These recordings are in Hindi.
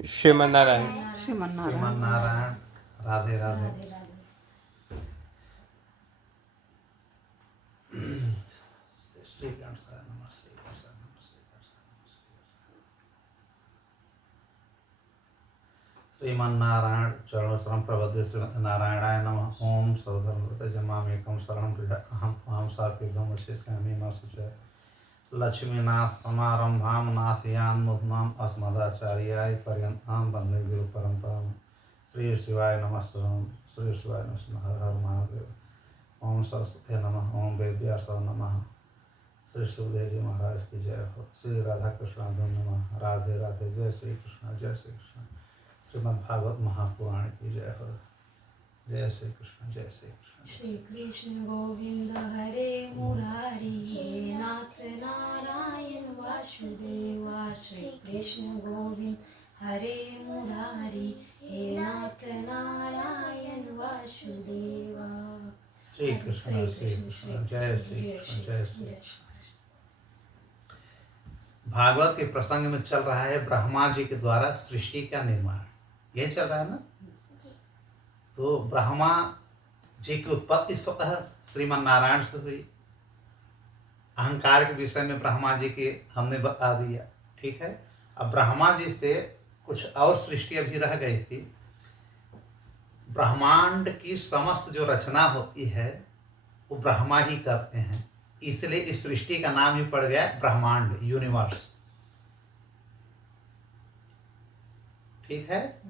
श्रीमन नारायण। श्रीमन श्रीमन नारायण। नारायण। राधे राधे। श्री गणेशाय नमः। श्री गणेशाय नमः। श्री गणेशाय नमः। श्रीमन नारायण चरणों शरण प्रबद्ध श्री नारायणाय नमः। ओम सौधर्मृत जमामेकं शरणं प्रजा अहम त्वां सात्विकं वशिष्यामि मा शुचय लक्ष्मीनाथ समारंभां नाथयान् मुद्माम् अस्मदाचार्याय पर्यन्तां वन्दे गुरु परंपरां। श्री शिवाय नमः। श्री शिवाय नमः। हर हर महादेव। ओम सरस्वती नमः। ओम वेदव्यासाय नमः। श्री सुखदेव जी महाराज की जय हो। श्री राधा कृष्ण नमः। राधे राधे। जय श्री कृष्ण। जय श्री कृष्ण। श्रीमद् भागवत महापुराण की जय हो। जय श्री कृष्ण। जय श्री कृष्ण। श्री कृष्ण गोविंद हरे मुरारी हे नाथ नारायण वासुदेवा। श्री कृष्ण गोविंद हरे मुरारी हे नाथ नारायण वासुदेवा। श्री कृष्ण। श्री कृष्ण। जय श्री कृष्ण। जय श्री कृष्ण। भागवत के प्रसंग में चल रहा है ब्रह्मा जी के द्वारा सृष्टि का निर्माण। यही चल रहा है ना। तो ब्रह्मा जी की उत्पत्ति स्वतः श्रीमन नारायण से हुई। अहंकार के विषय में ब्रह्मा जी के हमने बता दिया। ठीक है। अब ब्रह्मा जी से कुछ और सृष्टि अभी रह गई थी। ब्रह्मांड की समस्त जो रचना होती है वो ब्रह्मा ही करते हैं, इसलिए इस सृष्टि का नाम ही पड़ गया ब्रह्मांड, यूनिवर्स। ठीक है।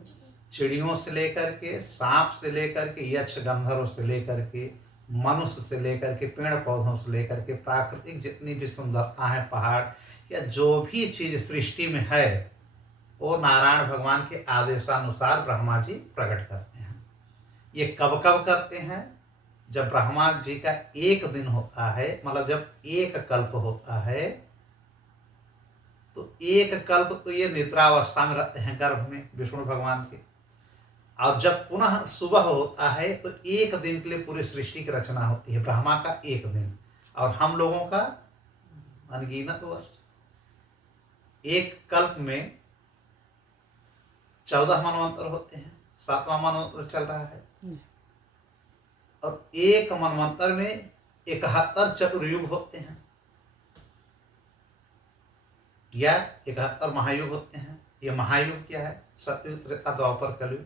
चिड़ियों से लेकर के, सांप से लेकर के, यक्ष गंधर्व से लेकर के, मनुष्य से लेकर के, पेड़ पौधों से लेकर के, प्राकृतिक जितनी भी सुंदरता है, पहाड़ या जो भी चीज सृष्टि में है वो नारायण भगवान के आदेशानुसार ब्रह्मा जी प्रकट करते हैं। ये कब कब करते हैं? जब ब्रह्मा जी का एक दिन होता है, मतलब जब एक कल्प होता है, तो एक कल्प तो ये निद्रावस्था में रहते हैं गर्भ में विष्णु भगवान के। और जब पुनः सुबह होता है तो एक दिन के लिए पूरी सृष्टि की रचना होती है। ब्रह्मा का एक दिन और हम लोगों का अनगिनत वर्ष। एक कल्प में 14 मनवंतर होते हैं। 7वां मनवंतर चल रहा है। और एक मनवंतर में 71 चतुर्युग होते हैं या 71 महायुग होते हैं। ये महायुग क्या है? सतयुग, त्रेता, द्वापर, कलयुग।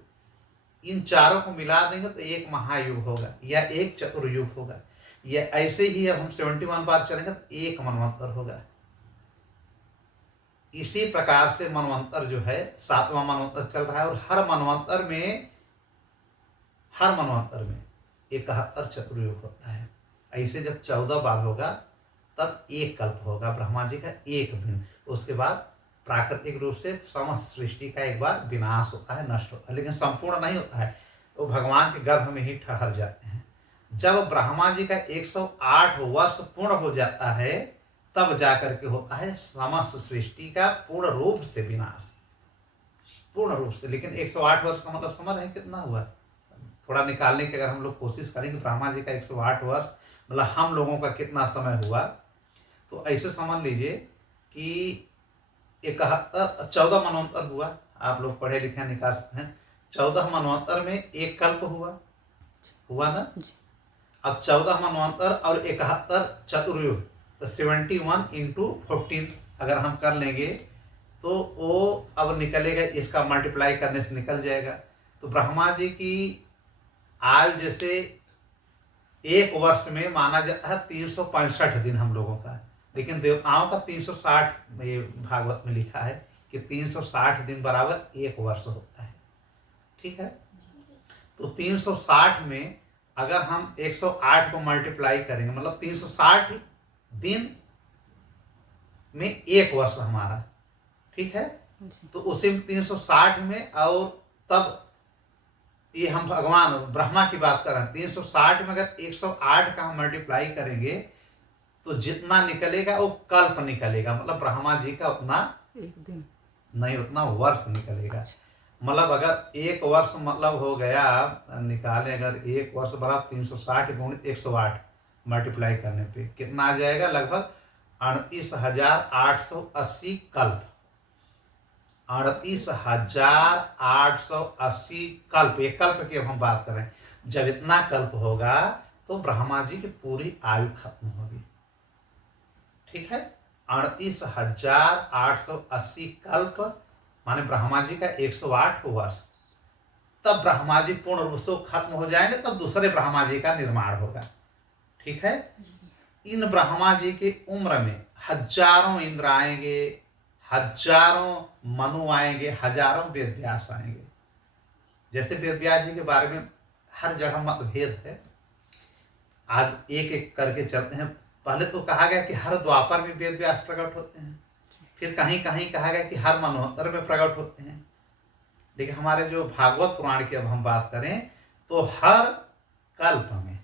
इन चारों को मिला देंगे तो एक महायुग होगा या एक चतुर्युग होगा। या ऐसे ही अब हम 71 बार चलेंगे तो एक मनवंतर होगा। इसी प्रकार से मनवंतर जो है 7वां मनवंतर चल रहा है और हर मनवंतर में 71 चतुर्युग होता है। ऐसे जब 14 बार होगा तब एक कल्प होगा ब्रह्मा जी का एक दिन। उसके बाद प्राकृतिक रूप से समस्त सृष्टि का एक बार विनाश होता है, नष्ट होता है, लेकिन संपूर्ण नहीं होता है। वो भगवान के गर्भ में ही ठहर जाते हैं। जब ब्रह्मा जी का 108 वर्ष पूर्ण हो जाता है तब जाकर के होता है समस्त सृष्टि का पूर्ण रूप से विनाश, पूर्ण रूप से। लेकिन 108 वर्ष का मतलब समझ रहे हैं कितना हुआ? थोड़ा निकालने की अगर हम लोग कोशिश करेंगे ब्रह्मा जी का 108 वर्ष मतलब हम लोगों का कितना समय हुआ, तो ऐसे समझ लीजिए कि 14 मनवंतर हुआ। आप लोग पढ़े लिखे निकाल सकते हैं। 14 मनवंतर में एक कल्प हुआ ना। अब 14 मनवंतर और 71 चतुर्युग तो 71 इंटू 14 अगर हम कर लेंगे तो वो अब निकलेगा, इसका मल्टीप्लाई करने से निकल जाएगा। तो ब्रह्मा जी की आयु जैसे एक वर्ष में माना जाता है 365 दिन हम लोगों का, लेकिन देवताओं का 360 ये भागवत में लिखा है कि 360 दिन बराबर एक वर्ष होता है। ठीक है। तो 360 में अगर हम 108 को मल्टीप्लाई करेंगे मतलब 360 दिन में एक वर्ष हमारा। ठीक है। तो उसी में 360 में और तब ये हम भगवान ब्रह्मा की बात कर रहे हैं। 360 में अगर 108 का हम मल्टीप्लाई करेंगे तो जितना निकलेगा वो कल्प निकलेगा। मतलब ब्रह्मा जी का उतना एक दिन नहीं, उतना वर्ष निकलेगा। मतलब अगर एक वर्ष मतलब हो गया, निकालें अगर एक वर्ष बराबर 360 गुणित 108 मल्टीप्लाई करने पे कितना आ जाएगा? लगभग 38,880 कल्प। 38,880 कल्प, एक कल्प की अब हम बात करें, जब इतना कल्प होगा तो ब्रह्मा जी की पूरी आयु खत्म होगी। ठीक है, 38,880 कल्प माने ब्रह्मा जी का 108 वर्ष, तब ब्रह्मा जी पूर्ण रूप से खत्म हो जाएंगे, तब दूसरे ब्रह्मा जी का निर्माण होगा। ठीक है, इन ब्रह्मा जी की उम्र में हजारों इंद्र आएंगे, हजारों मनु आएंगे, हजारों वेद व्यास आएंगे। जैसे वेद व्यास जी के बारे में हर जगह मतभेद है, आज एक एक करके चलते हैं। पहले तो कहा गया कि हर द्वापर में वेद व्यास प्रकट होते हैं, फिर कहीं कहीं कहा गया कि हर मनवंतर में प्रकट होते हैं। लेकिन हमारे जो भागवत पुराण की अब हम बात करें तो हर कल्प में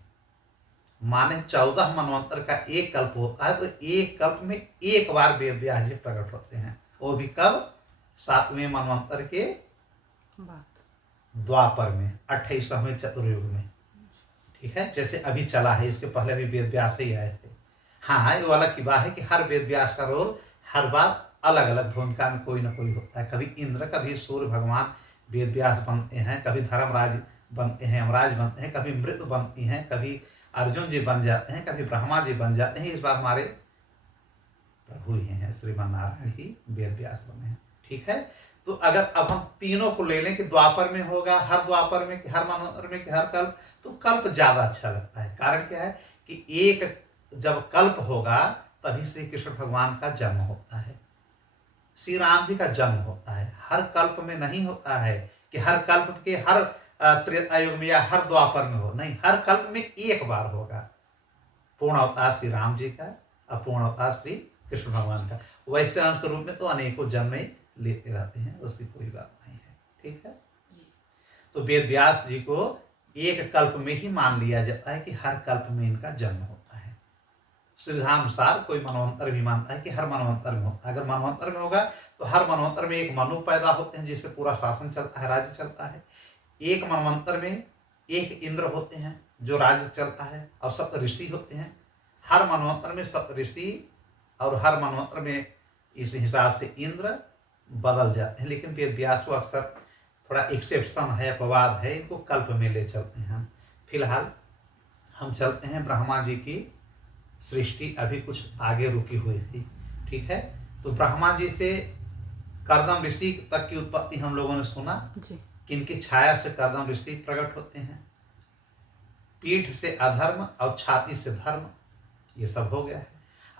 माने 14 मनवंतर का एक कल्प होता है, तो एक कल्प में एक बार वेद व्यास जी प्रकट होते हैं, वो भी कब? 7वें मनवंतर के द्वापर में, 28वें चतुर्युग में। ठीक है, जैसे अभी चला है, इसके पहले भी वेद व्यास ही आए थे। हाँ, ये अलग की बात है कि हर वेद व्यास का रोल हर बार अलग अलग भूमिका में कोई ना कोई होता है। कभी इंद्र, कभी सूर्य भगवान वेद व्यास बनते हैं, कभी धर्मराज बनते हैं, यमराज बनते हैं, कभी मृत्यु बनती हैं, कभी अर्जुन जी बन जाते हैं, कभी ब्रह्मा जी बन जाते हैं। इस बार हमारे प्रभु ही हैं, श्रीमान नारायण ही वेद व्यास बने हैं। ठीक है, तो अगर अब हम तीनों को ले लें कि द्वापर में होगा, हर द्वापर में कि हर मनवंतर में कि हर कल्प, तो कल्प ज्यादा अच्छा लगता है। कारण क्या है कि एक जब कल्प होगा तभी श्री कृष्ण भगवान का जन्म होता है, श्री राम जी का जन्म होता है। हर कल्प में नहीं होता है कि हर कल्प के हर त्रेता युग में या हर द्वापर में हो, नहीं, हर कल्प में एक बार होगा। पूर्ण अवतार श्री राम जी का, अपूर्ण अवतार श्री कृष्ण भगवान का। वैसे अंश रूप में तो अनेकों जन्म लेते रहते हैं, उसकी कोई बात नहीं है। ठीक है, तो वेद व्यास जी को एक कल्प में ही मान लिया जाता है कि हर कल्प में इनका जन्म होता है। सुविधानुसार कोई मनवंतर भी मानता है कि हर मनवंतर में होता है। अगर मनवंतर में होगा तो हर मनवंतर में एक मनु पैदा होते हैं, जिससे पूरा शासन चलता है, राज्य चलता है। एक मनवंतर में एक इंद्र होते हैं जो राज्य चलता है, और सप्त ऋषि होते हैं। हर मनवंतर में सप्त ऋषि, और हर मनवंतर में इस हिसाब से इंद्र बदल जाते हैं। लेकिन वेद व्यास को अक्सर थोड़ा एक्सेप्शन है, अपवाद है, इनको कल्प में ले चलते हैं। फिलहाल हम चलते हैं ब्रह्मा जी की सृष्टि अभी कुछ आगे रुकी हुई थी। ठीक है, तो ब्रह्मा जी से कर्दम ऋषि तक की उत्पत्ति हम लोगों ने सुना कि इनकी छाया से कर्दम ऋषि प्रकट होते हैं, पीठ से अधर्म और छाती से धर्म, ये सब हो गया है।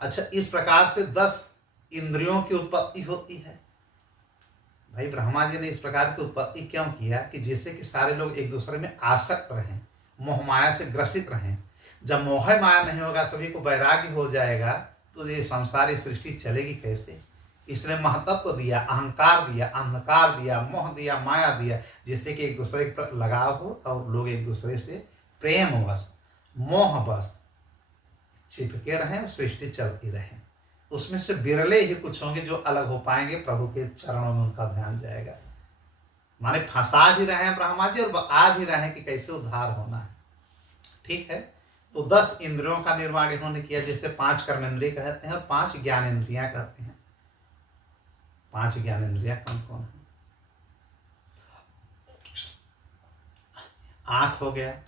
अच्छा, इस प्रकार से 10 इंद्रियों की उत्पत्ति होती है। भाई, ब्रह्मा जी ने इस प्रकार की उत्पत्ति क्यों किया कि जिससे कि सारे लोग एक दूसरे में आसक्त रहें, मोह माया से ग्रसित रहें। जब मोह माया नहीं होगा, सभी को वैराग्य हो जाएगा, तो ये संसार, ये सृष्टि चलेगी कैसे? इसने महतत्व दिया, अहंकार दिया, अंधकार दिया, मोह दिया, माया दिया, जिससे कि एक दूसरे पर लगाव हो और लोग एक दूसरे से प्रेमवश, मोहवश चिपके रहें, सृष्टि चलती रहे। उसमें से बिरले ही कुछ होंगे जो अलग हो पाएंगे, प्रभु के चरणों में उनका ध्यान जाएगा। माने फंसा भी रहे हैं ब्रह्मा जी और आ भी रहे हैं कि कैसे उद्धार होना है। ठीक है, तो 10 इंद्रियों का निर्माण इन्होंने किया, जिससे 5 कर्मेंद्रिय कहते हैं और 5 ज्ञानेंद्रियां कहते हैं। 5 ज्ञानेंद्रियां कौन कौन है? आंख हो गया,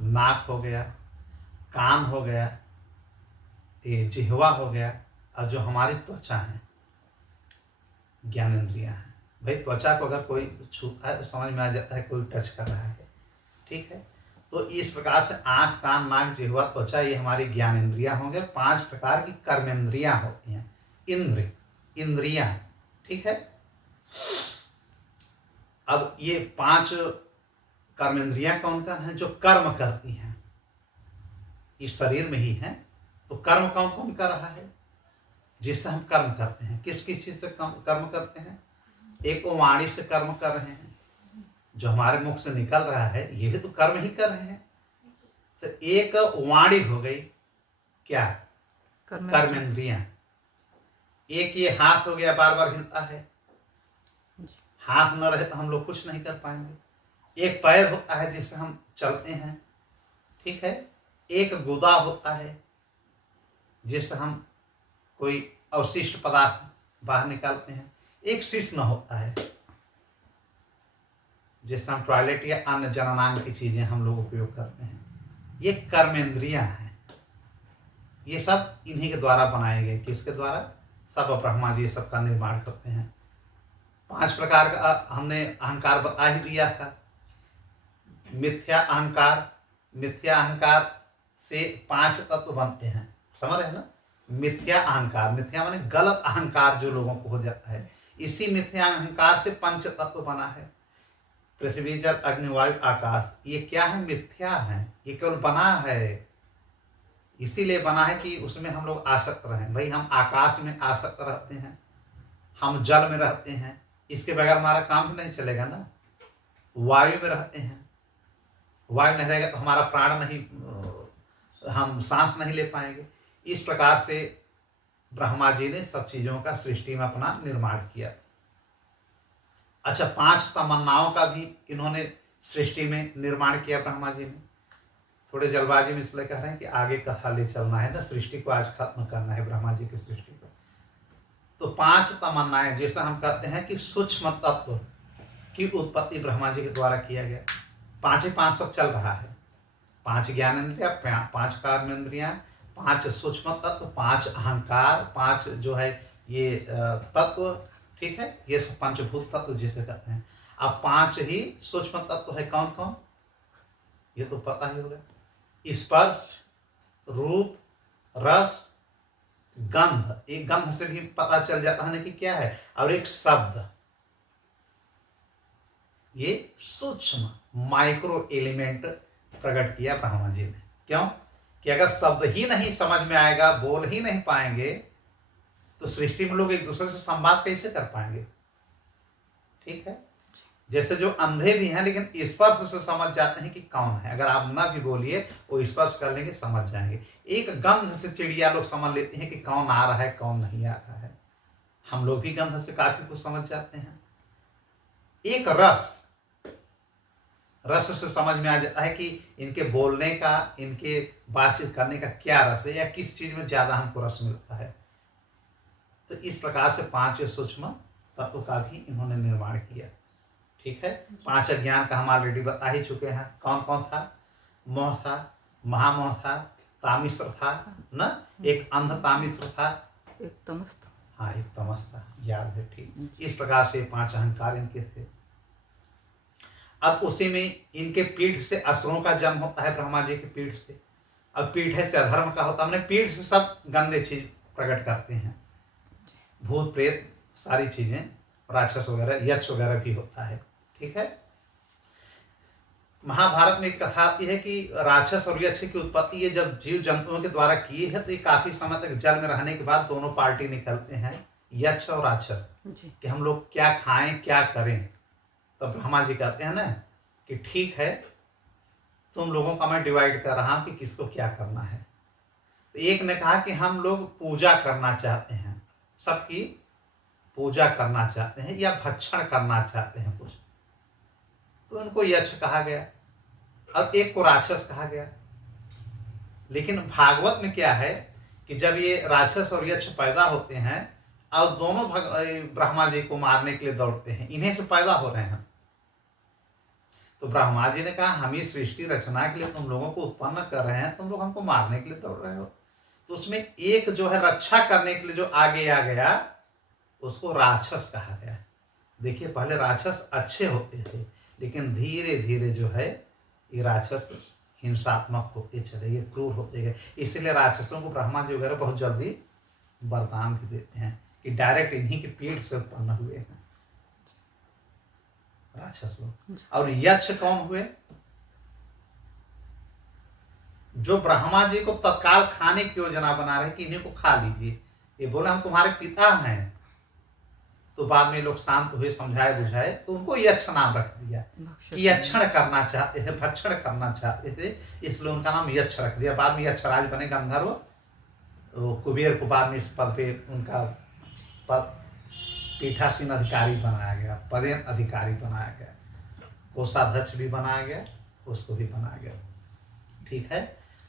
नाक हो गया, कान हो गया, ये जिह्वा हो गया, और जो हमारी त्वचा है, ज्ञानेंद्रियां हैं। भाई, त्वचा को अगर कोई छूता है तो समझ में आ जाता है कोई टच कर रहा है। ठीक है, तो इस प्रकार से आंख, कान, नाक, जिह्वा, त्वचा, ये हमारी ज्ञानेंद्रियां होंगे। 5 प्रकार की कर्मेंद्रियां होती हैं, इंद्रियां। ठीक है, अब ये 5 कर्मेंद्रियां कौन कौन है? जो कर्म करती हैं, इस शरीर में ही हैं। तो कर्म कौन कौन कर रहा है? जिससे हम कर्म करते हैं, किस किस चीज से कर्म करते हैं? एक तो वाणी से कर्म कर रहे हैं, जो हमारे मुख से निकल रहा है, ये भी तो कर्म ही कर रहे हैं। तो एक वाणी हो गई, क्या? कर्मेंद्रियां। एक ये हाथ हो गया, बार बार हिलता है, हाथ न रहे तो हम लोग कुछ नहीं कर पाएंगे। एक पैर होता है जिससे हम चलते हैं। ठीक है, एक गुदा होता है जिससे हम कोई अवशिष्ट पदार्थ बाहर निकालते हैं। एक शिश्न होता है, जैसे हम टॉयलेट या अन्य जननांग की चीजें हम लोग उपयोग करते हैं, ये कर्मेंद्रियां हैं। ये सब इन्हीं के द्वारा बनाए गए। किसके द्वारा? सब ब्रह्मा जी सबका निर्माण करते हैं। 5 प्रकार का हमने अहंकार बता ही दिया था। मिथ्या अहंकार, मिथ्या अहंकार से 5 तत्व बनते हैं, समझ रहे हैं ना? मिथ्या अहंकार, मिथ्या माने गलत अहंकार जो लोगों को हो जाता है, इसी मिथ्या अहंकार से 5 तत्व बना है। पृथ्वी, जल, अग्नि, वायु, आकाश। ये क्या है? मिथ्या है, ये केवल बना है। इसीलिए बना है कि उसमें हम लोग आसक्त रहें। भाई हम आकाश में आसक्त रहते हैं, हम जल में रहते हैं, इसके बगैर हमारा काम भी नहीं चलेगा ना। वायु में रहते हैं, वायु नहीं रहेगा तो हमारा प्राण नहीं, हम सांस नहीं ले पाएंगे। इस प्रकार से ब्रह्मा जी ने सब चीजों का सृष्टि में अपना निर्माण किया। अच्छा, 5 तमन्नाओं का भी इन्होंने सृष्टि में निर्माण किया ब्रह्मा जी ने। थोड़े जल्दबाजी में इसलिए कह रहे हैं कि आगे कथा ले चलना है ना, सृष्टि को आज खत्म करना है, ब्रह्मा जी की सृष्टि को। तो 5 तमन्नाएं, जैसा हम कहते हैं कि सूक्ष्म तत्व की उत्पत्ति ब्रह्मा जी के द्वारा किया गया। 5 ही 5 सब चल रहा है। 5 ज्ञानेंद्रिया, 5 कर्मेंद्रियां, 5 सूक्ष्म तत्व, 5 अहंकार, 5 जो है ये तत्व, ठीक है, ये सब पंचभूत तत्व जिसे कहते हैं। अब 5 ही सूक्ष्म तत्व है। कौन कौन? ये तो पता ही होगा। स्पर्श, रूप, रस, गंध। एक गंध से भी पता चल जाता है ना कि क्या है। और एक शब्द, ये सूक्ष्म माइक्रो एलिमेंट प्रकट किया ब्रह्मा जी ने। क्यों? कि अगर शब्द ही नहीं समझ में आएगा, बोल ही नहीं पाएंगे, तो सृष्टि में लोग एक दूसरे से संवाद कैसे कर पाएंगे? ठीक है। जैसे जो अंधे भी हैं लेकिन स्पर्श से समझ जाते हैं कि कौन है। अगर आप ना भी बोलिए, वो स्पर्श कर लेंगे, समझ जाएंगे। एक गंध से चिड़िया लोग समझ लेते हैं कि कौन आ रहा है, कौन नहीं आ रहा है। हम लोग भी गंध से काफी कुछ समझ जाते हैं। एक रस, रस से समझ में आ जाता है कि इनके बोलने का, इनके बातचीत करने का क्या रस है, या किस चीज में ज्यादा हमको रस मिलता है। तो इस प्रकार से 5 सूक्ष्म तत्व का भी इन्होंने निर्माण किया। ठीक है। 5 अज्ञान का हम ऑलरेडी बता ही चुके हैं। कौन कौन था? मोह था, महामोह था, तामिश्र था ना, एक अंध तामिश्र था, एक तमस था। हाँ, एक तमस था, याद है। ठीक, इस प्रकार से 5 अहंकार इनके थे। अब उसी में इनके पीठ से असुरों का जन्म होता है, ब्रह्मा जी की पीठ से। अब पीठ से अधर्म का होता है, हमने पीठ से सब गंदे चीज प्रकट करते हैं, भूत प्रेत सारी चीजें, राक्षस वगैरह, यक्ष वगैरह भी होता है। ठीक है। महाभारत में एक कथा आती है कि राक्षस और यक्ष की उत्पत्ति ये जब जीव जंतुओं के द्वारा की है, तो ये काफी समय तक जल में रहने के बाद दोनों पार्टी निकलते हैं, यक्ष और राक्षस, कि हम लोग क्या खाएं, क्या करें। तो ब्रह्मा जी कहते हैं ना कि ठीक है, तुम लोगों का मैं डिवाइड कर रहा हूं कि किसको क्या करना है। तो एक ने कहा कि हम लोग पूजा करना चाहते हैं, सबकी पूजा करना चाहते हैं, या भक्षण करना चाहते हैं कुछ, तो उनको यक्ष कहा गया। अब एक को राक्षस कहा गया। लेकिन भागवत में क्या है कि जब ये राक्षस और यक्ष पैदा होते हैं और दोनों ब्रह्मा जी को मारने के लिए दौड़ते हैं, इन्हीं से पैदा हो रहे हैं, तो ब्रह्मा जी ने कहा हम इस सृष्टि रचना के लिए तुम लोगों को उत्पन्न कर रहे हैं, तुम लोग हमको मारने के लिए दौड़ रहे हो। तो उसमें एक जो है रक्षा करने के लिए जो आगे आ गया, उसको राक्षस कहा गया। देखिए, पहले राक्षस अच्छे होते थे, लेकिन धीरे धीरे जो है ये राक्षस हिंसात्मक होते चले गए, क्रूर होते गए। इसीलिए राक्षसों को ब्रह्मा जी वगैरह बहुत जल्दी वरदान भी देते हैं कि डायरेक्ट इन्हीं के पेट से उत्पन्न हुए हैं राक्षस लोग। और यक्ष कौन हुए? जो ब्रह्मा जी को तत्काल खाने की योजना बना रहे कि इन्हीं को खा लीजिए। ये बोले हम तुम्हारे पिता हैं, तो बाद में लोग शांत हुए, समझाए बुझाए, तो उनको यक्ष नाम रख दिया कि यक्षण करना चाहते थे, भक्षण करना चाहते थे, इसलिए उनका नाम यक्ष रख दिया। बाद में यक्षराज बने गंधर्व। कुबेर को बाद में इस पद पे उनका पद पीठासीन अधिकारी बनाया गया, पदेन अधिकारी बनाया गया, कोषाध्यक्ष भी बनाया गया, उसको भी बनाया गया। ठीक है।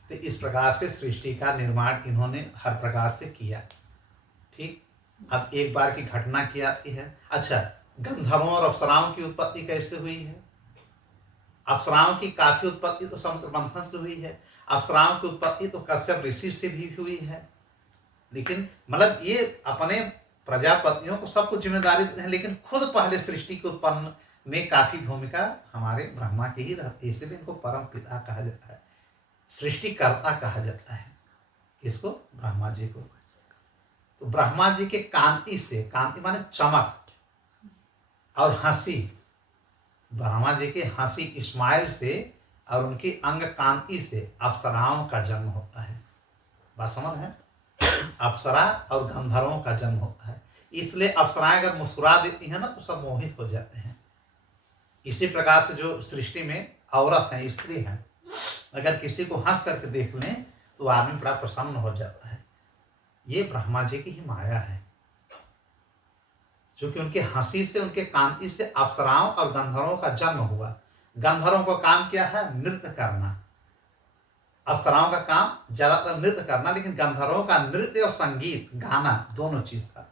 तो इस प्रकार से सृष्टि का निर्माण इन्होंने हर प्रकार से किया। ठीक। अब एक बार की घटना क्या आती है। अच्छा, गंधर्वों और अप्सराओं की उत्पत्ति कैसे हुई है? अप्सराओं की काफी उत्पत्ति तो समुद्र मंथन से हुई है। अप्सराओं की उत्पत्ति तो कश्यप ऋषि से भी हुई है। लेकिन मतलब ये अपने प्रजापतियों को सबको जिम्मेदारी देते हैं, लेकिन खुद पहले सृष्टि के उत्पन्न में काफी भूमिका हमारे ब्रह्मा की ही रहती है। इसलिए इनको परम पिता कहा जाता है, सृष्टिकर्ता कहा जाता है। किसको? ब्रह्मा जी को। तो ब्रह्मा जी के कांति से, कांति माने चमक और हंसी, ब्रह्मा जी की हंसी स्माइल से और उनकी अंग कांति से अप्सराओं का जन्म होता है। बात समझ है? अप्सरा और गंधर्वों का जन्म होता है। इसलिए अप्सराएं अगर मुस्कुरा देती हैं ना तो सब मोहित हो जाते हैं। इसी प्रकार से जो सृष्टि में औरत है, स्त्री है, अगर किसी को हंस करके देख लें तो आदमी बड़ा प्रसन्न हो जाता है। ये ब्रह्मा जी की ही माया है, क्योंकि उनके हंसी से, उनके कांति से अप्सराओं और गंधर्वों का जन्म हुआ। गंधर्वों का काम क्या है? नृत्य करना। अप्सराओं का काम ज्यादातर नृत्य करना, लेकिन गंधर्वों का नृत्य और संगीत, गाना, दोनों चीज था।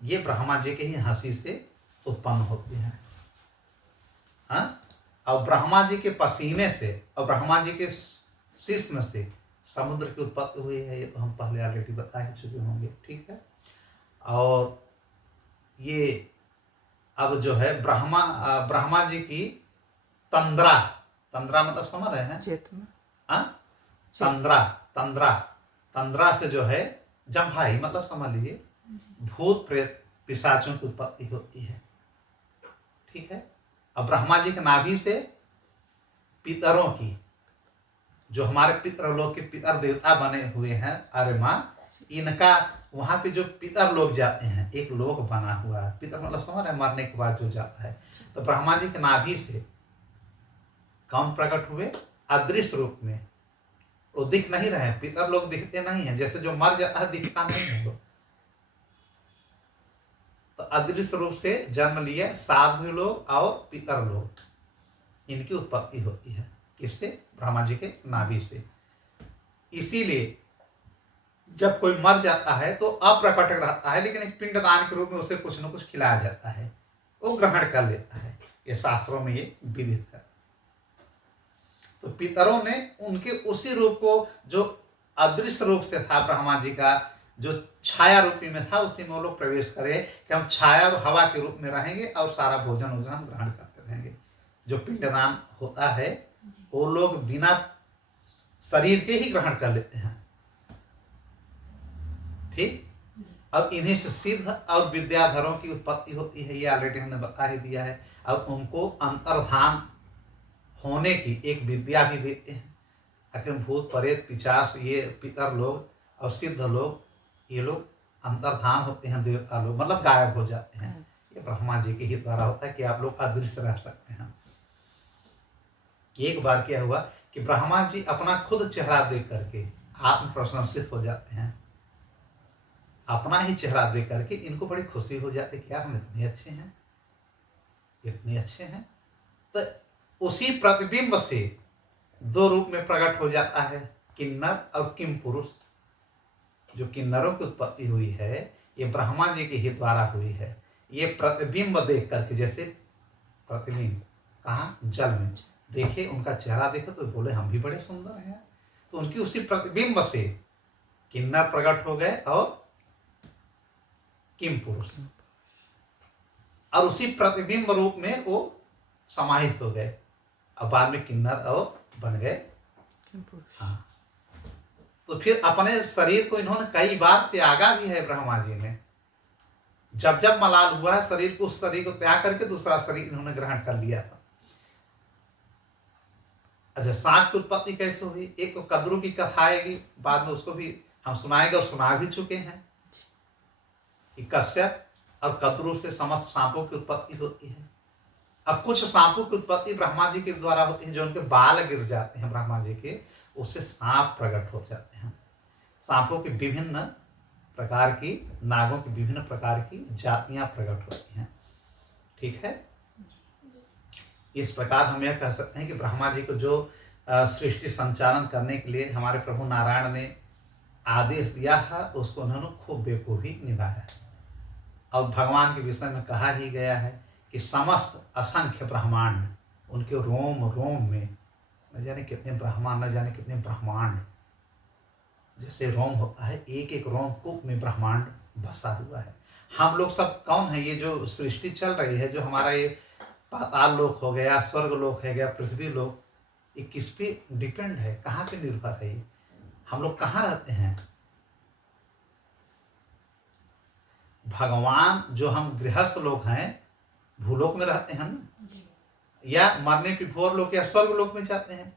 ये ब्रह्मा जी के ही हंसी से उत्पन्न होती है। हाँ? और ब्रह्मा जी के पसीने से और ब्रह्मा जी के शिश्न से समुद्र की उत्पत्ति हुई है। ये तो हम पहले ऑलरेडी बता ही चुके होंगे। ठीक है। और ये अब जो है ब्रह्मा जी की तंद्रा, तंद्रा मतलब समझ रहे हैं? चेतना। हाँ? तंद्रा, तंद्रा, तंद्रा से जो है जम्भाई मतलब समझ लीजिए भूत प्रेत पिशाचों की उत्पत्ति होती है। ठीक है। अब ब्रह्मा जी के नाभि से पितरों की, जो हमारे पितरलोक के पितर देवता बने हुए हैं आर्यमा, इनका वहां पे जो पितर लोग जाते हैं, एक लोक बना हुआ है। पितर मतलब समझ रहे हैं? मरने के बाद जो जाता है। तो ब्रह्मा जी के नाभि से कौन प्रकट हुए? अदृश्य रूप में। वो दिख नहीं रहे, पितर लोग दिखते नहीं है, जैसे जो मर जाता है दिखता नहीं है वो। तो अदृश्य रूप से जन्म लिए साधु लोग और पितर लोग, इनकी उत्पत्ति होती है। किससे? ब्रह्मा जी के नाभि से। इसीलिए जब कोई मर जाता है तो अप्रकट रहता है, लेकिन एक पिंडदान के रूप में उसे कुछ न कुछ खिलाया जाता है, वो ग्रहण कर लेता है। ये शास्त्रों में ये विदित है। तो पितरों ने उनके उसी रूप को, जो अदृश्य रूप से था ब्रह्मा जी का, जो छाया रूपी में था, उसी में वो लोग प्रवेश करे कि हम छाया और हवा के रूप में रहेंगे और सारा भोजन वोजन हम ग्रहण करते रहेंगे। जो पिंडदान होता है वो लोग बिना शरीर के ही ग्रहण कर लेते हैं। ठीक। अब इन्हीं से सिद्ध और विद्याधरों की उत्पत्ति होती है, ये ऑलरेडी हमने बता ही दिया है। अब उनको अंतर्धान होने की एक विद्या भी देते हैं। आखिर भूत प्रेत पिशाच, ये पितर लोग और सिद्ध लोग, ये लोग अंतर्धान होते हैं, देवता लोग मतलब गायब हो जाते हैं। ये ब्रह्मा जी के ही द्वारा होता है कि आप लोग अदृश्य रह सकते हैं। एक बार क्या हुआ कि ब्रह्मा जी अपना खुद चेहरा देख करके आत्म प्रशंसित हो जाते हैं। अपना ही चेहरा देख करके इनको बड़ी खुशी हो जाती है कि यार हम इतने अच्छे हैं, इतने अच्छे हैं। तो उसी प्रतिबिंब से दो रूप में प्रकट हो जाता है, किन्नर और किम पुरुष। जो किन्नरों की उत्पत्ति हुई है ये ब्रह्मा जी के ही द्वारा हुई है। ये प्रतिबिंब देख करके, जैसे प्रतिबिंब कहाँ? जल में देखे, उनका चेहरा देखे तो बोले हम भी बड़े सुंदर हैं। तो उनकी उसी प्रतिबिंब से किन्नर प्रकट हो गए और किम पुरुष, और उसी प्रतिबिंब रूप में वो समाहित हो गए। अब बाद में किन्नर और बन गए। हाँ। तो फिर अपने शरीर को इन्होंने कई बार त्यागा भी है ब्रह्मा जी ने। जब जब मलाल हुआ है शरीर को, उस शरीर को त्याग करके दूसरा शरीर इन्होंने ग्रहण कर लिया था। अच्छा, सांप की उत्पत्ति कैसे हुई? एक तो कद्रू की कथा आएगी बाद में, उसको भी हम सुनाएंगे और सुना भी चुके हैं कि कश्यप और कद्रू से समस्त सांपों की उत्पत्ति होती है। अब कुछ सांपों की उत्पत्ति ब्रह्मा जी के द्वारा होती है, जो उनके बाल गिर जाते हैं ब्रह्मा जी के, उससे सांप प्रकट हो जाते हैं। सांपों की विभिन्न प्रकार की, नागों की विभिन्न प्रकार की जातियां प्रकट होती हैं। ठीक है। इस प्रकार हम यह कह सकते हैं कि ब्रह्मा जी को जो सृष्टि संचालन करने के लिए हमारे प्रभु नारायण ने आदेश दिया है उसको उन्होंने खूब बेखूबी निभाया है। और भगवान के विषय में कहा ही गया है कि समस्त असंख्य ब्रह्मांड उनके रोम रोम में न जाने कितने ब्रह्मांड, न जाने कितने ब्रह्मांड, जैसे रोम होता है एक एक रोम कूप में ब्रह्मांड बसा हुआ है। हम लोग सब कौन है? ये जो सृष्टि चल रही है, जो हमारा ये पाताल लोक हो गया, स्वर्ग लोक है गया, पृथ्वी लोक, ये किस पे डिपेंड है? कहाँ पे निर्भर है ये? हम लोग कहाँ रहते हैं? भगवान जो हम गृहस्थ लोग हैं भूलोक में रहते हैं ना, जी या मरने पे भूर लोक या स्वर्ग लोक में जाते हैं,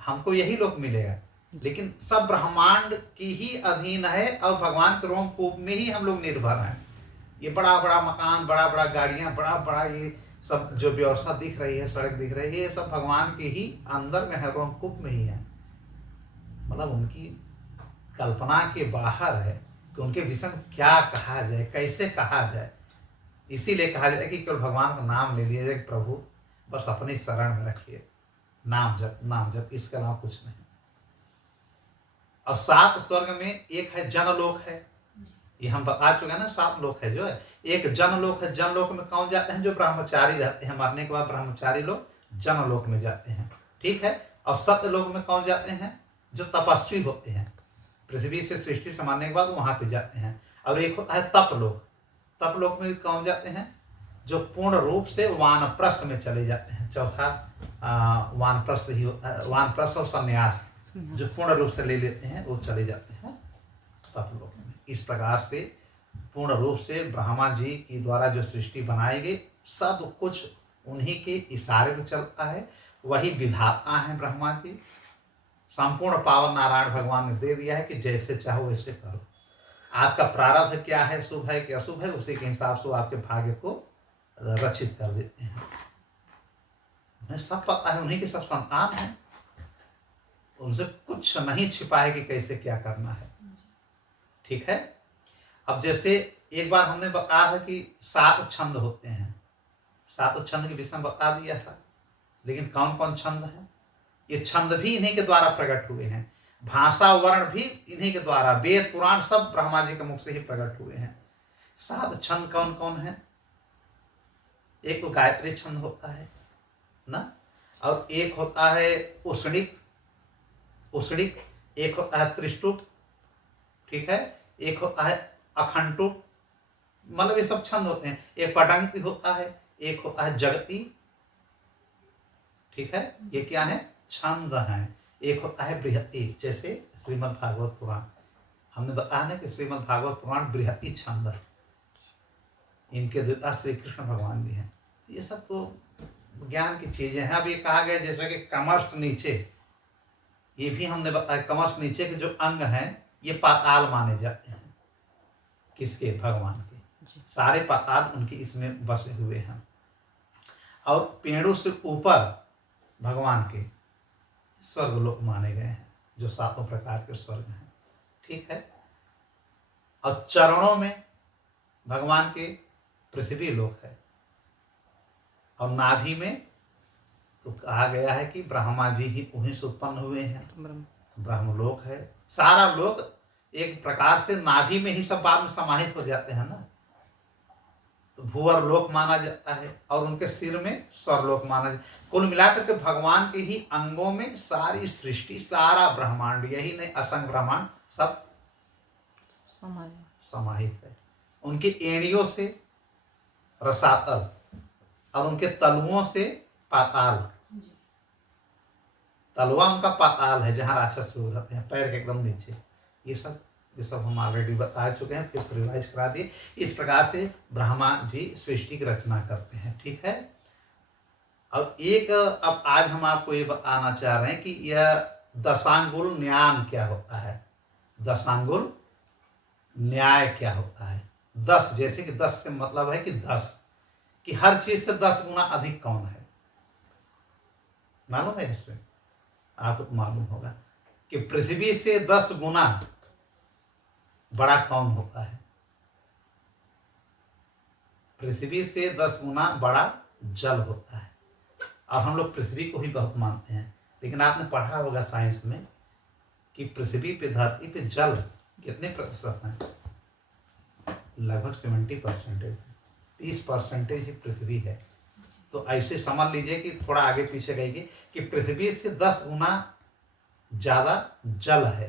हमको यही लोक मिलेगा। लेकिन सब ब्रह्मांड की ही अधीन है और भगवान के रोम कूप में ही हम लोग निर्भर हैं। ये बड़ा बड़ा मकान, बड़ा बड़ा गाड़ियाँ, बड़ा बड़ा ये सब जो व्यवस्था दिख रही है, सड़क दिख रही है, ये सब भगवान के ही अंदर में है, रोम कूप में ही है। मतलब उनकी कल्पना के बाहर है कि उनके विषय में क्या कहा जाए, कैसे कहा जाए। इसीलिए कहा जाए कि केवल भगवान का नाम ले लिया जाए कि प्रभु बस अपनी शरण में रखिए, नाम जप, नाम जप, इसके अलावा कुछ नहीं। और 7 स्वर्ग में एक है जनलोक है, ये हम बता चुके हैं ना, 7 लोक है जो है। एक जनलोक है, जनलोक में कौन जाते हैं? जो ब्रह्मचारी रहते हैं, मरने के बाद ब्रह्मचारी लोग जनलोक में जाते हैं, ठीक है। और सत्यलोक में कौन जाते हैं? जो तपस्वी होते हैं, पृथ्वी से सृष्टि से मरने के बाद वहां पे जाते हैं। और एक होता है तपलोक, तपलोक में कौन जाते हैं? जो पूर्ण रूप से वानप्रस्थ में चले जाते हैं। चौथा वानप्रस्थ ही होता है, वानप्रस्थ और संन्यास जो पूर्ण रूप से ले लेते हैं वो चले जाते हैं तपलोक में। इस प्रकार से पूर्ण रूप से ब्रह्मा जी की द्वारा जो सृष्टि बनाई गई, सब कुछ उन्हीं के इशारे पे चलता है। वही विधाता हैं ब्रह्मा जी। संपूर्ण पावर नारायण भगवान ने दे दिया है कि जैसे चाहो वैसे करो। आपका प्रारब्ध क्या है, शुभ है कि अशुभ है, उसी के हिसाब से वो आपके भाग्य को रचित कर देते हैं। उन्हें सब पता है, उन्हीं के सब संतान हैं, उनसे कुछ नहीं छिपा है कि कैसे क्या करना है, ठीक है। अब जैसे एक बार हमने बताया है कि 7 छंद होते हैं, 7 छंद के विषय में बता दिया था। लेकिन कौन कौन छंद हैं? ये छंद भी इन्हीं के द्वारा प्रकट हुए हैं। भाषा वर्ण भी इन्हीं के द्वारा, वेद पुराण सब ब्रह्मा जी के मुख से ही प्रकट हुए हैं। 7 छंद कौन कौन है? एक तो गायत्री छंद होता है ना, और एक होता है उष्णिक, एक होता है त्रिष्टुप, ठीक है, एक होता है अखंडुप, मतलब ये सब छंद होते हैं। एक पडंकी होता है, एक होता है जगती, ठीक है, ये क्या है? छंद हैं। एक होता है बृहति, जैसे श्रीमद् भागवत पुराण, हमने बताया ना कि श्रीमद् भागवत पुराण बृहति छंद है, इनके देवता श्री कृष्ण भगवान भी हैं। ये सब तो ज्ञान की चीजें हैं। अब ये कहा गया जैसे कि कमर्स नीचे, ये भी हमने बताया कमर्स नीचे के जो अंग हैं ये पाताल माने जाते हैं। किसके? भगवान के। सारे पाताल उनके इसमें बसे हुए हैं। और पेड़ों से ऊपर भगवान के स्वर्गलोक माने गए हैं, जो 7 प्रकार के स्वर्ग हैं, ठीक है। और चरणों में भगवान के पृथ्वी लोक है। और नाभि में तो कहा गया है कि ब्रह्मा जी ही उन्हीं से उत्पन्न हुए हैं, ब्रह्मलोक है। सारा लोक एक प्रकार से नाभि में ही सब बाद में समाहित हो जाते हैं ना, तो भूवर लोक माना जाता है और उनके सिर में स्वरलोक माना जाता है। कुल मिलाकर के भगवान के ही अंगों में सारी सृष्टि, सारा ब्रह्मांड, यही नहीं असंख्य ब्रह्मांड सब समाहित है। उनकी एड़ियों से रसातल और उनके तलुओं से पाताल, तलवा उनका पाताल है जहाँ राक्षस लोग रहते हैं, पैर के एकदम नीचे। ये सब हम ऑलरेडी बता चुके हैं, फिर रिवाइज करा दिए। इस प्रकार से ब्रह्मा जी सृष्टि की रचना करते हैं, ठीक है। अब अब आज हम आपको ये बताना चाह रहे हैं कि यह दशांगुल न्याय क्या होता है। दशांगुल न्याय क्या होता है? 10, जैसे कि 10 से मतलब है कि 10, कि हर चीज से 10 गुना अधिक कौन है? मालूम है? इसमें आपको तो मालूम होगा कि पृथ्वी से 10 गुना बड़ा कौन होता है? पृथ्वी से 10 गुना बड़ा जल होता है। और हम लोग पृथ्वी को ही बहुत मानते हैं, लेकिन आपने पढ़ा होगा साइंस में कि पृथ्वी पे धरती पे जल कितने प्रतिशत हैं? लगभग 70%। 30% ही पृथ्वी है। तो ऐसे समझ लीजिए कि थोड़ा आगे पीछे गई कि पृथ्वी से 10 गुना ज़्यादा जल है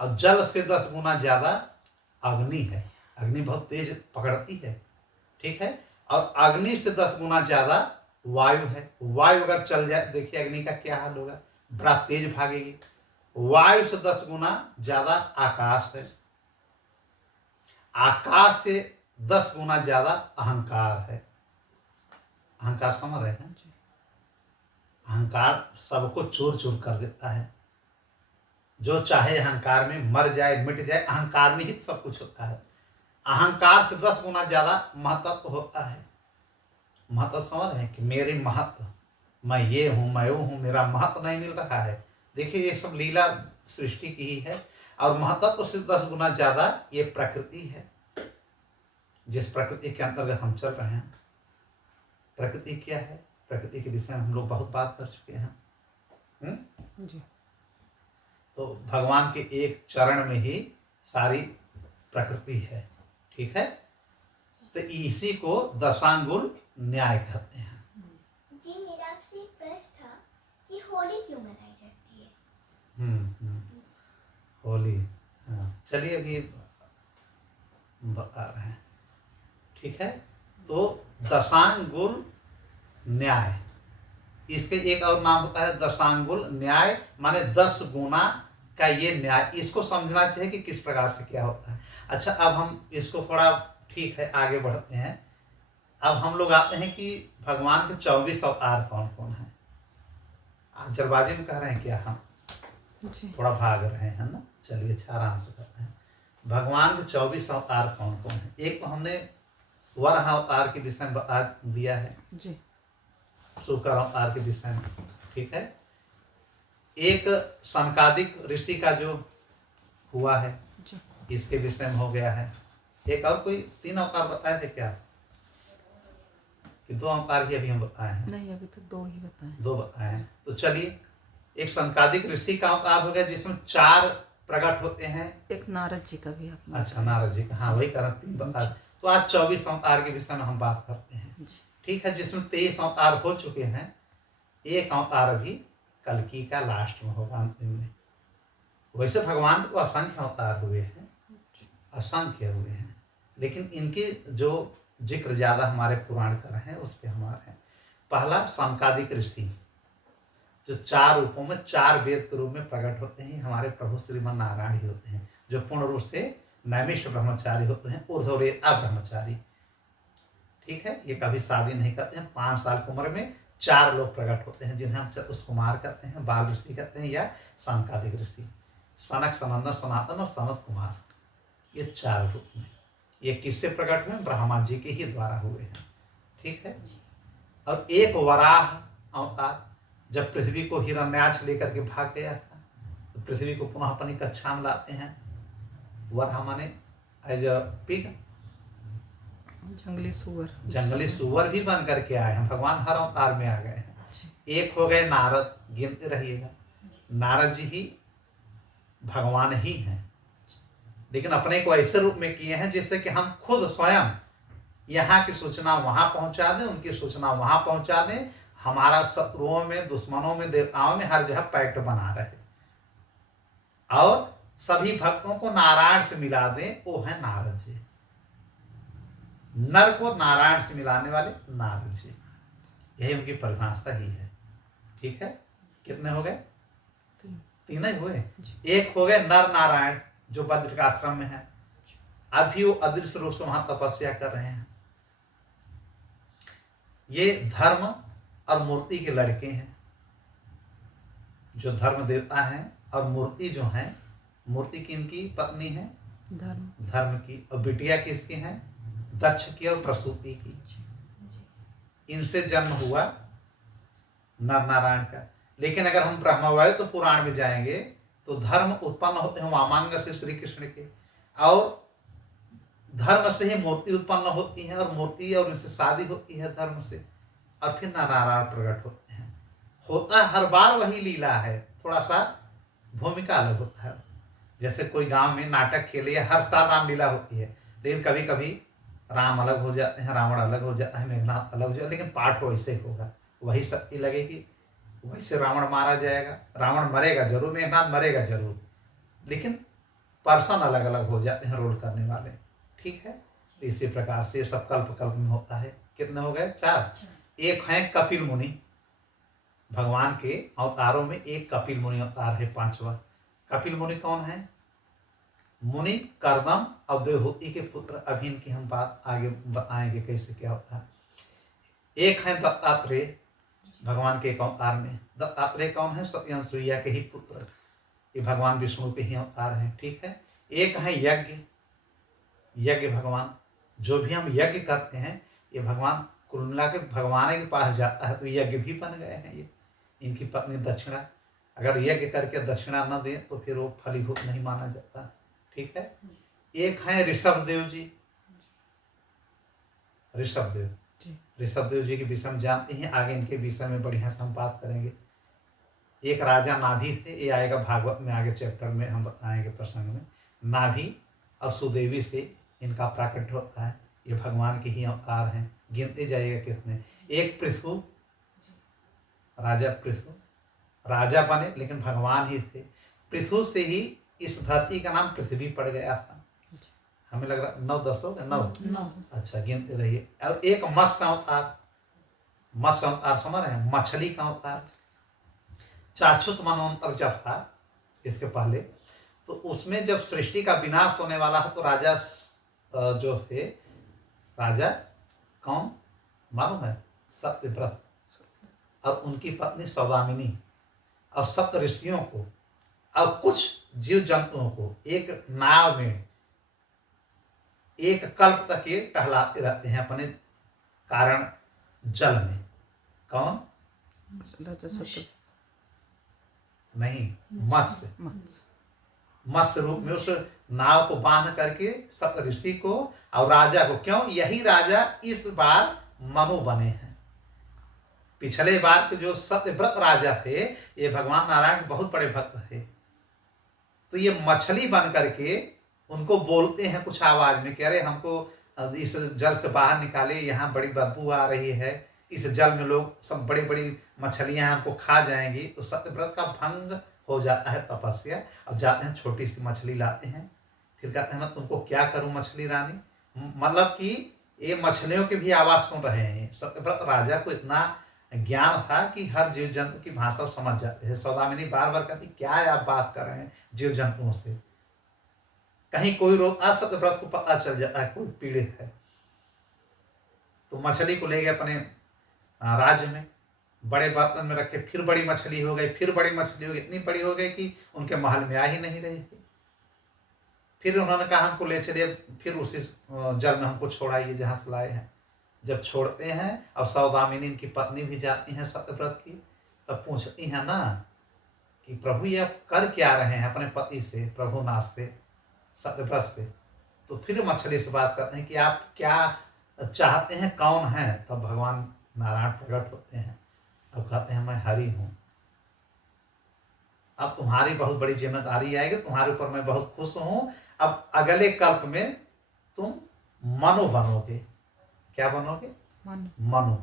और जल से 10 गुना ज़्यादा अग्नि है। अग्नि बहुत तेज पकड़ती है, ठीक है। और अग्नि से 10 गुना ज़्यादा वायु है। वायु अगर चल जाए, देखिए अग्नि का क्या हाल होगा, बड़ा तेज भागेगी। वायु से 10 गुना ज़्यादा आकाश है। आकाश से 10 गुना ज़्यादा अहंकार है। अहंकार समझ रहे हैं? अहंकार सबको चूर चूर कर देता है। जो चाहे अहंकार में मर जाए, मिट जाए, अहंकार में ही सब कुछ होता है। अहंकार से 10 गुना ज्यादा महत्व होता है। महत्व समझ रहे हैं कि मेरी महत्व, मैं ये हूँ, मैं वो हूँ, मेरा महत्व नहीं मिल रहा है। देखिए ये सब लीला सृष्टि की ही है। और महत्व से 10 गुना ज्यादा ये प्रकृति है, जिस प्रकृति के अंतर्गत हम चल रहे हैं। प्रकृति क्या है? प्रकृति के विषय में हम लोग बहुत बात कर चुके हैं। जी। तो भगवान के एक चरण में ही सारी प्रकृति है, ठीक है। तो इसी को दशांगुल न्याय कहते हैं। जी, मेरा आपसे एक प्रश्न था कि होली क्यों मनाई जाती है? होली, हाँ चलिए अभी बता रहे हैं, ठीक है। तो दशांगुल न्याय, इसके एक और नाम होता है दशांगुल न्याय, माने 10 गुना का ये न्याय। इसको समझना चाहिए कि किस प्रकार से क्या होता है। अच्छा, अब हम इसको थोड़ा, ठीक है, आगे बढ़ते हैं। अब हम लोग आते हैं कि भगवान के 24 अवतार कौन कौन हैं। आप जल्दबाजी में कह रहे हैं क्या? हम जी। थोड़ा भाग रहे हैं ना, चलिए अच्छा आराम से करते हैं। भगवान के 24 अवतार कौन कौन है? एक तो हमने वराह अवतार के विषय में बता दिया है, जी। शुक्र अवतार के विषय में, ठीक है। एक सनकादिक ऋषि का जो हुआ है, जी। इसके विषय में हो गया है। एक और कोई 3 अवतार बताए थे क्या, कि 2 अवतार ही अभी हम बताए हैं? नहीं, अभी तो 2 ही बताए। 2 बताए हैं। तो चलिए, एक सनकादिक ऋषि का अवतार हो गया जिसमें 4 प्रकट होते हैं। एक नारद जी का भी आपने अच्छा, नारद जी का, हाँ वही कारण 3 बता। तो आज 24 अवतार के विषय में हम बात करते हैं, जी। ठीक है, जिसमें 23 अवतार हो चुके हैं। एक अवतार अभी कल्कि का लास्ट में होगा, अंतिम में। वैसे भगवान को असंख्य अवतार हुए हैं, असंख्य हुए हैं, लेकिन इनके जो जिक्र ज़्यादा हमारे पुराण कर हैं उस पर हमारे हैं। पहला सनकादिक ऋषि, जो 4 रूपों में 4 वेद के रूप में प्रकट होते हैं, हमारे प्रभु श्रीमन नारायण ही होते हैं, जो पूर्ण रूप से नैमिष ब्रह्मचारी होते हैं, ऊर्ध्वरेता ब्रह्मचारी, ठीक है। ये कभी शादी नहीं करते हैं। 5 साल की उम्र में 4 लोग प्रकट होते हैं, जिन्हें हम चतुष्कुमार कहते हैं, बाल ऋषि कहते हैं, या सनकादिक ऋषि। सनक, सनंदन, सनातन और सनत कुमार, ये 4 रूप में। ये किससे प्रकट हुए? ब्रह्मा जी के ही द्वारा हुए हैं, ठीक है। और एक वराह अवतार, जब पृथ्वी को हिरण्याक्ष लेकर के भाग गया था, तो पृथ्वी को पुनः अपनी कक्षा में लाते हैं। वराह माने एज अ पिग, जंगली सुअर। जंगली सुअर भी बन करके आए हैं। भगवान हर अवतार में आ गए हैं। एक हो गए नारद, गिनते रहिएगा, नारद जी ही भगवान ही हैं, लेकिन अपने को ऐसे रूप में किए हैं जिससे कि हम खुद स्वयं यहाँ की सूचना वहाँ पहुँचा दें, उनकी सूचना वहाँ पहुँचा दें। हमारा शत्रुओं में, दुश्मनों में, देवताओं में हर जगह पैक्ट बना रहे और सभी भक्तों को नारायण से मिला दें। वो है नारद जी, नर को नारायण से मिलाने वाले नारद जी, यही उनकी परिभाषा ही है, ठीक है। कितने हो गए? 3 ही हुए। एक हो गए नर नारायण, जो बद्रिकाश्रम में है, अभी वो अदृश्य रूप से वहां तपस्या कर रहे हैं। ये धर्म और मूर्ति के लड़के हैं, जो धर्म देवता हैं, और मूर्ति जो है, मूर्ति किनकी पत्नी है? धर्म की। और बिटिया किसकी है? दक्ष की और प्रसूति की। इनसे जन्म हुआ नर नारायण का। लेकिन अगर हम ब्रह्मवायु तो पुराण में जाएंगे तो धर्म उत्पन्न होते हैं वामांग से श्री कृष्ण के, और धर्म से ही मूर्ति उत्पन्न होती है, और मूर्ति और इनसे शादी होती है धर्म से, और फिर नारायण प्रकट होते हैं। होता हर बार वही लीला है, थोड़ा सा भूमिका अलग होता है। जैसे कोई गांव में नाटक के लिए हर साल रामलीला होती है, लेकिन कभी कभी राम अलग हो जाते हैं, रावण अलग हो जाता है, मेघनाथ अलग हो जाता है, लेकिन पाठ वैसे होगा, वही शक्ति लगेगी, वैसे रावण मारा जाएगा। रावण मरेगा जरूर, मेघनाथ मरेगा जरूर, लेकिन पर्सन अलग अलग हो जाते हैं रोल करने वाले। ठीक है, इसी प्रकार से ये सब कल्प कल्प में होता है। कितने हो गए? 4। एक है कपिल मुनि, भगवान के अवतारों में एक कपिल मुनि अवतार है, 5वां। कपिल मुनि कौन है? मुनि कर्दम और देवहूति के पुत्र। अभी इनकी हम बात आगे बताएंगे कैसे क्या होता है। एक है दत्तात्रेय, भगवान के एक अवतार में। दत्तात्रेय कौन है? सत्यनसुईया के ही पुत्र, ये भगवान विष्णु के ही अवतार हैं। ठीक है। एक है यज्ञ, यज्ञ भगवान, जो भी हम यज्ञ करते हैं ये भगवान कुल मिला के भगवान के पास जाता है, तो यज्ञ भी बन गए हैं ये। इनकी पत्नी दक्षिणा, अगर यज्ञ करके दक्षिणा न दें तो फिर वो फलीभूत नहीं माना जाता। ठीक है। एक है ऋषभ देव जी, ऋषभ देव, ऋषभ देव जी के विषय में जानते हैं, आगे इनके विषय में बढ़िया से हम बात करेंगे। एक राजा नाभि थे, ये आएगा भागवत में आगे चैप्टर में हम बताएंगे प्रसंग में। नाभि और सुदेवी से इनका प्राकट्य होता है, ये भगवान के ही अवतार हैं। गिनते जाइएगा कितने। एक पृथु, राजा पृथु, राजा बने लेकिन भगवान ही थे। पृथु से ही इस धरती का नाम पृथ्वी पड़ गया था। हमें लग रहा 9-10 हो गए, 9। अच्छा, गिनते रहिए। और एक मत्स्य अवतार, मत्स्य अवतार समझ रहे हैं, मछली का अवतार। चाक्षुष मनवंतर जब था इसके पहले, तो उसमें जब सृष्टि का विनाश होने वाला है तो राजा जो थे, राजा कौन मालूम है? सत्यव्रत और उनकी पत्नी सौदामिनी और सप्त ऋषियों को और कुछ जीव जंतुओं को एक नाव में एक कल्प तक ये टहलाते रहते हैं अपने कारण जल में। कौन? नहीं, मत्स्य, मत्स्य रूप में उस नाव को बांध करके सप्त ऋषि को और राजा को। क्यों? यही राजा इस बार मनु बने हैं। पिछले बार के जो सत्यव्रत राजा थे ये भगवान नारायण के बहुत बड़े भक्त थे, तो ये मछली बन करके उनको बोलते हैं कुछ आवाज में कि अरे हमको इस जल से बाहर निकाले, यहाँ बड़ी बदबू आ रही है, इस जल में लोग सब बड़ी बड़ी मछलियां हमको खा जाएंगी। तो सत्यव्रत का भंग हो जाता है तपस्या, और जाते हैं छोटी सी मछली लाते हैं, फिर कहते हैं मैं तुमको क्या करूं मछली रानी। मतलब कि ये मछलियों की भी आवाज सुन रहे हैं। सत्यव्रत राजा को इतना ज्ञान था कि हर जीव जंतु की भाषा समझ जाते हैं। सौदामिनी बार बार कहती क्या आप बात कर रहे हैं जीव जंतुओं से। कहीं कोई रोता, सत्यव्रत को पता चल जाता है कोई पीड़ित है, तो मछली को ले गए अपने राज्य में, बड़े बर्तन में रखे, फिर बड़ी मछली हो गई, फिर बड़ी मछली हो गई, इतनी बड़ी हो गई कि उनके महल में आ ही नहीं रही थी। फिर उन्होंने कहा हमको ले चलिए, फिर उसी जल में हमको छोड़ाइए जहाँ से लाए हैं। जब छोड़ते हैं और सौदामिनी इनकी पत्नी भी जाती हैं सत्यव्रत की, तब पूछती हैं ना कि प्रभु ये आप कर क्या रहे हैं अपने पति से, प्रभुनाथ से, सत्यव्रत से। तो फिर मछली से बात करते हैं कि आप क्या चाहते हैं, कौन है। तब भगवान नारायण प्रकट होते हैं, अब कहते हैं मैं हरि हूँ, अब तुम्हारी बहुत बड़ी जिम्मेदारी आएगी, तुम्हारे ऊपर मैं बहुत खुश हूँ। अब अगले कल्प में तुम मनु बनोगे। क्या बनोगे? मनु।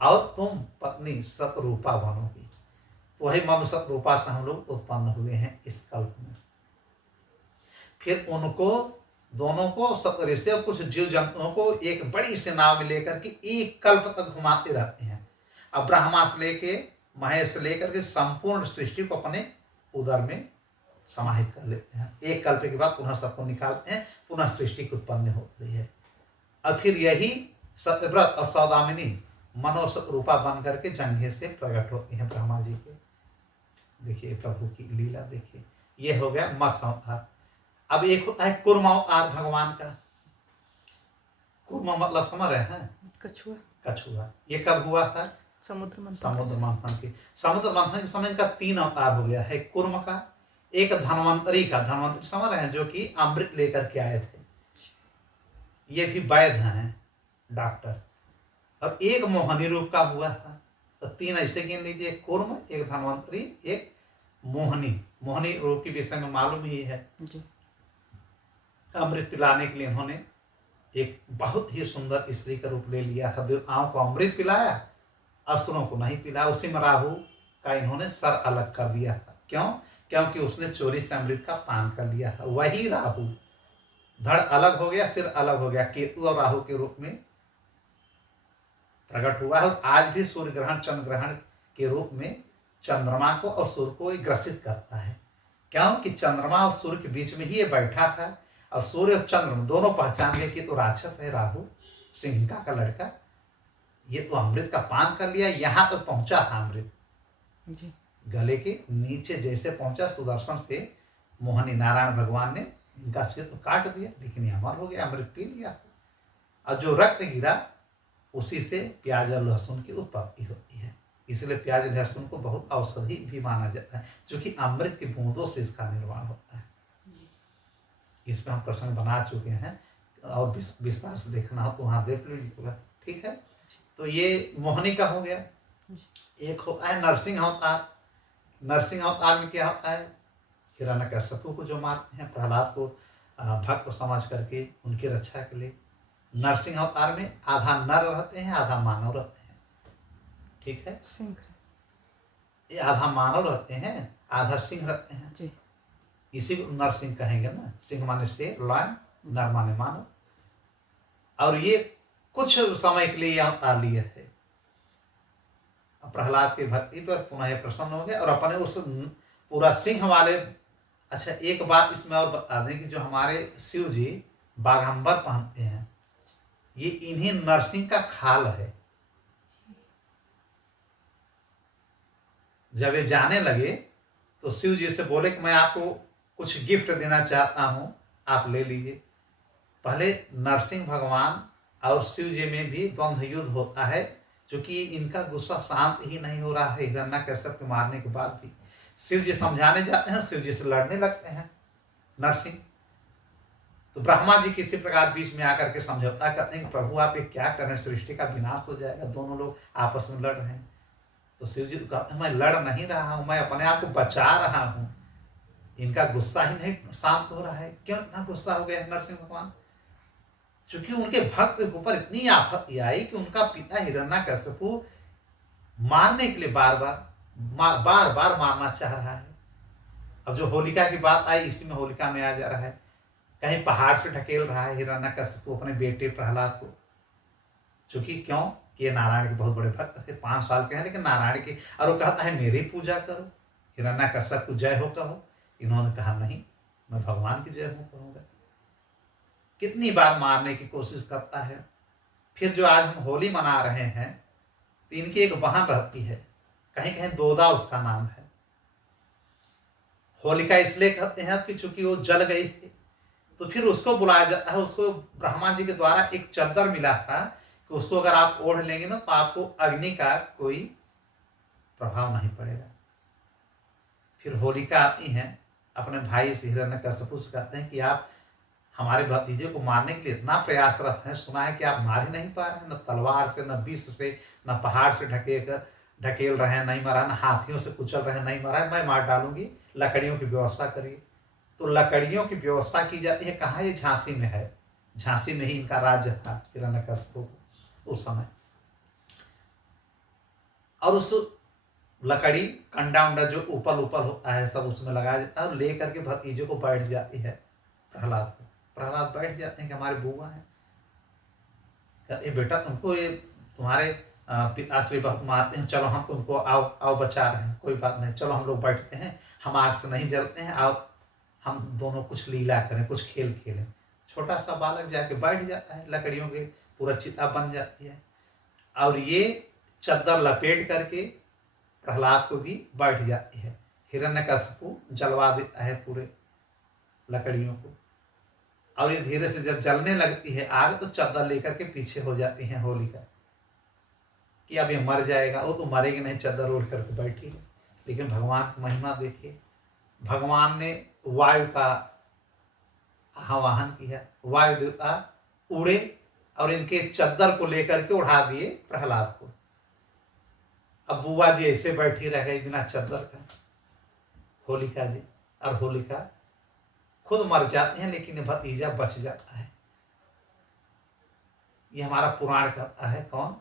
और तुम पत्नी सतरूपा बनोगी। वही मनु सतरूपा से हम लोग उत्पन्न हुए हैं इस कल्प में। फिर उनको दोनों को, सप्तऋषि और कुछ जीव जंतुओं को एक बड़ी सी नाव में लेकर के एक कल्प तक घुमाते रहते हैं। अब ब्रह्मा से लेके महेश से लेकर के संपूर्ण सृष्टि को अपने उदर में समाहित कर लेते हैं। एक कल्प के बाद पुनः सबको निकालते हैं, पुनः सृष्टि की उत्पन्न होती है। और फिर यही सत्यव्रत और सौदामिनी मनोसत रूपा बन करके जंघे से प्रकट होती हैं ब्रह्मा जी के। देखिए प्रभु की लीला देखिए। ये हो गया मत्स्य अवतार। अब एक होता है कूर्म अवतार भगवान का। कूर्म मतलब समझ रहे हैं? कछुआ। कछुआ। ये कब हुआ था? समुद्र मंथन। समुद्र मंथन की। समुद्र मंथन के समय इनका 3 अवतार हो गया है। कूर्म का, एक धन्वंतरी का, धन्वंतरी समझ रहे हैं, जो कि अमृत लेकर के आए थे। ये भी वैद्य हैं, डॉक्टर। अब एक मोहनी रूप का हुआ था। तो 3 ऐसे गिन लीजिए, कूर्म, एक धन्वंतरी, एक मोहनी रूप के विषय में मालूम ही है। जी अमृत पिलाने के लिए इन्होंने एक बहुत ही सुंदर स्त्री का रूप ले लिया। देवताओं को अमृत पिलाया, असुरों को नहीं पिलाया। उसी में राहु का इन्होंने सर अलग कर दिया था। क्यों? क्योंकि उसने चोरी से अमृत का पान कर लिया था। वही राहु धड़ अलग हो गया, सिर अलग हो गया, केतु और राहु के रूप में प्रकट हुआ है। और आज भी सूर्य ग्रहण चंद्र ग्रहण के रूप में चंद्रमा को और सूर्य को ग्रसित करता है। क्योंकि चंद्रमा और सूर्य के बीच में ही ये बैठा था, और सूर्य और चंद्रमा दोनों पहचान गए कि तो राक्षस है राहु, सिंहिका का लड़का, ये तो अमृत का पान कर लिया। यहाँ तो पहुंचा था अमृत, जी गले के नीचे जैसे पहुंचा, सुदर्शन से मोहनी नारायण भगवान ने इनका सिर तो काट दिया, लेकिन ये अमर हो गया, अमृत पी लिया। और जो रक्त गिरा उसी से प्याज और लहसुन की उत्पत्ति होती है। इसलिए प्याज लहसुन को बहुत औषधि भी माना जाता है, क्योंकि अमृत की बूंदों से इसका निर्माण होता है। इस पर हम प्रसंग बना चुके हैं, और विस्तार से देखना हो तो वहाँ देख लीजिएगा। ठीक है, तो ये मोहनी का हो गया। एक होता है नरसिंह अवतार। नरसिंह अवतार में क्या होता है? हिरण्यकश्यपु को जो मारते हैं, प्रहलाद को भक्त समझ करके उनकी रक्षा के लिए। नरसिंह अवतार में आधा नर रहते हैं, आधा मानव रहते हैं। ठीक है, सिंह ये आधा मानव रहते हैं, आधा सिंह रहते हैं। जी इसी को नरसिंह कहेंगे ना। सिंह माने शेर, लॉयन, नर माने मानव। और ये कुछ समय के लिए अवतार लिए थे। प्रहलाद की भक्ति पर पुनः ये प्रसन्न हो गए और अपने उस पूरा सिंह वाले। अच्छा, एक बात इसमें और बता दें कि जो हमारे शिव जी बाघंबर पहनते हैं, ये इन्हीं नरसिंह का खाल है। जब ये जाने लगे तो शिव जी से बोले कि मैं आपको कुछ गिफ्ट देना चाहता हूं, आप ले लीजिए। पहले नरसिंह भगवान और शिव जी में भी द्वंद्व युद्ध होता है, क्योंकि इनका गुस्सा शांत ही नहीं हो रहा है। हिरण्यकश्यप के मारने के बाद भी शिव जी समझाने जाते हैं, शिव जी से लड़ने लगते हैं नरसिंह। तो ब्रह्मा जी किसी प्रकार बीच में आकर के समझौता करते हैं कि प्रभु आप ये क्या कर रहे हैं, सृष्टि का विनाश हो जाएगा, दोनों लोग आपस में लड़ रहे हैं। तो शिव जी कहते हैं मैं लड़ नहीं रहा हूं, मैं अपने आप को बचा रहा हूं। इनका गुस्सा ही नहीं शांत हो रहा है। क्यों इतना गुस्सा हो गया नरसिंह भगवान? चूंकि उनके भक्त के ऊपर इतनी आपत्ति आई कि उनका पिता हिरण्यकश्यपु मारने के लिए बार बार मारना चाह रहा है। अब जो होलिका की बात आई, इसी में होलिका में आ जा रहा है। कहीं पहाड़ से ढकेल रहा है हिरण्यकश्यपु अपने बेटे प्रहलाद को। चूंकि क्यों कि ये नारायण के बहुत बड़े भक्त थे, 5 साल के हैं, लेकिन नारायण की। और वो कहता है मेरी पूजा करो, हिरण्यकश्यप जय हो कहो। इन्होंने कहा नहीं, मैं भगवान की जय हो कहूँगा। कितनी बार मारने की कोशिश करता है। फिर जो आज हम होली मना रहे हैं, तो इनकी एक बहन रहती है, कहीं कहीं दोदा उसका नाम है। होलिका इसलिए कहते हैं कि चूंकि वो जल गई थी, तो फिर उसको बुलाया जाता है। उसको ब्रह्मा जी के द्वारा एक चद्दर मिला था कि उसको अगर आप ओढ़ लेंगे ना, तो आपको अग्नि का कोई प्रभाव नहीं पड़ेगा। फिर होलिका आती हैं अपने भाई से, हिरण्यकश्यपु से कहते हैं कि आप हमारे भतीजे को मारने के लिए इतना प्रयासरत हैं, सुना है कि आप मार ही नहीं पा रहे हैं, न तलवार से, न विष से, न पहाड़ से ढकेल रहे हैं, नहीं मारा, न हाथियों से कुचल रहे हैं, नहीं मारा है, मैं मार डालूंगी, लकड़ियों की व्यवस्था करिए। तो लकड़ियों की व्यवस्था की जाती है। कहाँ? ये झांसी में है। झांसी में ही इनका राज्य था हिरण्यकश्यपु उस समय। और उस लकड़ी कंडा उंडा जो ऊपर होता है सब उसमें लगाया जाता है, और ले करके भतीजे को बैठ जाती है प्रहलाद को। प्रहलाद बैठ जाते हैं कि हमारे बुआ हैं। कहते बेटा तुमको ये तुम्हारे पिताश्री बहुत मारते हैं, चलो हम तुमको आओ बचा रहे हैं, कोई बात नहीं, चलो हम लोग बैठते हैं, हम आग से नहीं जलते हैं, आओ हम दोनों कुछ लीला करें, कुछ खेल खेलें। छोटा सा बालक जाके बैठ जाता है, लकड़ियों के पूरा चिता बन जाती है, और ये चद्दर लपेट करके प्रहलाद को भी बैठ जाती है। हिरण्यकश्यपु जलवा देता है पूरे लकड़ियों को, और ये धीरे से जब जलने लगती है आग, तो चद्दर लेकर के पीछे हो जाती है होलिका कि अब ये मर जाएगा। वो तो मरेगी नहीं, चद्दर ओढ़ करके बैठी है। लेकिन भगवान की महिमा देखिए, भगवान ने वायु का आह्वान किया, वायु देवता उड़े और इनके चद्दर को लेकर के उड़ा दिए प्रहलाद को। अब बुआ जी ऐसे बैठी रह गई बिना चद्दर का। होलिका जी, और होलिका खुद मर जाते हैं लेकिन भतीजा बच जाता है। ये हमारा पुराण कहता है, कौन?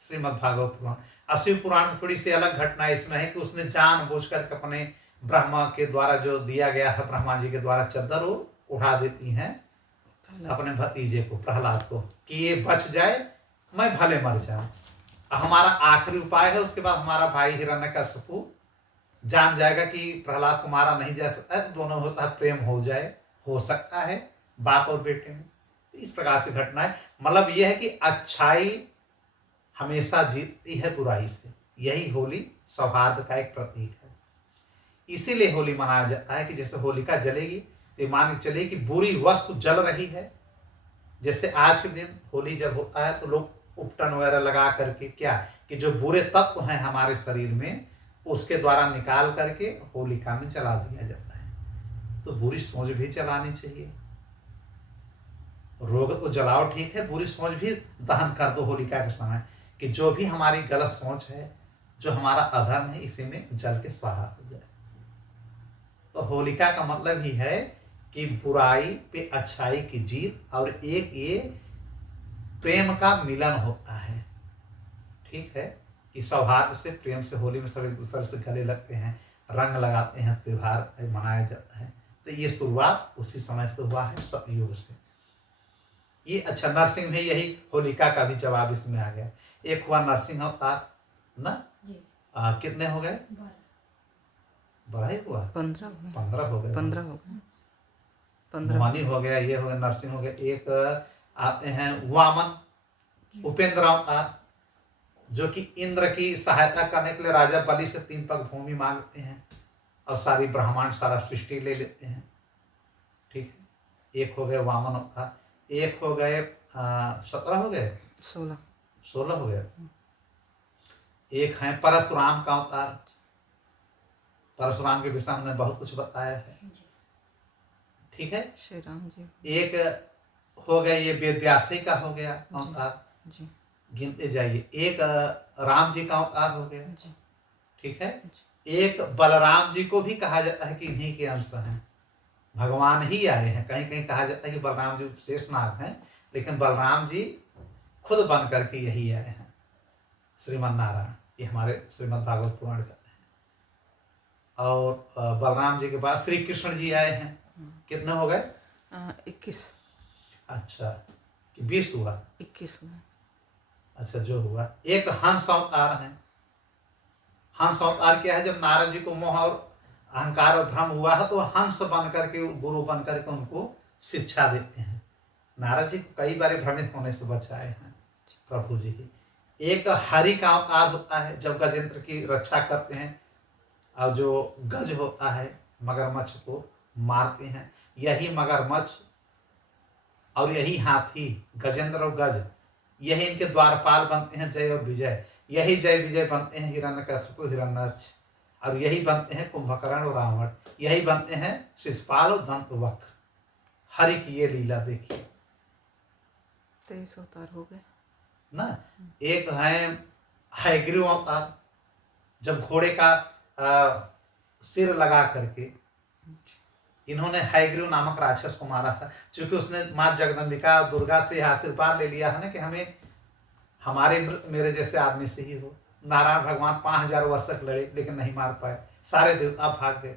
श्रीमद् भागवत पुराण। और शिव पुराण में थोड़ी सी अलग घटना इसमें है कि उसने जानबूझ करके अपने ब्रह्मा के द्वारा जो दिया गया है, ब्रह्मा जी के द्वारा चद्दर वो उठा देती हैं अपने भतीजे को, प्रहलाद को, कि ये बच जाए, मैं भले मर जाऊं। हमारा आखिरी उपाय है, उसके बाद हमारा भाई हिरण्यकशिपु जान जाएगा कि प्रहलाद को मारा नहीं जा सकता है, तो दोनों होता है प्रेम हो सकता है बाप और बेटे में। तो इस प्रकार से घटना है। मतलब यह है कि अच्छाई हमेशा जीतती है बुराई से। यही होली सौहार्द का एक प्रतीक है। इसीलिए होली मनाया जाता है कि जैसे होलिका जलेगी तो मान के चलिए कि बुरी वस्तु जल रही है। जैसे आज के दिन होली जब होता है तो लोग उपटन वगैरह लगा करके क्या कि जो बुरे तत्व हैं हमारे शरीर में उसके द्वारा निकाल करके होलिका में जला दिया जाता है। तो बुरी सोच भी जलानी चाहिए। रोग तो जलाओ ठीक है, बुरी सोच भी दहन कर दो होलिका के समय, कि जो भी हमारी गलत सोच है, जो हमारा अधर्म है, इसी में जल के स्वाहा हो जाए। तो होलिका का मतलब ही है कि बुराई पे अच्छाई की जीत, और एक ये प्रेम का मिलन होता है। ठीक है कि सौहार्द से, प्रेम से होली में सब एक दूसरे से गले लगते हैं, रंग लगाते हैं, त्योहार मनाया जाता है। तो ये शुरुआत उसी समय से हुआ है, सतयुग से। ये अच्छा, नरसिंह में यही होलिका का भी जवाब इसमें आ गया। एक हुआ नरसिंह अवतार ना, कितने हो गए? 12 ही हुआ, 15 हो गए। 15 हो गए। 15 हो गए। 15 मोहनी हो गया, ये हो गया, नरसिंह हो गया। एक आते हैं वामन, उपेंद्र अवतार, जो कि इंद्र की सहायता करने के लिए राजा बलि से 3 पग भूमि मांगते हैं और सारी ब्रह्मांड, सारा सृष्टि ले लेते हैं। ठीक है, एक हो गए वामन अवतार। एक हो गए 17 हो गए, 16 हो गए। एक है परशुराम का अवतार। परशुराम के विषय में हमने बहुत कुछ बताया है। ठीक है, श्री राम जी। एक हो गए ये वेदव्यासी का हो गया अवतार, जी गिनते जाइए। एक राम जी का अवतार हो गया। जी। ठीक है, एक बलराम जी को भी कहा जाता है कि इन्हीं के अंश हैं, भगवान ही आए हैं। कहीं कहीं कहा जाता है कि बलराम जी शेषनाग हैं, लेकिन बलराम जी खुद बन करके यही आए हैं, श्रीमन नारायण। ये हमारे श्रीमद् भागवत पुराण कहते हैं। और बलराम जी के बाद श्री कृष्ण जी आए हैं। कितने हो गए? 21। अच्छा, कि 20 हुआ? 21 हुआ। अच्छा, जो हुआ। एक हंस अवतार है। हंस अवतार क्या है? जब नारद जी को मोह और अहंकार और भ्रम हुआ है तो हंस बन करके, गुरु बन करके उनको शिक्षा देते हैं। नारद जी को कई बार भ्रमित होने से बचाए हैं प्रभु जी ही। एक हरि का अवतार होता है, जब गजेंद्र की रक्षा करते हैं और जो गज होता है मगरमच्छ को मारते हैं। यही मगरमच्छ और यही हाथी, गजेंद्र और गज, यही इनके द्वारपाल बनते हैं, जय और विजय। यही जय विजय बनते हैं हिरण्यकशिपु, हिरण्यक्ष, और यही बनते हैं कुंभकर्ण और रावण। यही बनते हैं शिशुपाल और दंतवक्र। हरि की ये लीला देखिए 23 अवतार हो गए ना। एक है हयग्रीव अवतार, जब घोड़े का सिर लगा करके इन्होंने हयग्रीव नामक राक्षस को मारा था। क्योंकि उसने माँ जगदम्बिका दुर्गा से आशीर्वाद ले लिया है ना कि हमें, हमारे मृत मेरे जैसे आदमी से ही हो। नारायण भगवान 5000 वर्ष तक लड़े लेकिन नहीं मार पाए, सारे देवता भाग गए।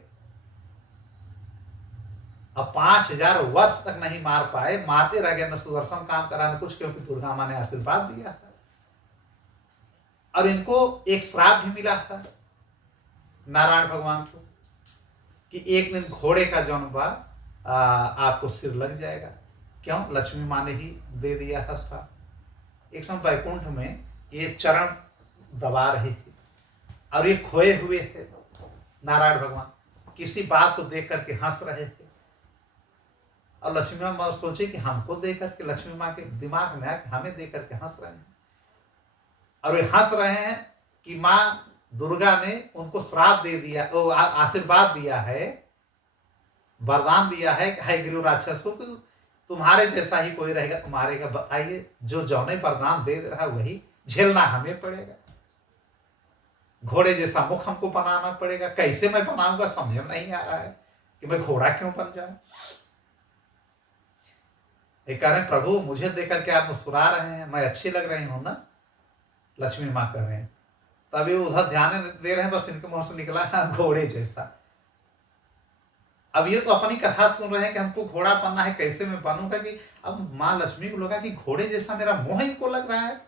अब 5000 वर्ष तक नहीं मार पाए, मारते रह गए, न सुदर्शन काम करा न कुछ, क्योंकि दुर्गा माँ ने आशीर्वाद दिया था। और इनको एक श्राप भी मिला था नारायण भगवान को कि एक दिन घोड़े का जन्म बा आपको सिर लग जाएगा। क्यों? लक्ष्मी माँ ने ही दे दिया था श्राप। एक समय वैकुंठ में ये चरण दबा रहे थे और ये खोए हुए थे। नारायण भगवान किसी बात को देख करके हंस रहे थे और लक्ष्मी माँ सोचे कि हमको देख करके, लक्ष्मी माँ के दिमाग में आया कि हमें देख करके हंस रहे हैं। और वे हंस रहे हैं कि माँ दुर्गा ने उनको श्राप दे दिया, आशीर्वाद दिया है, वरदान दिया है कि हयग्रीव राक्षस को कि तुम्हारे जैसा ही कोई रहेगा तुम्हारे का। बताइए, जो जौने वरदान दे रहा वही झेलना हमें पड़ेगा। घोड़े जैसा मुख हमको बनाना पड़ेगा। कैसे मैं बनाऊंगा समझ में नहीं आ रहा है कि मैं घोड़ा क्यों बन जाऊं। ये कह रहे हैं प्रभु मुझे देख करके आप मुस्कुरा रहे हैं, मैं अच्छी लग रही हूं ना, लक्ष्मी माँ कह रहे हैं। तभी उधर ध्यान नहीं दे रहे हैं, बस इनके मुंह से निकला घोड़े जैसा। अब ये तो अपनी कथा सुन रहे हैं कि हमको घोड़ा बनना है, कैसे मैं बनूंगा। कि अब माँ लक्ष्मी को लगा कि घोड़े जैसा मेरा मोह इनको लग रहा है।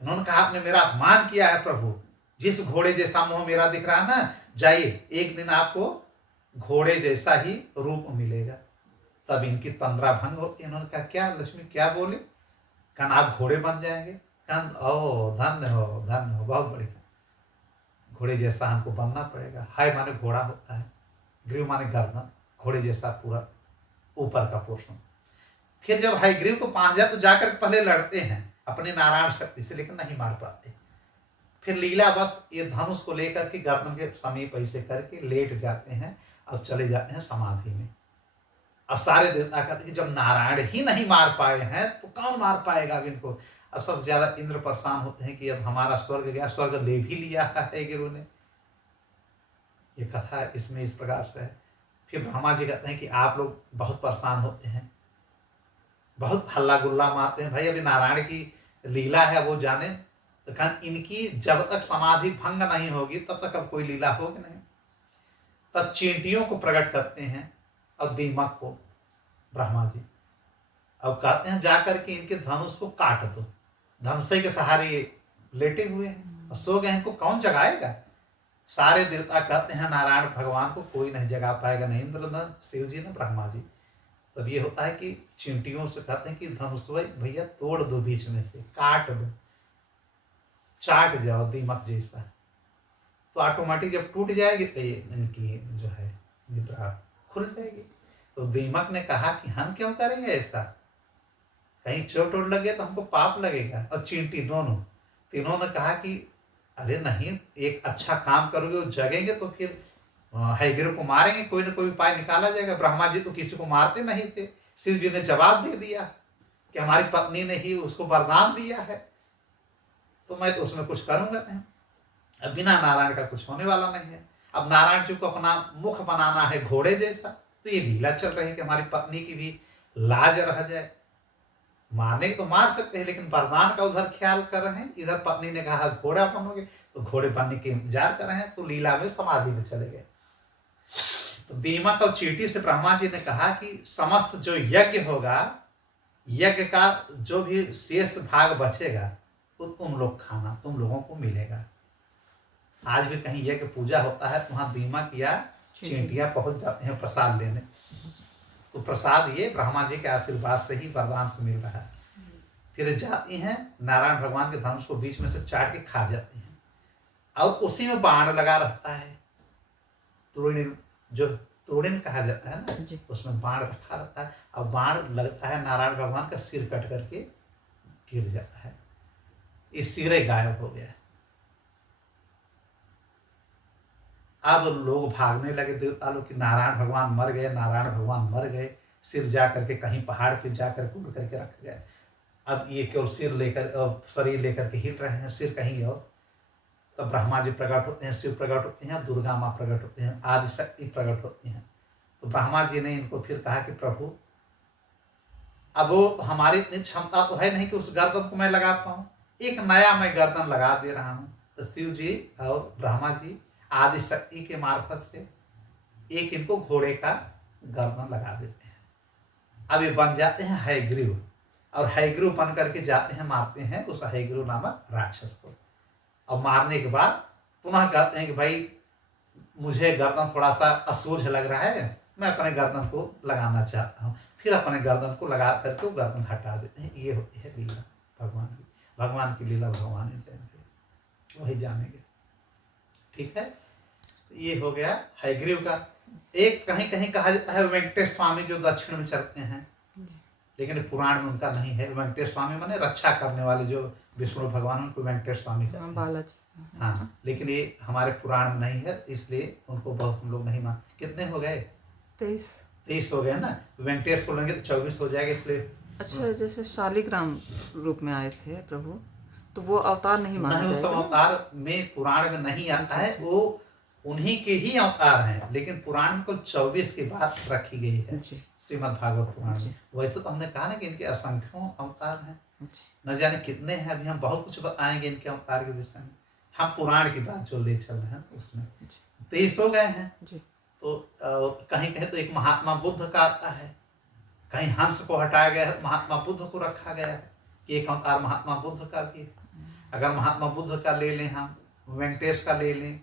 उन्होंने कहा आपने मेरा अपमान किया है प्रभु, जिस घोड़े जैसा मोह मेरा दिख रहा है ना, जाइए एक दिन आपको घोड़े जैसा ही रूप मिलेगा। तब इनकी तंद्रा भंग होती है। उन्होंने कहा क्या लक्ष्मी क्या बोले? कहा आप घोड़े बन जाएंगे। कहा ओ धन्य हो बहुत बढ़िया, घोड़े जैसा हमको बनना पड़ेगा। हाय माने घोड़ा होता है, ग्रीव माने गर्दन, घोड़े जैसा पूरा ऊपर का पोर्शन। फिर जब हयग्रीव को 5000 तो जाकर पहले लड़ते हैं अपने नारायण शक्ति से, लेकिन नहीं मार पाते। फिर लीला बस ये धनुष को लेकर के गर्दन के समीप ऐसे करके लेट जाते हैं और चले जाते हैं समाधि में। अब सारे देवता कहते हैं कि जब नारायण ही नहीं मार पाए हैं तो कौन मार पाएगा अब इनको। अब सबसे ज्यादा इंद्र परेशान होते हैं कि अब हमारा स्वर्ग गया, स्वर्ग ले भी लिया है गुरु ने। ये कथा इसमें इस प्रकार से है। फिर ब्रह्मा जी कहते हैं कि आप लोग बहुत परेशान होते हैं, बहुत हल्ला गुल्ला मारते हैं, भाई अभी नारायण की लीला है वो जाने। तो कहा इनकी जब तक समाधि भंग नहीं होगी तब तक अब कोई लीला होगी नहीं। तब चींटियों को प्रकट करते हैं और दीमक को ब्रह्मा जी। अब कहते हैं जाकर के इनके धनुष को काट दो। धनुष के सहारे लेटे हुए हैं और सो गए, इनको कौन जगाएगा। सारे देवता कहते हैं नारायण भगवान को कोई नहीं जगा पाएगा, न इंद्र न शिव जी न ब्रह्मा जी। तब ये होता है कि चींटियों से कहते हैं कि धनुष भैया तोड़ दो, बीच में से काट दो, चाट जाओ दीमक जैसा। तो ऑटोमेटिक जब टूट जाएगी तो ये इनकी जो है निद्रा खुल जाएगी। तो दीमक ने कहा कि हम क्यों करेंगे ऐसा, कहीं चोट वोट लगे तो हमको पाप लगेगा। और चींटी दोनों तीनों ने कहा कि अरे नहीं, एक अच्छा काम करोगे वो जगेंगे तो फिर हयग्रीव को मारेंगे, कोई ना कोई उपाय निकाला जाएगा। ब्रह्मा जी तो किसी को मारते नहीं थे। शिव जी ने जवाब दे दिया कि हमारी पत्नी ने ही उसको वरदान दिया है, तो मैं तो उसमें कुछ करूंगा नहीं। अब बिना नारायण का कुछ होने वाला नहीं है। अब नारायण जी को अपना मुख बनाना है घोड़े जैसा, तो ये लीला चल रही है कि हमारी पत्नी की भी लाज रह जाए। मारने तो मार सकते हैं, लेकिन वरदान का उधर ख्याल कर रहे हैं। इधर पत्नी ने कहा घोड़ा बनोगे, तो घोड़े बनने के इंतजार कर रहे हैं। तो लीला में समाधि में चले गए। तो दीमक और चींटी से ब्रह्मा जी ने कहा कि समस्त जो यज्ञ होगा, यज्ञ का जो भी शेष भाग बचेगा वो तुम लोग खाना, तुम लोगों को मिलेगा। आज भी कहीं यज्ञ पूजा होता है तो वहां दीमक या चींटियां पहुंच जाते हैं प्रसाद लेने। तो प्रसाद ये ब्रह्मा जी के आशीर्वाद से ही वरदान से मिल रहा है। फिर जाती हैं नारायण भगवान के धनुष को बीच में से चाट के खा जाती हैं, और उसी में बाण लगा रहता है। तुड़िन, जो तुड़िन कहा जाता है ना, उसमें बाण रखा रहता है, और बाण लगता है नारायण भगवान का सिर कट करके गिर जाता है। ये सिरे गायब हो गया। अब लोग भागने लगे, देवता लोग कि नारायण भगवान मर गए, नारायण भगवान मर गए। सिर जा करके कहीं पहाड़ पे जा करके उड़ करके रख गए। अब ये केवल सिर लेकर, शरीर लेकर के हिल रहे हैं, सिर कहीं और। तब ब्रह्मा जी प्रकट होते हैं, शिव प्रकट होते हैं, दुर्गा माँ प्रकट होते हैं, आदि शक्ति प्रकट होती हैं। तो ब्रह्मा जी ने इनको फिर कहा कि प्रभु अब वो हमारी इतनी क्षमता तो है नहीं कि उस गर्दन को मैं लगा पाऊँ, एक नया मैं गर्दन लगा दे रहा हूँ। तो शिव जी और ब्रह्मा जी आदि शक्ति के मार्फत से एक इनको घोड़े का गर्दन लगा देते हैं। अब ये बन जाते हैं हयग्रीव, और हयग्रीव बन करके जाते हैं, मारते हैं उस हयग्रीव नामक राक्षस को। और मारने के बाद पुनः कहते हैं कि भाई मुझे गर्दन थोड़ा सा असोझ लग रहा है, मैं अपने गर्दन को लगाना चाहता हूँ। फिर अपने गर्दन को लगा करके वो गर्दन हटा देते हैं। ये होती है लीला भगवान की। भगवान की लीला भगवान ही जानेंगे, वही जानेंगे। ठीक है, ये हो गया हयग्रीव का। एक कहीं कहीं कहा जाता है वेंकटेश स्वामी जो दक्षिण में चलते हैं, लेकिन पुराण में उनका नहीं है। वेंकटेश स्वामी माने रक्षा करने वाले, जो विष्णु भगवान उनको वेंकटेश स्वामी कहते हैं। बालाजी। हाँ, लेकिन ये हमारे पुराण में नहीं है, इसलिए उनको बहुत हम लोग नहीं मान। कितने हो गए? 23 हो गए ना। वेंकटेश को लेंगे तो 24 हो जाएगा, इसलिए। अच्छा, जैसे शालिग्राम रूप में आए थे प्रभु, तो वो अवतार नहीं माना नहीं, उस जाएगा। अवतार में पुराण में नहीं आता है, वो उन्हीं के ही अवतार हैं, लेकिन पुराण में कुल 24 की बात रखी गई है जी श्रीमद् भागवत पुराण जी। में। वैसे तो हमने कहा ना कि इनके असंख्यों अवतार हैं, जी न जाने कितने हैं। अभी हम बहुत कुछ बताएंगे इनके अवतार के विषय में। हम पुराण की बात जो ले चल रहे हैं उसमें 23 हो गए हैं। जी तो कहीं कहीं तो एक महात्मा बुद्ध का आता है, कहीं हंस को हटाया गया है, महात्मा बुद्ध को रखा गया है कि एक अवतार महात्मा बुद्ध का भी है। अगर महात्मा बुद्ध का ले लें, हम वेंकटेश का ले लें,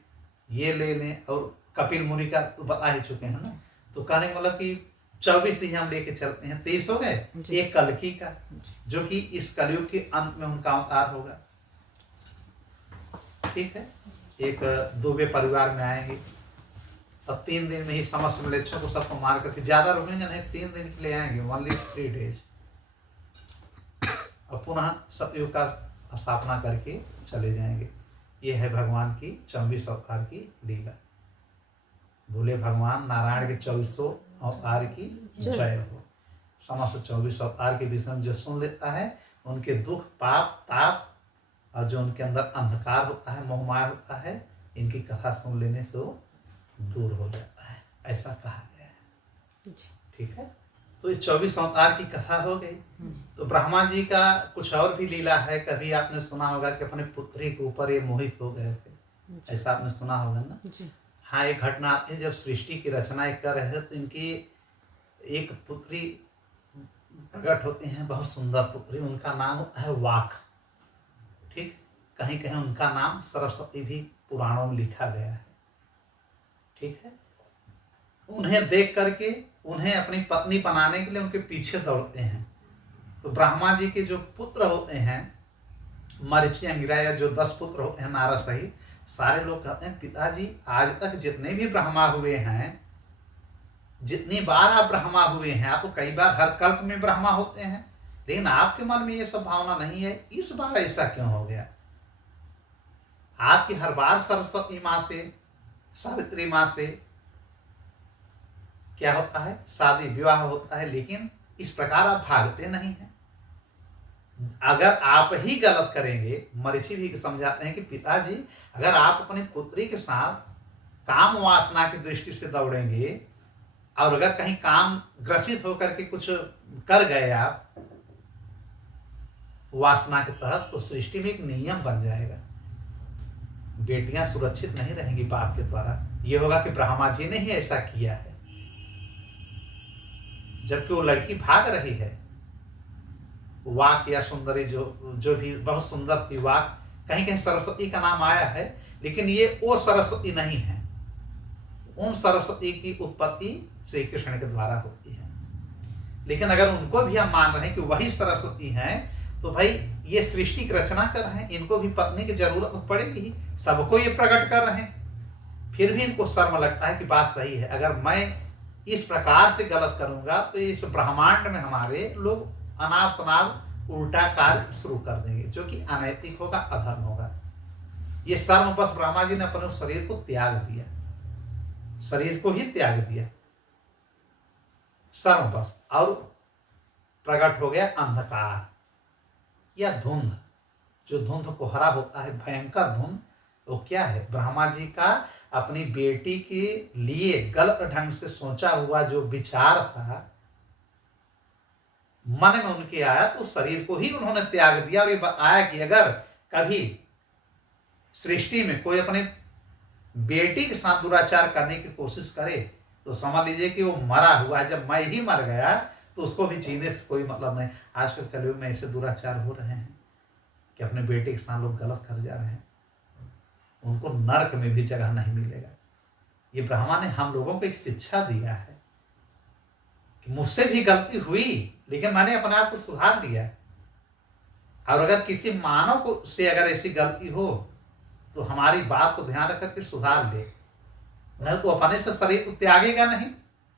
ये ले लें, और कपिल मुनि का तो बता ही चुके हैं ना। तो कहने का मतलब कि 24 ही हम लेके चलते हैं, 23 हो गए। जी। एक कल्कि का, जो कि इस कलयुग के अंत में उनका अवतार होगा, ठीक है। एक दुबे परिवार में आएंगे और 3 दिन में ही समस्त मिलेच्छों को सबको मार करके, ज्यादा रुकेंगे नहीं, 3 दिन के लिए आएंगे, ओनली 3 डेज, और पुनः सतयुग का स्थापना करके चले जाएंगे। ये है भगवान की 24 अवतार की लीला। बोले भगवान नारायण के 24 अवतार की जय हो। समस्त 24 अवतार के विषय में जो सुन लेता है, उनके दुख, पाप, ताप और जो उनके अंदर अंधकार होता है, मोहमाया होता है, इनकी कथा सुन लेने से वो दूर हो जाता है, ऐसा कहा गया है, ठीक है। तो इस 24 अवतार की कथा हो गई। तो ब्रह्मा जी का कुछ और भी लीला है। कभी आपने सुना होगा कि अपने पुत्री के ऊपर ये मोहित हो गए थे, ऐसा आपने सुना होगा ना। जी हाँ, एक घटना आती है, जब सृष्टि की रचना कर रहे थे तो इनकी एक पुत्री प्रकट होती हैं, बहुत सुंदर पुत्री, उनका नाम होता है वाक, ठीक। कहीं कहीं उनका नाम सरस्वती भी पुराणों में लिखा गया है, ठीक है। उन्हें देख करके उन्हें अपनी पत्नी बनाने के लिए उनके पीछे दौड़ते हैं। तो ब्रह्मा जी के जो पुत्र होते हैं, मरीचि, अंगिरा, या जो 10 पुत्र होते हैं नारद सहित, सारे लोग कहते हैं पिताजी आज तक जितने भी ब्रह्मा हुए हैं, जितनी बार आप ब्रह्मा हुए हैं, आप तो कई बार हर कल्प में ब्रह्मा होते हैं, लेकिन आपके मन में ये सब भावना नहीं है, इस बार ऐसा क्यों हो गया? आपकी हर बार सरस्वती माँ से, सावित्री माँ से क्या होता है, शादी विवाह होता है, लेकिन इस प्रकार आप भागते नहीं हैं। अगर आप ही गलत करेंगे, मरीचि भी समझाते हैं कि पिताजी अगर आप अपनी पुत्री के साथ काम वासना की दृष्टि से दौड़ेंगे और अगर कहीं काम ग्रसित होकर के कुछ कर गए आप वासना के तहत, तो सृष्टि में एक नियम बन जाएगा, बेटियां सुरक्षित नहीं रहेंगी बाप के द्वारा। ये होगा कि ब्रह्मा जी ने ही ऐसा किया है, जबकि वो लड़की भाग रही है। वाक या सुंदरी जो भी बहुत सुंदर थी, वाक, कहीं कहीं सरस्वती का नाम आया है, लेकिन ये वो सरस्वती नहीं है। उन सरस्वती की उत्पत्ति श्री कृष्ण के द्वारा होती है। लेकिन अगर उनको भी हम मान रहे हैं कि वही सरस्वती हैं, तो भाई ये सृष्टि की रचना कर रहे हैं, इनको भी पत्नी की जरूरत तो पड़ेगी ही, सबको ये प्रकट कर रहे हैं, फिर भी इनको शर्म लगता है कि बात सही है। अगर मैं इस प्रकार से गलत करूंगा तो इस ब्रह्मांड में हमारे लोग अनाप शनाप उल्टा कार्य शुरू कर देंगे, जो कि अनैतिक होगा, अधर्म होगा। ये शर्म बस ब्रह्मा जी ने अपने शरीर को त्याग दिया, शरीर को ही त्याग दिया, शर्म बस, और प्रकट हो गया अंधकार या धुंध। जो धुंध कोहरा होता है, भयंकर धुंध, तो क्या है, ब्रह्मा जी का अपनी बेटी के लिए गलत ढंग से सोचा हुआ जो विचार था मन में उनके आया, तो शरीर को ही उन्होंने त्याग दिया। और ये बताया कि अगर कभी सृष्टि में कोई अपने बेटी के साथ दुराचार करने की कोशिश करे तो समझ लीजिए कि वो मरा हुआ है। जब मैं ही मर गया तो उसको भी जीने से कोई मतलब नहीं। आजकल कलयुग में ऐसे दुराचार हो रहे हैं कि अपने बेटे के साथ लोग गलत कर जा रहे हैं, उनको नरक में भी जगह नहीं मिलेगा। ये ब्रह्मा ने हम लोगों को एक शिक्षा दिया है कि मुझसे भी गलती हुई, लेकिन मैंने अपने आप को सुधार लिया। और अगर किसी मानव को से अगर ऐसी गलती हो तो हमारी बात को ध्यान रख करके सुधार ले, नहीं तो अपने से शरीर तो त्यागेगा नहीं।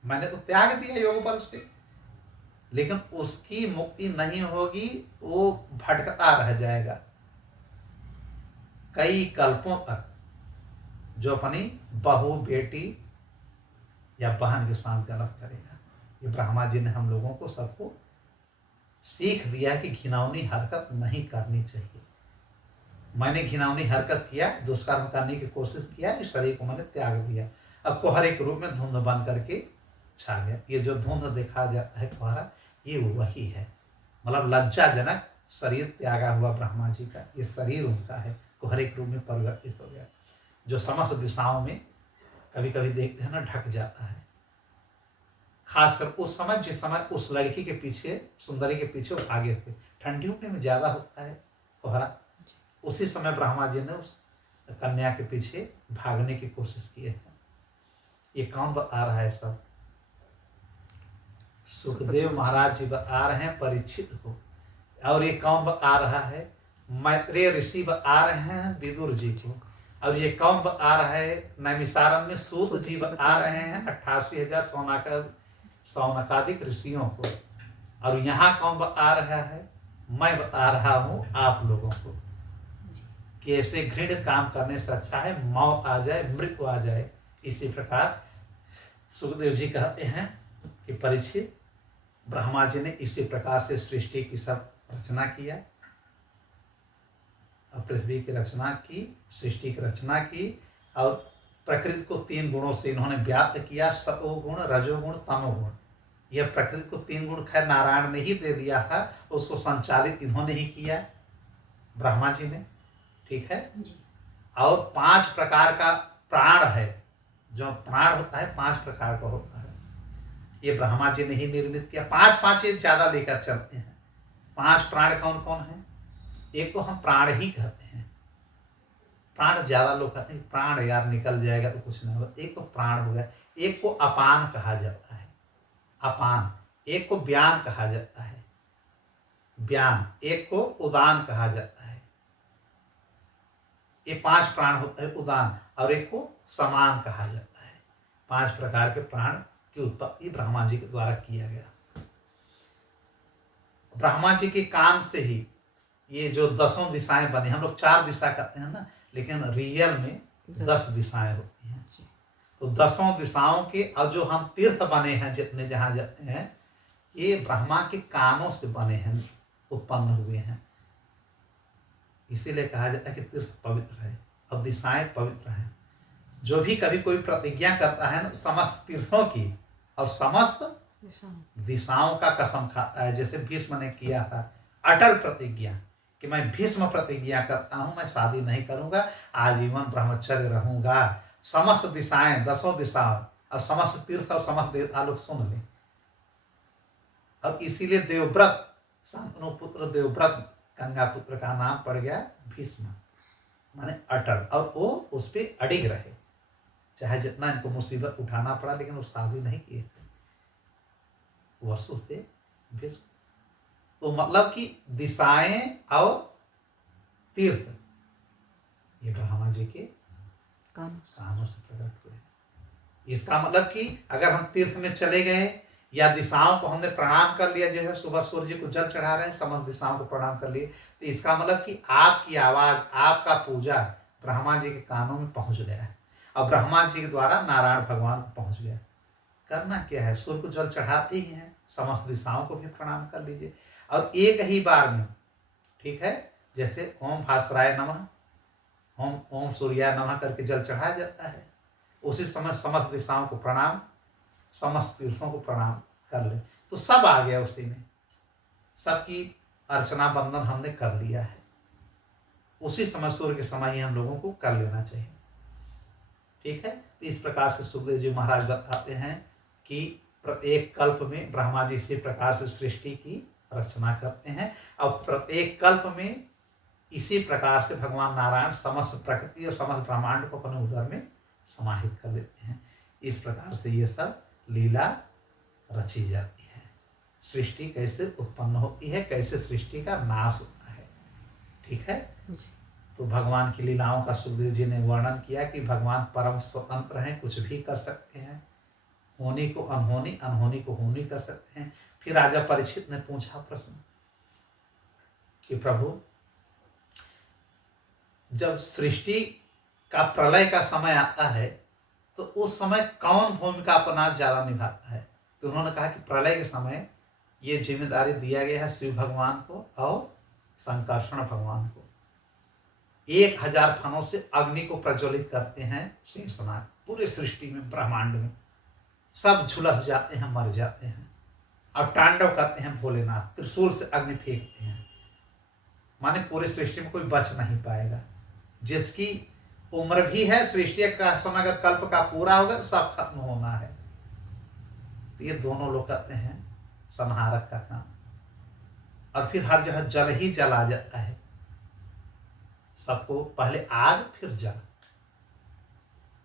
मैंने तो त्याग दिया योग बल से, लेकिन उसकी मुक्ति नहीं होगी, वो भटकता रह जाएगा कई कल्पों तक, जो अपनी बहू, बेटी या बहन के साथ गलत करेगा। ये ब्रह्मा जी ने हम लोगों को सबको सीख दिया कि घिनौनी हरकत नहीं करनी चाहिए। मैंने घिनौनी हरकत किया, दुष्कर्म करने की कोशिश किया, इस शरीर को मैंने त्याग दिया। अब कुहरे के रूप में धुंध बन करके छा गया। ये जो धुंध देखा जाता है कुहरा, ये वही है। मतलब लज्जाजनक शरीर त्यागा हुआ ब्रह्मा जी का, ये शरीर उनका है, कुहरे के रूप में परिवर्तित हो गया, जो समस्त दिशाओं में कभी कभी देखते हैं ना ढक जाता है। खासकर उस समय, जिस समय उस लड़की के पीछे, सुंदरी के पीछे वो भागे थे, ठंडी उठने में ज्यादा होता है कोहरा, उसी समय ब्रह्मा जी ने उस कन्या के पीछे भागने की कोशिश की है। ये कौन आ रहा है सब? सुखदेव महाराज जी आ रहे हैं परीक्षित को। और ये कौन आ रहा है? मैत्रेय ऋषि आ रहे हैं विदुर जी को। अब ये कौन आ रहा है? नैमिषारण्य में सूत जी आ रहे हैं 88,000 सौनकादिक ऋषियों को। और यहाँ कौन आ रहा है? मैं बता रहा हूँ आप लोगों को कि ऐसे घृणित काम करने से अच्छा है मौत आ जाए, मृत्यु आ जाए। इसी प्रकार सुखदेव जी कहते हैं कि परीक्षित, ब्रह्मा जी ने इसी प्रकार से सृष्टि की सब रचना किया, और पृथ्वी की रचना की, सृष्टि की रचना की, और प्रकृति को 3 गुणों से इन्होंने व्याप्त किया, सतोगुण, रजोगुण, तमोगुण। यह प्रकृति को 3 गुण खैर नारायण ने ही दे दिया है, उसको संचालित इन्होंने ही किया, ब्रह्मा जी ने, ठीक है। और 5 प्रकार का प्राण है, जो प्राण होता है 5 प्रकार का होता है, ये ब्रह्मा जी ने ही निर्मित किया। 5 ये ज्यादा लेकर चलते हैं। 5 प्राण कौन कौन है? एक तो हम प्राण ही कहते हैं, प्राण ज्यादा लोग कहते हैं प्राण यार निकल जाएगा तो कुछ नहीं होगा। एक तो प्राण हो गया, एक को अपान कहा जाता है, अपान। एक को व्यान कहा जाता है, व्यान। एक को उदान कहा जाता है। ये 5 प्राण होता है, उदान। और एक को समान कहा जाता है। 5 प्रकार के प्राण की उत्पत्ति ब्रह्मा जी के द्वारा किया गया। ब्रह्मा जी के काम से ही ये जो 10 दिशाएं बनी, हम लोग 4 दिशा कहते हैं ना, लेकिन रियल में 10 दिशाएं होती हैं। तो 10 दिशाओं के, और जो हम तीर्थ बने हैं जितने जहाँ जाते हैं, ये ब्रह्मा के कानों से बने हैं, उत्पन्न हुए हैं। इसीलिए कहा जाता है कि तीर्थ पवित्र है और दिशाएं पवित्र हैं। जो भी कभी कोई प्रतिज्ञा करता है ना, समस्त तीर्थों की और समस्त दिशाओं का कसम खाता है। जैसे भीष्म ने किया था अटल प्रतिज्ञा कि मैं भीष्म प्रतिज्ञा करता हूं, मैं शादी नहीं करूंगा, आजीवन ब्रह्मचर्य रहूंगा। समस्त दिशाएं, 10 दिशाएं और समस्त तीर्थ और समस्त देवता लोग सुन लें। अब इसीलिए देवव्रत, शांतनु पुत्र देवव्रत, गंगा पुत्र का नाम पड़ गया भीष्म, माने अटल। और वो उस पर अडिग रहे, चाहे जितना इनको मुसीबत उठाना पड़ा, लेकिन वो शादी नहीं किए थे, वसु थे भीष्म। तो मतलब कि दिशाएं और तीर्थ ये ब्रह्मा जी के कानों से प्रकट हुए। इसका मतलब कि अगर हम तीर्थ में चले गए या दिशाओं को हमने प्रणाम कर लिया, जैसे सुबह सूर्य जी को जल चढ़ा रहे हैं, समस्त दिशाओं को प्रणाम कर लिए, तो इसका मतलब कि आपकी आवाज, आपका पूजा ब्रह्मा जी के कानों में पहुंच गया है, और ब्रह्मा जी के द्वारा नारायण भगवान को पहुंच गया। करना क्या है? सूर्य को जल चढ़ाते ही हैं, समस्त दिशाओं को भी प्रणाम कर लीजिए, और एक ही बार में, ठीक है। जैसे ओम भास्कराय नमः, ओम सूर्याय नमः करके जल चढ़ाया जाता है, उसी समय समस्त दिशाओं को प्रणाम, समस्त तीर्थों को प्रणाम कर ले, तो सब आ गया उसी में, सबकी अर्चना बंदन हमने कर लिया है। उसी समय सूर्य के समय ही हम लोगों को कर लेना चाहिए, ठीक है। तो इस प्रकार से सुखदेव जी महाराज बताते हैं कि प्रत्येक कल्प में ब्रह्मा जी इसी प्रकार से सृष्टि की रचना करते हैं, और प्रत्येक कल्प में इसी प्रकार से भगवान नारायण समस्त प्रकृति और समस्त ब्रह्मांड को अपने उदर में समाहित कर लेते हैं। इस प्रकार से ये सब लीला रची जाती है। सृष्टि कैसे उत्पन्न होती है, कैसे सृष्टि का नाश होता है, ठीक है। तो भगवान की लीलाओं का सुखदेव जी ने वर्णन किया कि भगवान परम स्वतंत्र हैं, कुछ भी कर सकते हैं, होनी को अनहोनी, अनहोनी को होनी कर सकते हैं। फिर राजा परीक्षित ने पूछा प्रश्न कि प्रभु, जब सृष्टि का प्रलय का समय आता है तो उस समय कौन भूमिका अपना ज्यादा निभाता है? तो उन्होंने कहा कि प्रलय के समय ये जिम्मेदारी दिया गया है शिव भगवान को और संकर्षण भगवान को। 1000 फनों से अग्नि को प्रज्वलित करते हैं शेषनाग। पूरे सृष्टि में, ब्रह्मांड में सब झुलस जाते हैं, मर जाते हैं, और तांडव करते हैं भोलेनाथ। त्रिशूल से अग्नि फेंकते हैं, माने पूरे सृष्टि में कोई बच नहीं पाएगा। जिसकी उम्र भी है, सृष्टि का समय अगर कल्प का पूरा होगा तो सब खत्म होना है। ये दोनों लोग करते हैं संहारक का काम, और फिर हर जगह जल ही जल आ जाता है। सबको पहले आग फिर जल,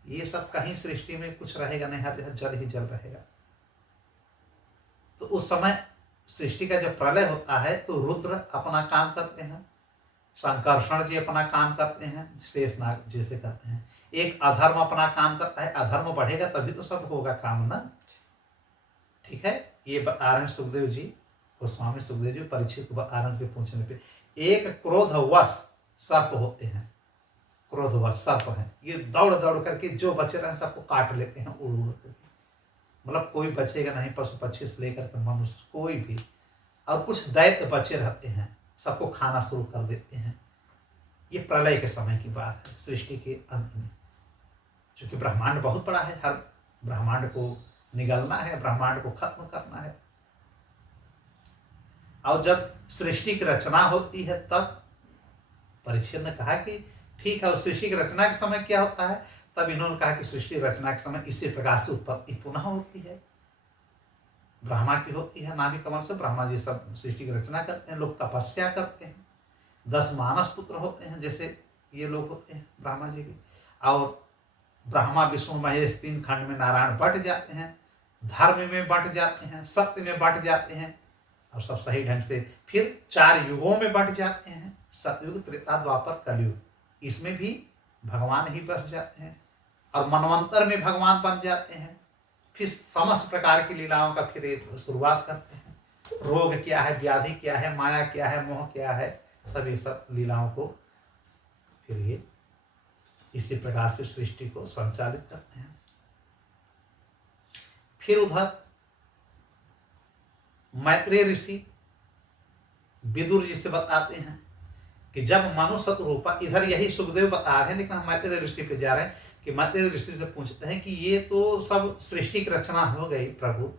ये सब कहीं सृष्टि में कुछ रहेगा नहीं, हर जगह जल ही जल रहेगा। तो उस समय सृष्टि का जब प्रलय होता है तो रुद्र अपना काम करते हैं, संकर्षण जी अपना काम करते हैं, शेषनाग जैसे करते हैं। एक अधर्म अपना काम करता है, अधर्म बढ़ेगा तभी तो सब होगा काम ना। ठीक है, ये बता रहे हैं सुखदेव जी, गोस्वामी सुखदेव जी परीक्षित को बता रहे हैं उनके पूछने पे। एक क्रोधवश सर्प होते हैं, क्रोधवश सर्प हैं, ये दौड़ दौड़ करके जो बचे रहे सबको काट लेते हैं उड़ उड़ करके। मतलब कोई बचेगा नहीं, पशु पक्षी से लेकर के मनुष्य कोई भी। और कुछ दैत्य बचे रहते हैं, सबको खाना शुरू कर देते हैं। ये प्रलय के समय की बात है, सृष्टि के अंत में। क्योंकि ब्रह्मांड बहुत बड़ा है, हर ब्रह्मांड को निगलना है, ब्रह्मांड को खत्म करना है। और जब सृष्टि की रचना होती है तब परीक्षित ने कहा कि ठीक है, उस सृष्टि की रचना के समय क्या होता है, तब इन्होंने कहा कि सृष्टि रचना के समय इसी प्रकार से उत्पत्ति पुनः होती है। ब्रह्मा की होती है, नाभि कमल से ब्रह्मा जी सब सृष्टि की रचना करते हैं, लोग तपस्या करते हैं, 10 मानस पुत्र होते हैं जैसे ये लोग होते हैं ब्रह्मा जी के। और ब्रह्मा विष्णु महेश 3 खंड में नारायण बंट जाते हैं, धर्म में बंट जाते हैं, सत्य में बंट जाते हैं, और सब सही ढंग से फिर 4 युगों में बंट जाते हैं, सतयुग, त्रेता, द्वापर, कलयुग। इसमें भी भगवान ही बस जाते हैं, और मनवंतर में भगवान बन जाते हैं। फिर समस्त प्रकार की लीलाओं का फिर शुरुआत करते हैं। रोग क्या है, व्याधि क्या है, माया क्या है, मोह क्या है, सभी सब लीलाओं को फिर ये इसी प्रकार से सृष्टि को संचालित करते हैं। फिर उधर मैत्रेय ऋषि विदुर जी से बताते हैं कि जब मनु शतरूपा, इधर यही सुखदेव बता रहे हैं लेकिन हम मैत्रेय ऋषि पे जा रहे हैं, कि मैत्रेय ऋषि से पूछते हैं कि ये तो सब सृष्टि की रचना हो गई प्रभु।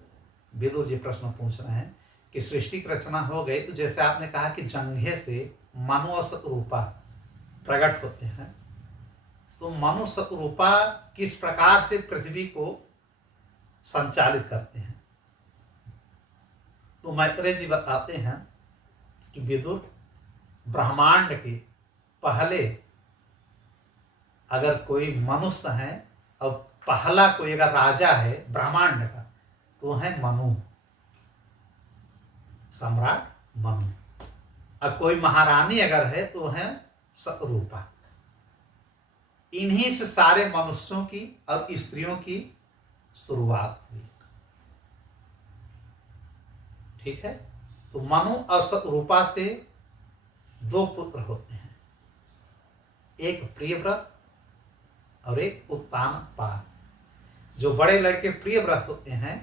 विदुर जी प्रश्न पूछ रहे हैं कि सृष्टि की रचना हो गई, तो जैसे आपने कहा कि जंघे से मनु और शतरूपा प्रकट होते हैं, तो मनु शतरूपा किस प्रकार से पृथ्वी को संचालित करते हैं। तो मैत्रेय जी बताते हैं कि विदुर, ब्रह्मांड के पहले अगर कोई मनुष्य है और पहला कोई अगर राजा है ब्रह्मांड का, तो है मनु, सम्राट मनु। और कोई महारानी अगर है तो है शतरूपा। इन्हीं से सारे मनुष्यों की और स्त्रियों की शुरुआत हुई। ठीक है, तो मनु और शतरूपा से 2 पुत्र होते हैं, एक प्रियव्रत और एक उत्तानपाद। जो बड़े लड़के प्रियव्रत होते हैं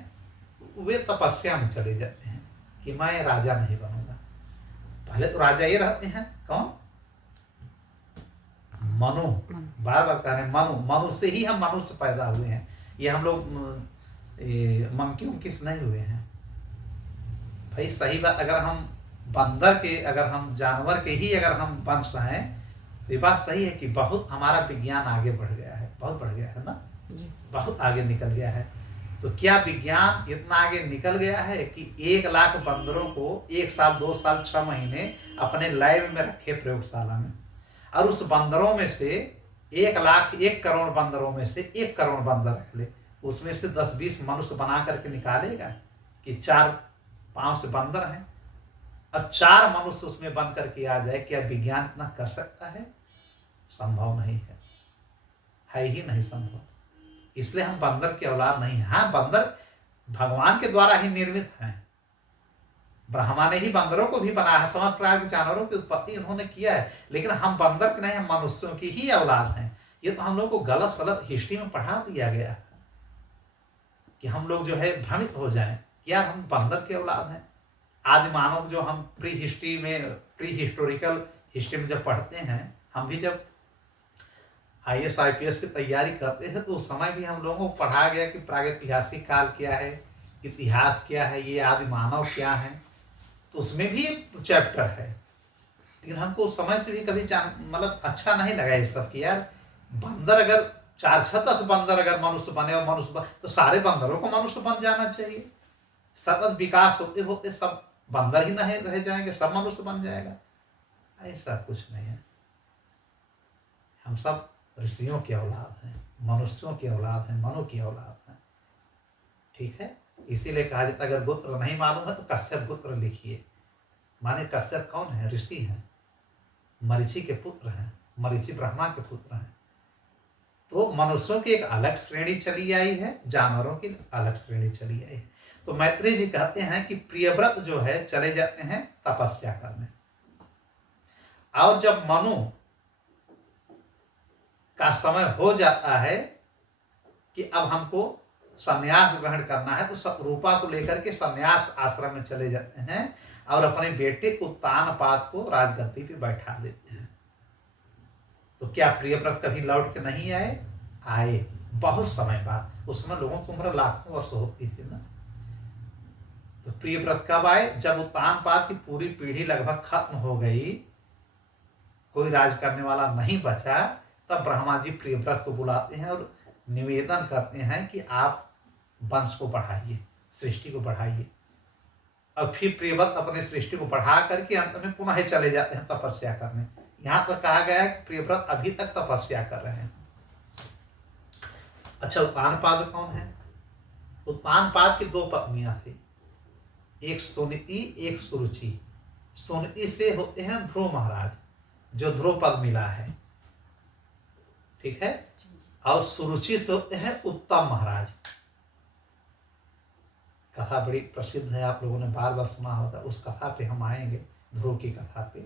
वे तपस्या में चले जाते हैं कि मैं राजा नहीं बनूंगा। पहले तो राजा ये रहते हैं, कौन? मनु। बार बार कह रहे हैं मनु, मनु से ही हम मनुष्य पैदा हुए हैं। ये हम लोग मंकी उनकी नहीं हुए हैं भाई। सही बात, अगर हम बंदर के, अगर हम जानवर के ही अगर हम वंश हैं, तो ये बात सही है कि बहुत हमारा विज्ञान आगे बढ़ गया है, बहुत बढ़ गया है ना जी, बहुत आगे निकल गया है। तो क्या विज्ञान इतना आगे निकल गया है कि 1 लाख बंदरों को 1 साल 2 साल 6 महीने अपने लैब में रखे प्रयोगशाला में, और उस बंदरों में से 1 लाख 1 करोड़ बंदरों में से 1 करोड़ बंदर रख ले, उसमें से 10-20 मनुष्य बना करके निकालेगा कि 4 पांव से बंदर हैं और 4 मनुष्य उसमें बन करके आ जाए। क्या विज्ञान इतना कर सकता है? संभव नहीं है ही नहीं संभव। इसलिए हम बंदर की औलाद नहीं है। हाँ, बंदर भगवान के द्वारा ही निर्मित हैं। ब्रह्मा ने ही बंदरों को भी बनाया है, समस्त प्रकार के जानवरों की उत्पत्ति उन्होंने किया है, लेकिन हम बंदर के नहीं, हम मनुष्यों की ही औलाद हैं। ये तो हम लोग को गलत सलत हिस्ट्री में पढ़ा दिया गया है कि हम लोग जो है भ्रमित हो जाएं कि यार हम बंदर के औलाद हैं। आदि मानव जो हम प्री हिस्टोरिकल हिस्ट्री में जब पढ़ते हैं, हम भी जब IAS IPS की तैयारी करते थे तो उस समय भी हम लोगों को पढ़ाया गया कि प्रागैतिहासिक काल क्या है, इतिहास क्या है, ये आदि मानव क्या है, तो उसमें भी एक चैप्टर है। लेकिन हमको उस समय से भी कभी मतलब अच्छा नहीं लगा ये सब कि यार बंदर अगर 4-6 बंदर अगर मनुष्य बने और तो सारे बंदरों को मनुष्य बन जाना चाहिए। सतत विकास होते होते सब बंदर ही नहीं रह जाएंगे, सब मनुष्य बन जाएगा। ऐसा कुछ नहीं है। हम सब ऋषियों की औलाद हैं, मनुष्यों की औलाद हैं, मनु की औलाद हैं। ठीक है, इसीलिए कहा जाता है अगर गोत्र नहीं मालूम है तो कश्यप गोत्र लिखिए। माने कश्यप कौन है? ऋषि हैं, मरीचि के पुत्र हैं, मरीचि ब्रह्मा के पुत्र हैं। तो मनुष्यों की एक अलग श्रेणी चली आई है, जानवरों की अलग श्रेणी चली आई है। तो मैत्रेय जी कहते हैं कि प्रियव्रत जो है चले जाते हैं तपस्या करने, और जब मनु का समय हो जाता है कि अब हमको संन्यास ग्रहण करना है, तो शत्रुपा को लेकर के संन्यास आश्रम में चले जाते हैं और अपने बेटे उत्तानपाद को राजगद्दी पे बैठा देते हैं। तो क्या प्रियव्रत कभी लौट के नहीं आए? आए, बहुत समय बाद। उस समय लोगों की उम्र लाखों वर्ष होती थी ना। तो प्रियव्रत कब आए? जब उत्तानपाद की पूरी पीढ़ी लगभग खत्म हो गई, कोई राज करने वाला नहीं बचा, तब ब्रह्मा जी प्रियव्रत को बुलाते हैं और निवेदन करते हैं कि आप वंश को बढ़ाइए, सृष्टि को बढ़ाइए। और फिर प्रियव्रत अपने सृष्टि को बढ़ा करके अंत में पुनः चले जाते हैं तपस्या करने। यहाँ पर कहा गया है कि प्रियव्रत अभी तक तपस्या कर रहे हैं। अच्छा, उत्तानपाद कौन है? उत्तानपाद की 2 पत्नियां थी, एक सुनीति, एक सुरुचि। सुनीति से होते हैं ध्रुव महाराज, जो ध्रुव पद मिला है। ठीक है, और सुरुचि से होते हैं उत्तम महाराज। कथा बड़ी प्रसिद्ध है, आप लोगों ने बार बार सुना होगा। उस कथा पे हम आएंगे, ध्रुव की कथा पे,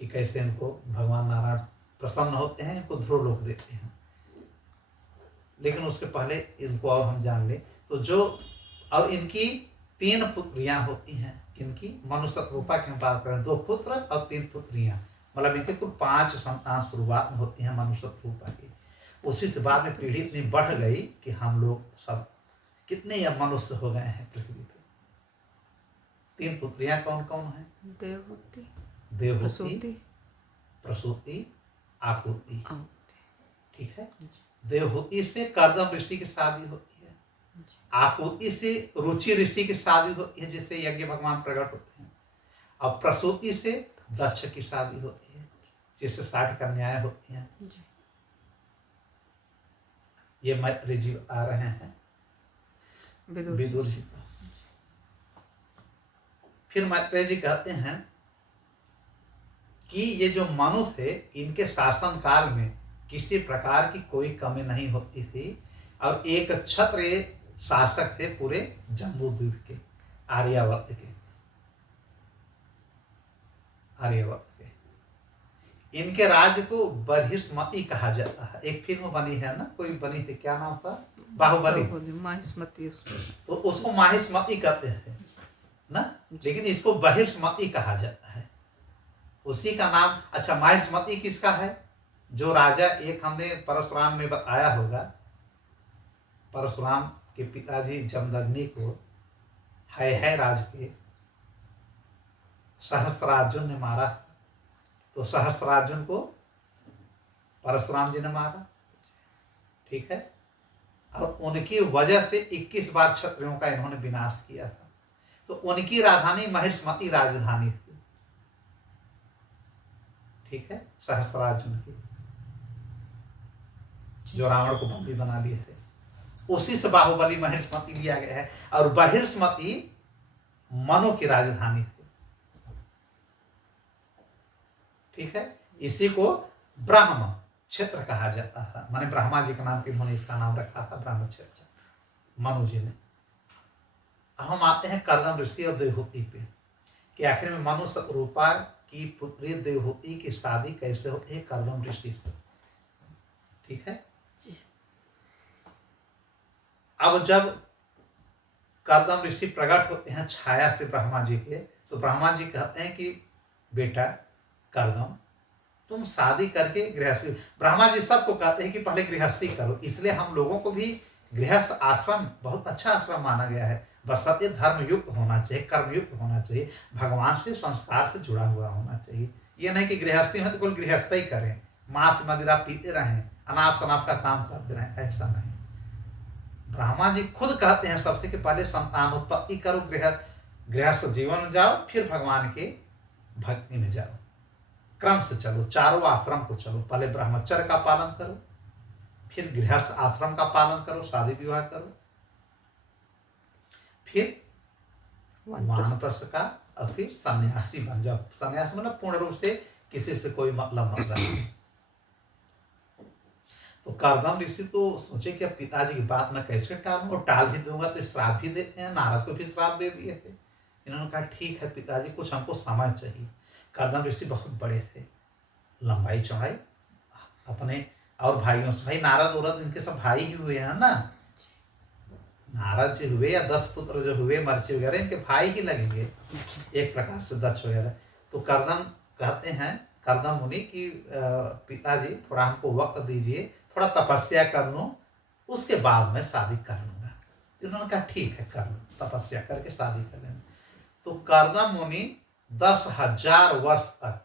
कि कैसे इनको भगवान नारायण प्रसन्न होते हैं, इनको ध्रुव लोक देते हैं। लेकिन उसके पहले इनको और हम जान ले तो जो, और इनकी 3 पुत्रियां होती हैं। किनकी? मनुष्य रूपा की हम बात करें, 2 पुत्र और 3 पुत्रियां, मतलब इनके कुल 5 संतान शुरुआत में होती हैं मनुष्य रूपा की। उसी से बाद में पीढ़ी इतनी बढ़ गई कि हम लोग सब कितने या मनुष्य हो गए हैं पृथ्वी पे। 3 पुत्रियां कौन कौन हैं? देवहूति, देवहूति, प्रसूति, आकुति। ठीक है, देवहूति से कर्दम ऋषि की शादी होती है, आकुति से रुचि ऋषि की शादी होती है, जिससे यज्ञ भगवान प्रकट होते हैं, और प्रसूति से दक्ष की शादी होती है, जिससे 60 कन्याएं होती हैं। ये मैत्रेय जी आ रहे हैं विदुर जी को। फिर मैत्रेय जी कहते हैं कि ये जो मनु थे, इनके शासन काल में किसी प्रकार की कोई कमी नहीं होती थी, और एक क्षत्रिय शासक थे पूरे जम्बूद्वीप के, आर्यावर्त के। इनके राज्य को बर्हिष्मति कहा जाता है। एक फिल्म बनी है ना, कोई बनी थी, क्या नाम था? बाहुबली। माहिष्मति। तो उसको माहिष्मति कहते हैं ना, लेकिन इसको बहिष्मति कहा जाता है, उसी का नाम। अच्छा, माहिष्मति किसका है? जो राजा, एक हमने परशुराम में बताया होगा, परशुराम के पिताजी जमदग्नि को है राज के सहस्त्रार्जुन ने मारा, तो सहस्त्रार्जुन को परशुराम जी ने मारा। ठीक है, और उनकी वजह से 21 बार क्षत्रियों का इन्होंने विनाश किया था। तो उनकी राजधानी महिष्मति राजधानी थी। ठीक है, सहस्त्रार्जुन की, जो रावण को बंदी बना लिए थे, उसी से बाहुबली महिष्मति लिया गया है। और बहिष्मति मनु की राजधानी थी। ठीक है, इसी को ब्रह्म क्षेत्र कहा जाता था, माने ब्रह्मा जी के नाम पे इन्होंने इसका नाम रखा था, ब्रह्म क्षेत्र, मनु जी ने। अब हम आते हैं कर्दम ऋषि और देवहूति पे, कि आखिर में मनु शतरूपा की पुत्री देवहूति की शादी कैसे होती है कर्दम ऋषि से। ठीक है, अब जब कर्दम ऋषि प्रकट होते हैं छाया से ब्रह्मा जी के, तो ब्रह्मा जी कहते हैं कि बेटा कर्दम, तुम शादी करके गृहस्थी, ब्रह्मा जी सबको कहते हैं कि पहले गृहस्थी करो, इसलिए हम लोगों को भी गृहस्थ आश्रम बहुत अच्छा आश्रम माना गया है। बशर्ते धर्म युक्त होना चाहिए, कर्मयुक्त होना चाहिए, भगवान से संस्कार से जुड़ा हुआ होना चाहिए। ये नहीं कि गृहस्थी में तो केवल गृहस्थ ही करें, मांस मदिरा पीते रहें, अनाप शनाप का काम करते रहें, ऐसा नहीं। ब्रह्मा जी खुद कहते हैं सबसे कि पहले संतान उत्पत्ति करो, गृहस्थ जीवन में जाओ, फिर भगवान के भक्ति में जाओ, क्रम से चलो, चारों आश्रम को चलो। पहले ब्रह्मचर्य का पालन करो, फिर गृहस्थ आश्रम का पालन करो, शादी विवाह करो, फिर वानप्रस्थ का, और फिर सन्यासी बन जाओ। सन्यासी मतलब पूर्ण रूप से किसी से कोई मतलब मत रहे। तो कर्दम ऋषि तो सोचे कि अब पिताजी की बात मैं कैसे टालूं, और टाल भी दूंगा तो श्राप भी देते हैं, नारद को भी श्राप दे दिए थे। इन्होंने कहा ठीक है पिताजी, कुछ हमको समय चाहिए। कर्दम ऋषि बहुत बड़े थे, लंबाई चौड़ाई अपने और भाइयों से, भाई नारद उरद इनके सब भाई ही हुए हैं ना, नारद जी हुए या 10 पुत्र जो हुए मर्ची वगैरह, इनके भाई ही लगेंगे एक प्रकार से, दक्ष वगैरह। तो कर्दम कहते हैं, कर्दम मुनि कि पिताजी थोड़ा हमको वक्त दीजिए, थोड़ा तपस्या कर लूँ, उसके बाद मैं शादी कर लूँगा। इन्होंने कहा ठीक है कर लो, तपस्या करके शादी कर लेना। तो कर्दम मुनि 10,000 वर्ष तक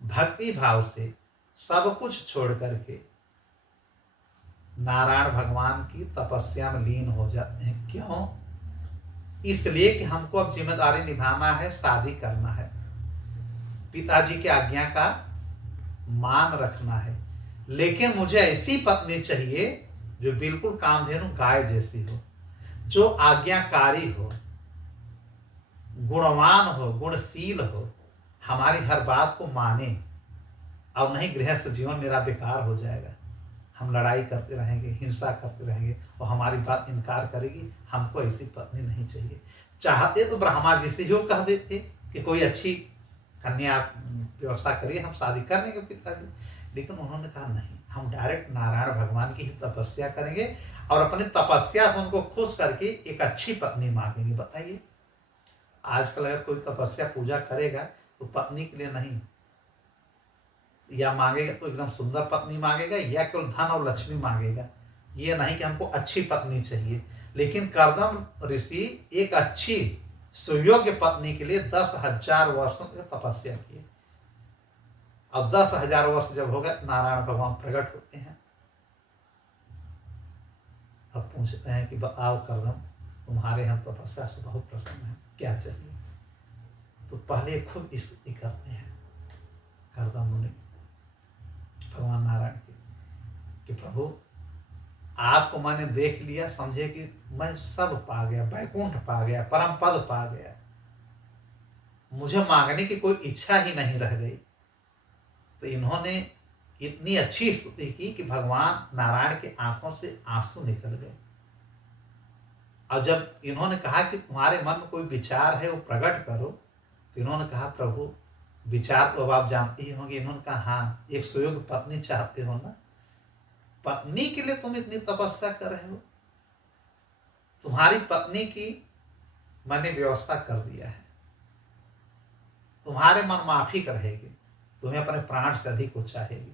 भक्ति भाव से सब कुछ छोड़ करके नारायण भगवान की तपस्या में लीन हो जाते हैं। क्यों? इसलिए कि हमको अब जिम्मेदारी निभाना है, शादी करना है, पिताजी की आज्ञा का मान रखना है, लेकिन मुझे ऐसी पत्नी चाहिए जो बिल्कुल कामधेनु गाय जैसी हो, जो आज्ञाकारी हो, गुणवान हो, गुणशील हो, हमारी हर बात को माने। अब नहीं गृहस्थ जीवन मेरा बेकार हो जाएगा, हम लड़ाई करते रहेंगे, हिंसा करते रहेंगे और हमारी बात इनकार करेगी। हमको ऐसी पत्नी नहीं चाहिए। चाहते तो ब्रह्मा जी से ही कह देते कि कोई अच्छी कन्या व्यवस्था करिए, हम शादी कर लेंगे पिताजी, लेकिन उन्होंने कहा नहीं, हम डायरेक्ट नारायण भगवान की ही तपस्या करेंगे और अपनी तपस्या से उनको खुश करके एक अच्छी पत्नी मांगेंगे। बताइए आजकल अगर कोई तपस्या पूजा करेगा तो पत्नी के लिए नहीं, या मांगेगा तो एकदम सुंदर पत्नी मांगेगा, या केवल धन और लक्ष्मी मांगेगा। ये नहीं कि हमको अच्छी पत्नी चाहिए। लेकिन कर्दम ऋषि एक अच्छी सुयोग्य पत्नी के लिए 10,000 वर्षों तक तपस्या किए। अब 10,000 वर्ष जब हो गए, नारायण भगवान प्रकट होते हैं। अब पूछते हैं कि बताओ कर्दम, तुम्हारे हम तपस्या से बहुत प्रसन्न हैं, क्या चाहिए? तो पहले खूब स्तुति करते हैं कर्दम मुनि भगवान नारायण की कि प्रभु आपको मैंने देख लिया, समझे कि मैं सब पा गया, वैकुंठ पा गया, परम पद पा गया, मुझे मांगने की कोई इच्छा ही नहीं रह गई। तो इन्होंने इतनी अच्छी स्तुति की कि भगवान नारायण की आंखों से आंसू निकल गए। और जब इन्होंने कहा कि तुम्हारे मन में कोई विचार है वो प्रकट करो, तो इन्होंने कहा प्रभु विचार तो अब आप जानते ही होंगे। इन्होंने कहा हाँ, एक सुयोग्य पत्नी चाहते हो ना, पत्नी के लिए तुम इतनी तपस्या कर रहे हो, तुम्हारी पत्नी की मैंने व्यवस्था कर दिया है, तुम्हारे मन माफिक रहेगी, तुम्हें अपने प्राण से अधिक वो चाहेगी।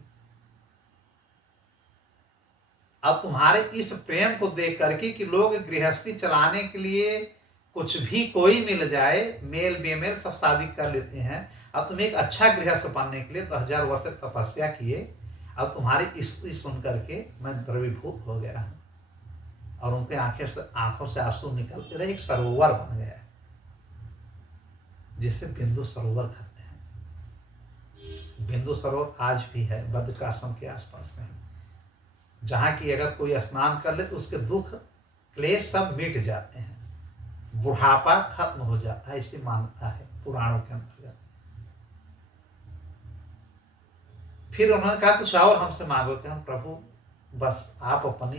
अब तुम्हारे इस प्रेम को देख करके कि लोग गृहस्थी चलाने के लिए कुछ भी कोई मिल जाए, मेल बेमेल सब शादी कर लेते हैं। अब तुम एक अच्छा गृहस्थ बनने के लिए 10,000 वर्ष तपस्या किए, अब तुम्हारी स्तुति सुन करके मैं द्रवीभूत हो गया हूँ। और उनके आंखों से आंसू निकलते रहे, एक सरोवर बन गया जिसे बिंदु सरोवर कहते हैं। बिंदु सरोवर आज भी है बद्रिकाश्रम के आसपास कहीं, जहाँ की अगर कोई स्नान कर ले तो उसके दुख क्लेश सब मिट जाते हैं, बुढ़ापा खत्म हो जाता है, ऐसी मान्यता है पुराणों के अंतर्गत। फिर उन्होंने कहा कुछ और हमसे मांगो, कि हम प्रभु बस आप अपनी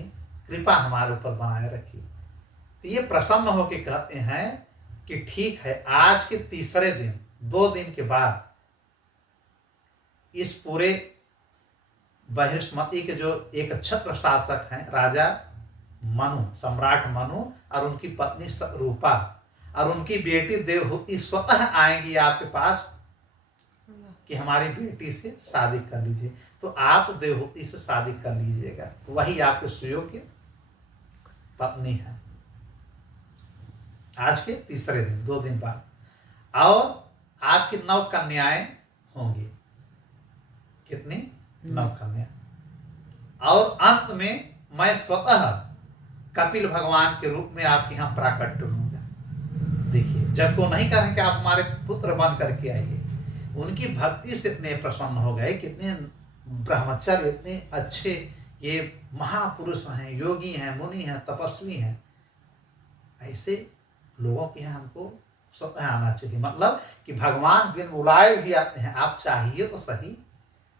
कृपा हमारे ऊपर बनाए रखिए। तो ये प्रसन्न होकर कहते हैं कि ठीक है, आज के तीसरे दिन 2 दिन के बाद इस पूरे बहिष्मति के जो एक छत्र शासक हैं, राजा मनु, सम्राट मनु और उनकी पत्नी रूपा और उनकी बेटी देवहूति स्वतः आएंगी आपके पास कि हमारी बेटी से शादी कर लीजिए, तो आप देवहूति से शादी कर लीजिएगा, वही आपके सुयोग्य पत्नी है। आज के तीसरे दिन, 2 दिन बाद, और आपकी 9 कन्याएं होंगी। कितनी? 9 कन्या। और अंत में मैं स्वतः कपिल भगवान के रूप में आपके यहाँ प्राकट होऊंगा। देखिए, जब को नहीं करें कि आप हमारे पुत्र बन करके आइए, उनकी भक्ति से इतने प्रसन्न हो गए, कितने ब्रह्मचर्य, इतने अच्छे ये महापुरुष हैं, योगी हैं, मुनि हैं, तपस्वी हैं, ऐसे लोगों के यहाँ हमको स्वतः आना चाहिए। मतलब कि भगवान बिन बुलाए भी आते हैं। आप चाहिए तो सही,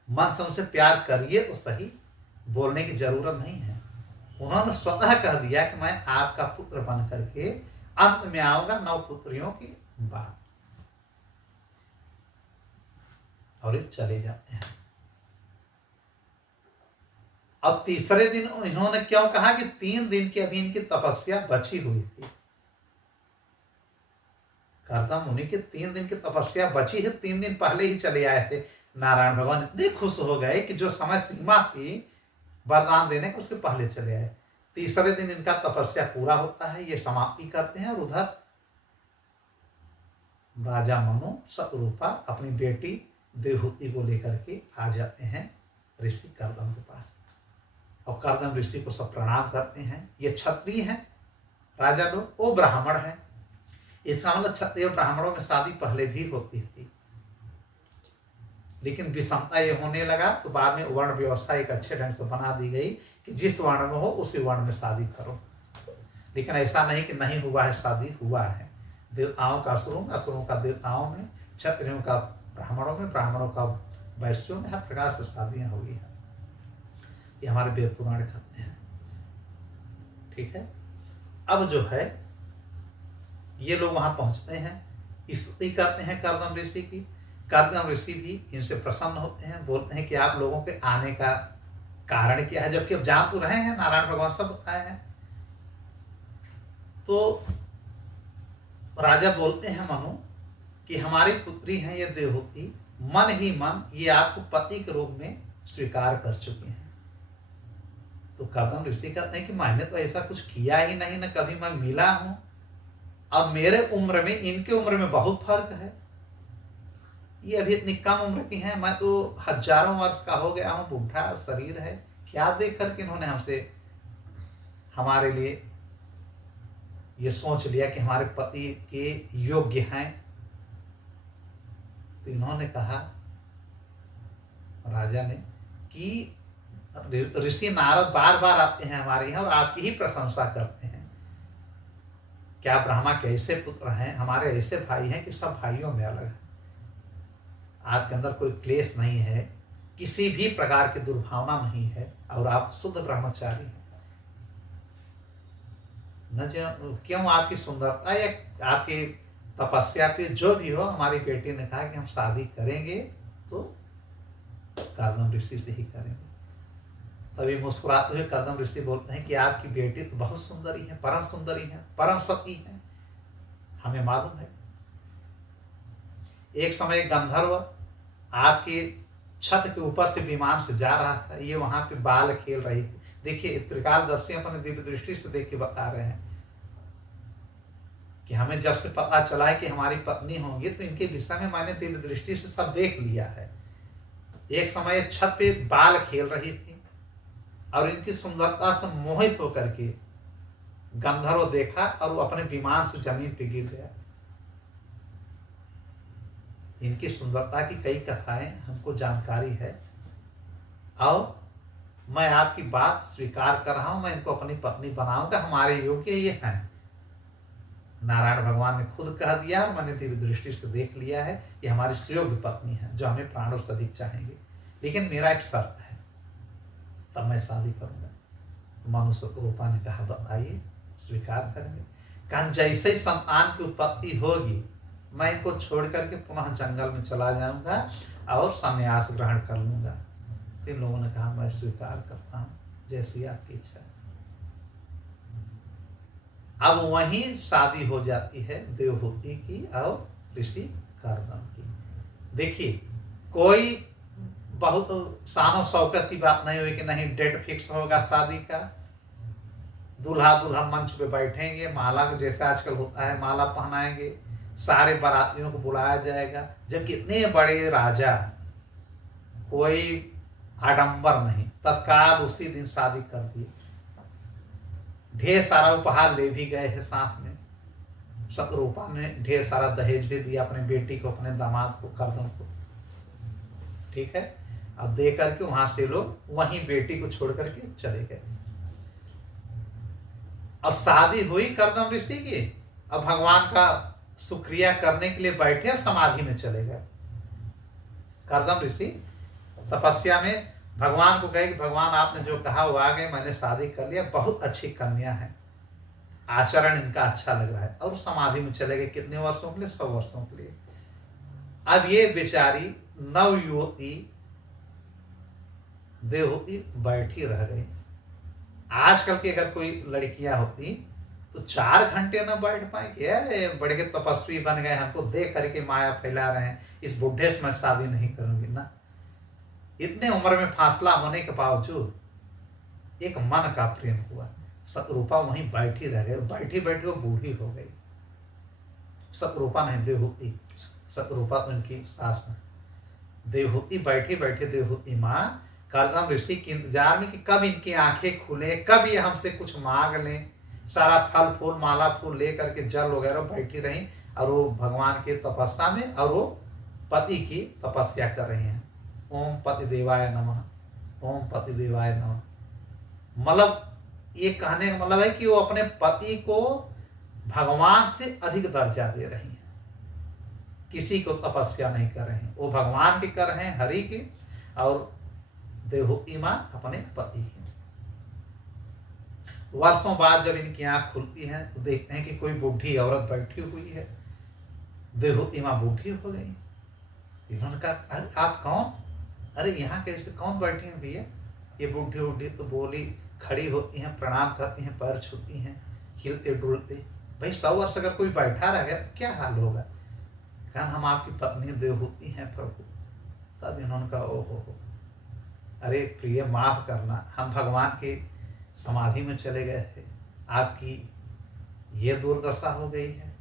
मन से उनसे प्यार करिए तो सही, बोलने की जरूरत नहीं है। उन्होंने स्वतः कह दिया कि मैं आपका पुत्र बन करके अंत में आऊंगा 9 पुत्रियों की बात, और ये चले जाते हैं। अब तीसरे दिन इन्होंने क्यों कहा कि 3 दिन की अभी इनकी तपस्या बची हुई थी। कर्दम मुनि की 3 दिन की तपस्या बची है, 3 दिन पहले ही चले आए थे। नारायण भगवान इतने खुश हो गए कि जो समय सीमा थी वरदान देने का, उसके पहले चले आए। तीसरे दिन इनका तपस्या पूरा होता है, ये समाप्ति करते हैं, और उधर राजा मनु शतरूपा अपनी बेटी देवहूति को लेकर के आ जाते हैं ऋषि कर्दम के पास, और कर्दम ऋषि को सब प्रणाम करते हैं। ये क्षत्रिय हैं राजा लोग, वो ब्राह्मण हैं। इसका मतलब क्षत्रिय ब्राह्मणों में शादी पहले भी होती थी, लेकिन विषमता ये होने लगा तो बाद में वर्ण व्यवस्था एक अच्छे ढंग से बना दी गई कि जिस वर्ण में हो उसी वर्ण में शादी करो। लेकिन ऐसा नहीं कि नहीं हुआ है, शादी हुआ है। देवताओं का असुरों, असुरों का देवताओं में, क्षत्रियों का ब्राह्मणों में, ब्राह्मणों का वैश्यों में, हर प्रकार से शादियां हुई हैं। ये हमारे वेद पुराण कहते हैं। ठीक है। अब जो है ये लोग वहां पहुंचते हैं, स्तुति करते हैं कर्दम ऋषि की। कर्दम ऋषि भी इनसे प्रसन्न होते हैं, बोलते हैं कि आप लोगों के आने का कारण क्या है, जबकि अब जान तो रहे हैं, नारायण भगवान सब बताए हैं। तो राजा बोलते हैं मनु कि हमारी पुत्री हैं ये देवहूति, मन ही मन ये आपको पति के रूप में स्वीकार कर चुकी हैं। तो कर्दम ऋषि कहते हैं कि मैंने तो ऐसा कुछ किया ही नहीं, न कभी मैं मिला हूं। अब मेरे उम्र में इनके उम्र में बहुत फर्क है। ये अभी इतनी कम उम्र की हैं, मैं तो हजारों वर्ष का हो गया हूं, बूढ़ा शरीर है। क्या देख करके इन्होंने हमसे, हमारे लिए ये सोच लिया कि हमारे पति के योग्य हैं। तो इन्होंने कहा, राजा ने, कि ऋषि नारद बार बार आते हैं हमारे यहाँ और आपकी ही प्रशंसा करते हैं। क्या ब्रह्मा के ऐसे पुत्र हैं, हमारे ऐसे भाई हैं कि सब भाइयों में अलग है। आपके अंदर कोई क्लेश नहीं है, किसी भी प्रकार की दुर्भावना नहीं है, और आप शुद्ध ब्रह्मचारी हैं। न क्यों आपकी सुंदरता या आपकी तपस्या पे जो भी हो, हमारी बेटी ने कहा कि हम शादी करेंगे तो कर्दम ऋषि से ही करेंगे। तभी मुस्कुराते हुए कर्दम ऋषि बोलते हैं कि आपकी बेटी तो बहुत सुंदरी है, परम सुंदरी है, परम सती है, हमें मालूम है। एक समय गंधर्व आपके छत के ऊपर से विमान से जा रहा था, ये वहां पे बाल खेल रही थी। देखिए, त्रिकालदर्शी अपने दिव्य दृष्टि से देख के बता रहे हैं कि हमें जब से पता चला है कि हमारी पत्नी होंगी, तो इनके विषय में मैंने दिव्य दृष्टि से सब देख लिया है। एक समय छत पे बाल खेल रही थी, और इनकी सुंदरता से मोहित होकर के गंधर्व देखा, और वो अपने विमान से जमीन पे गिर गया। इनकी सुंदरता की कई कथाएं हमको जानकारी है, और मैं आपकी बात स्वीकार कर रहा हूं, मैं इनको अपनी पत्नी बनाऊंगा, हमारे योग्य ये हैं। नारायण भगवान ने खुद कह दिया, और मैंने दिव्य दृष्टि से देख लिया है, ये हमारी सुयोग्य पत्नी है, जो हमें प्राणों से अधिक चाहेंगे। लेकिन मेरा एक शर्त है, तब मैं शादी करूंगा। मनु शतरूपा ने कहा, बताइए, स्वीकार करेंगे। कहा, जैसे ही संतान की उत्पत्ति होगी, मैं इनको छोड़ करके पुनः जंगल में चला जाऊंगा और संन्यास ग्रहण कर लूंगा। तीन लोगों ने कहा, मैं स्वीकार करता हूं, जैसी आपकी इच्छा। अब वहीं शादी हो जाती है देवहूति की और ऋषि कर्दम की। देखिए, कोई बहुत शानो शौकत की बात नहीं हुई कि नहीं डेट फिक्स होगा शादी का, दूल्हा दुल्हन मंच पे बैठेंगे, माला जैसे आजकल होता है माला पहनाएंगे, सारे बारातियों को बुलाया जाएगा। जब कितने बड़े राजा, कोई आडंबर नहीं, तत्काल उसी दिन शादी कर दी। ढेर सारा उपहार ले भी गए हैं साथ में। शतरूपा ने ढेर सारा दहेज भी दिया अपने बेटी को, अपने दामाद को, करदम को। ठीक है, अब दे करके वहां से लोग वहीं बेटी को छोड़ करके चले गए। अब शादी हुई करदम ऋषि की। अब भगवान का शुक्रिया करने के लिए बैठे और समाधि में चले गए। करदम ऋषि तपस्या में भगवान को कहे कि भगवान आपने जो कहा वो आ गए, मैंने शादी कर लिया, बहुत अच्छी कन्या है, आचरण इनका अच्छा लग रहा है। और समाधि में चले गए। कितने वर्षों के लिए? 100 वर्षों के लिए। अब ये बेचारी नवयुवती देवहूति बैठी रह गई। आजकल की अगर कोई लड़कियां होती तो 4 घंटे न बैठ पाएंगे। ये बड़े के तपस्वी बन गए, हमको देख करके माया फैला रहे हैं, इस बुढ़े से मैं शादी नहीं करूंगी ना। इतने उम्र में फासला होने के बावजूद एक मन का प्रेम हुआ। शतरूपा वहीं बैठी रह गई। बैठी बैठी वो बूढ़ी हो गई। शतरूपा नहीं, देवहूति। शतरूपा तो इनकी सास है। देवहूति बैठी बैठी, देवहूति माँ करदम ऋषि के इंतजार में कि कब इनकी आंखें खुले, कब ये हमसे कुछ मांग लें। सारा फल फूल माला फूल ले करके जल वगैरह बैठी रही और वो भगवान के तपस्या में, और वो पति की तपस्या कर रही हैं। ओम पति देवाय नमः, ओम पति देवाय नमः। मतलब ये कहने का मतलब है कि वो अपने पति को भगवान से अधिक दर्जा दे रही हैं। किसी को तपस्या नहीं कर रहे हैं, वो भगवान की कर रहे हैं, हरि की, और देवहूति माँ अपने पति की। वर्षों बाद जब इनकी आंख खुलती है तो देखते हैं कि कोई बूढ़ी औरत बैठी हुई है। देवहूति माँ बूढ़ी हो गई। इन्होंने कहा अरे आप कौन? अरे यहाँ कैसे कौन बैठी हैं भैया? ये बूढ़ी बूढ़ी तो बोली, खड़ी होती हैं, प्रणाम करती हैं, पैर छूती हैं, हिलते डुलते। भाई 100 वर्ष अगर कोई बैठा रह गया तो क्या हाल होगा? कहा हम आपकी पत्नी देवहूति हैं प्रभु। तब इन्होंने कहा ओहो, अरे प्रिय माफ करना, हम भगवान के समाधि में चले गए थे, आपकी ये दुर्दशा हो गई है।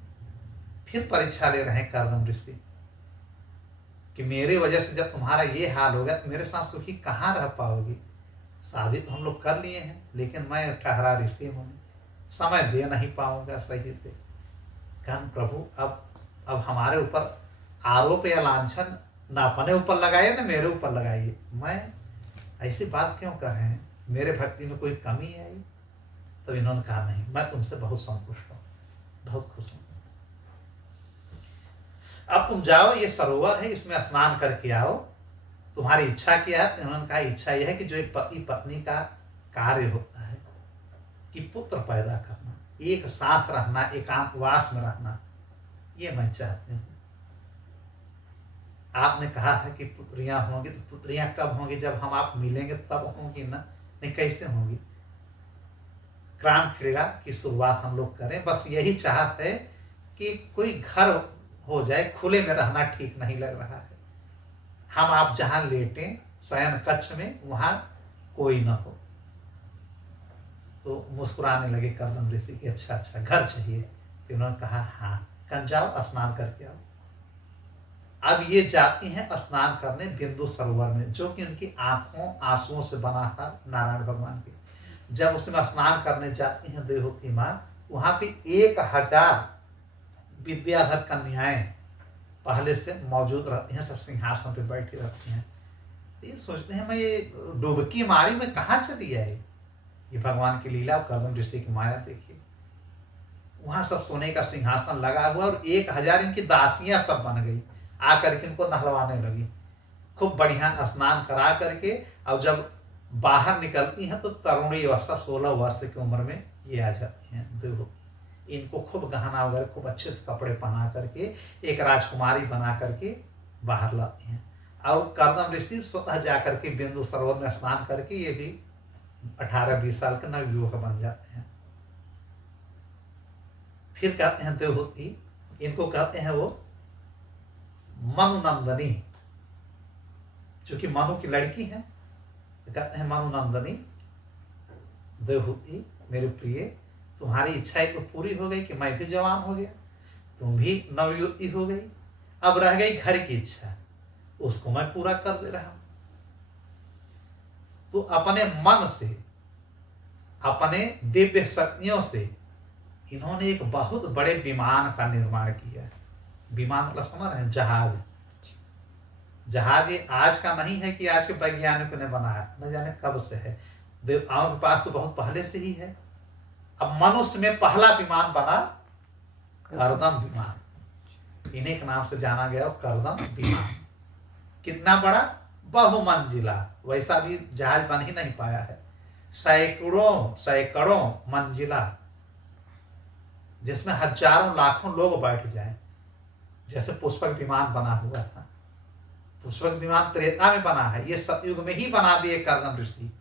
फिर परीक्षा ले रहे हैं करदम ऋषि कि मेरे वजह से जब तुम्हारा ये हाल हो गया तो मेरे साथ सुखी कहाँ रह पाओगी? शादी तो हम लोग कर लिए हैं, लेकिन मैं ठहरा ऋषि हूँ, समय दे नहीं पाऊंगा सही से। कहन प्रभु अब हमारे ऊपर आरोप या लांछन ना अपने ऊपर लगाइए ना मेरे ऊपर लगाइए। मैं ऐसी बात क्यों कर रहे हैं? मेरे भक्ति में कोई कमी है? तब इन्होंने कहा नहीं, मैं तुमसे बहुत संतुष्ट हूँ, बहुत खुश हूँ। अब तुम जाओ, ये सरोवर है, इसमें स्नान करके आओ। तुम्हारी इच्छा क्या है? उन्होंने कहा इच्छा यह है कि जो एक पति पत्नी का कार्य होता है कि पुत्र पैदा करना, एक साथ रहना, एकांतवास में रहना, ये मैं चाहती हूँ। आपने कहा है कि पुत्रियां होंगी, तो पुत्रियां कब होंगी? जब हम आप मिलेंगे तब होंगी ना। नहीं कैसे होंगी? क्रांत क्रीड़ा की शुरुआत हम लोग करें, बस यही चाहत है कि कोई घर हो जाए। खुले में रहना ठीक नहीं लग रहा है। हम आप जहां लेटें शयन कक्ष में, वहां कोई ना हो। तो मुस्कुराने लगे करदम ऋषि की, अच्छा घर चाहिए। तो उन्होंने कहा हाँ, कल जाओ स्नान करके आओ। अब ये जाती हैं स्नान करने बिंदु सरोवर में, जो कि उनकी आंखों आंसुओं से बना था नारायण भगवान के। जब उसमें स्नान करने जाती हैं देवहूति माँ, वहां पे 1000 विद्याधर कन्याएं पहले से मौजूद रहती हैं, सब सिंहासन पे बैठी रहती हैं। ये सोचते हैं मैं ये डुबकी मारी में कहाँ चली आई? ये भगवान की लीला, करदम ऋषि की माया देखिए। वहां सब सोने का सिंहासन लगा हुआ और 1000 इनकी दासियां सब बन गई, आकर के इनको नहलवाने लगी, खूब बढ़िया स्नान करा करके। और जब बाहर निकलती हैं तो तरुणी अवस्था 16 वर्ष की उम्र में ये आ जाती हैं देवहूति। इनको खूब गहना वगैरह खूब अच्छे से कपड़े पहना करके एक राजकुमारी बना करके बाहर लाती हैं। और करदम ऋषि स्वतः जाकर के बिंदु सरोवर में स्नान करके ये भी 18-20 साल के नवयुवक बन जाते हैं। फिर कहते हैं देवहूति, इनको कहते हैं वो मनुनंदनी। चूंकि मनु की लड़की है तो कहते हैं मनु नंदनी देवहूति मेरे प्रिय, तुम्हारी इच्छा तो पूरी हो गई कि मैं भी जवान हो गया, तुम भी नवयुवती हो गई, अब रह गई घर की इच्छा, उसको मैं पूरा कर दे रहा हूं। तो अपने मन से, अपने दिव्य शक्तियों से इन्होंने एक बहुत बड़े विमान का निर्माण किया। विमान मतलब समझ रहे हैं, जहाज। जहाज ये आज का नहीं है कि आज के वैज्ञानिकों ने बनाया, न जाने कब से है, देवताओं के पास तो बहुत पहले से ही है। अब मनुष्य में पहला विमान बना करदम विमान, इन्हीं के नाम से जाना गया करदम विमान। कितना बड़ा, बहुमंजिला, वैसा भी जहाज बन ही नहीं पाया है, सैकड़ों सैकड़ों मंजिला, जिसमें हजारों लाखों लोग बैठ जाएं। जैसे पुष्पक विमान बना हुआ था, पुष्पक विमान त्रेता में बना है, ये सतयुग में ही बना दिए करदम ऋषि,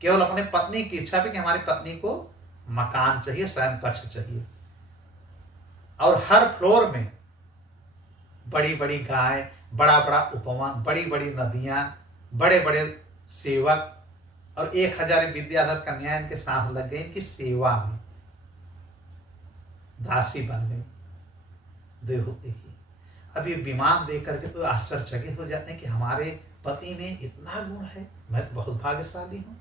केवल अपने पत्नी की इच्छा पे कि हमारी पत्नी को मकान चाहिए, शयन कक्ष चाहिए। और हर फ्लोर में बड़ी बड़ी गाय, बड़ा बड़ा उपवन, बड़ी बड़ी नदियां, बड़े बड़े सेवक, और 1000 विद्याधर कन्या इनके साथ लग गई, इनकी सेवा में दासी बन गई देवहूति की। अब ये विमान देख करके तो आश्चर्यचकित हो जाते हैं कि हमारे पति में इतना गुण है, मैं तो बहुत भाग्यशाली हूँ,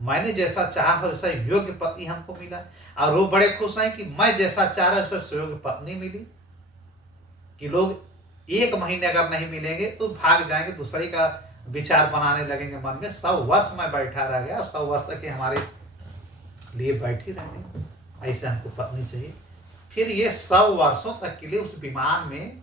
मैंने जैसा चाहा वैसा योग्य पति हमको मिला। और वो बड़े खुश हैं कि मैं जैसा चाह रहा वैसा सुयोग्य पत्नी मिली, कि लोग 1 महीने अगर नहीं मिलेंगे तो भाग जाएंगे, दूसरे का विचार बनाने लगेंगे मन में। 100 वर्ष मैं बैठा रह गया, 100 वर्ष तक हमारे लिए बैठी रहने, ऐसे हमको पत्नी चाहिए। फिर ये 100 वर्षों तक के लिए उस विमान में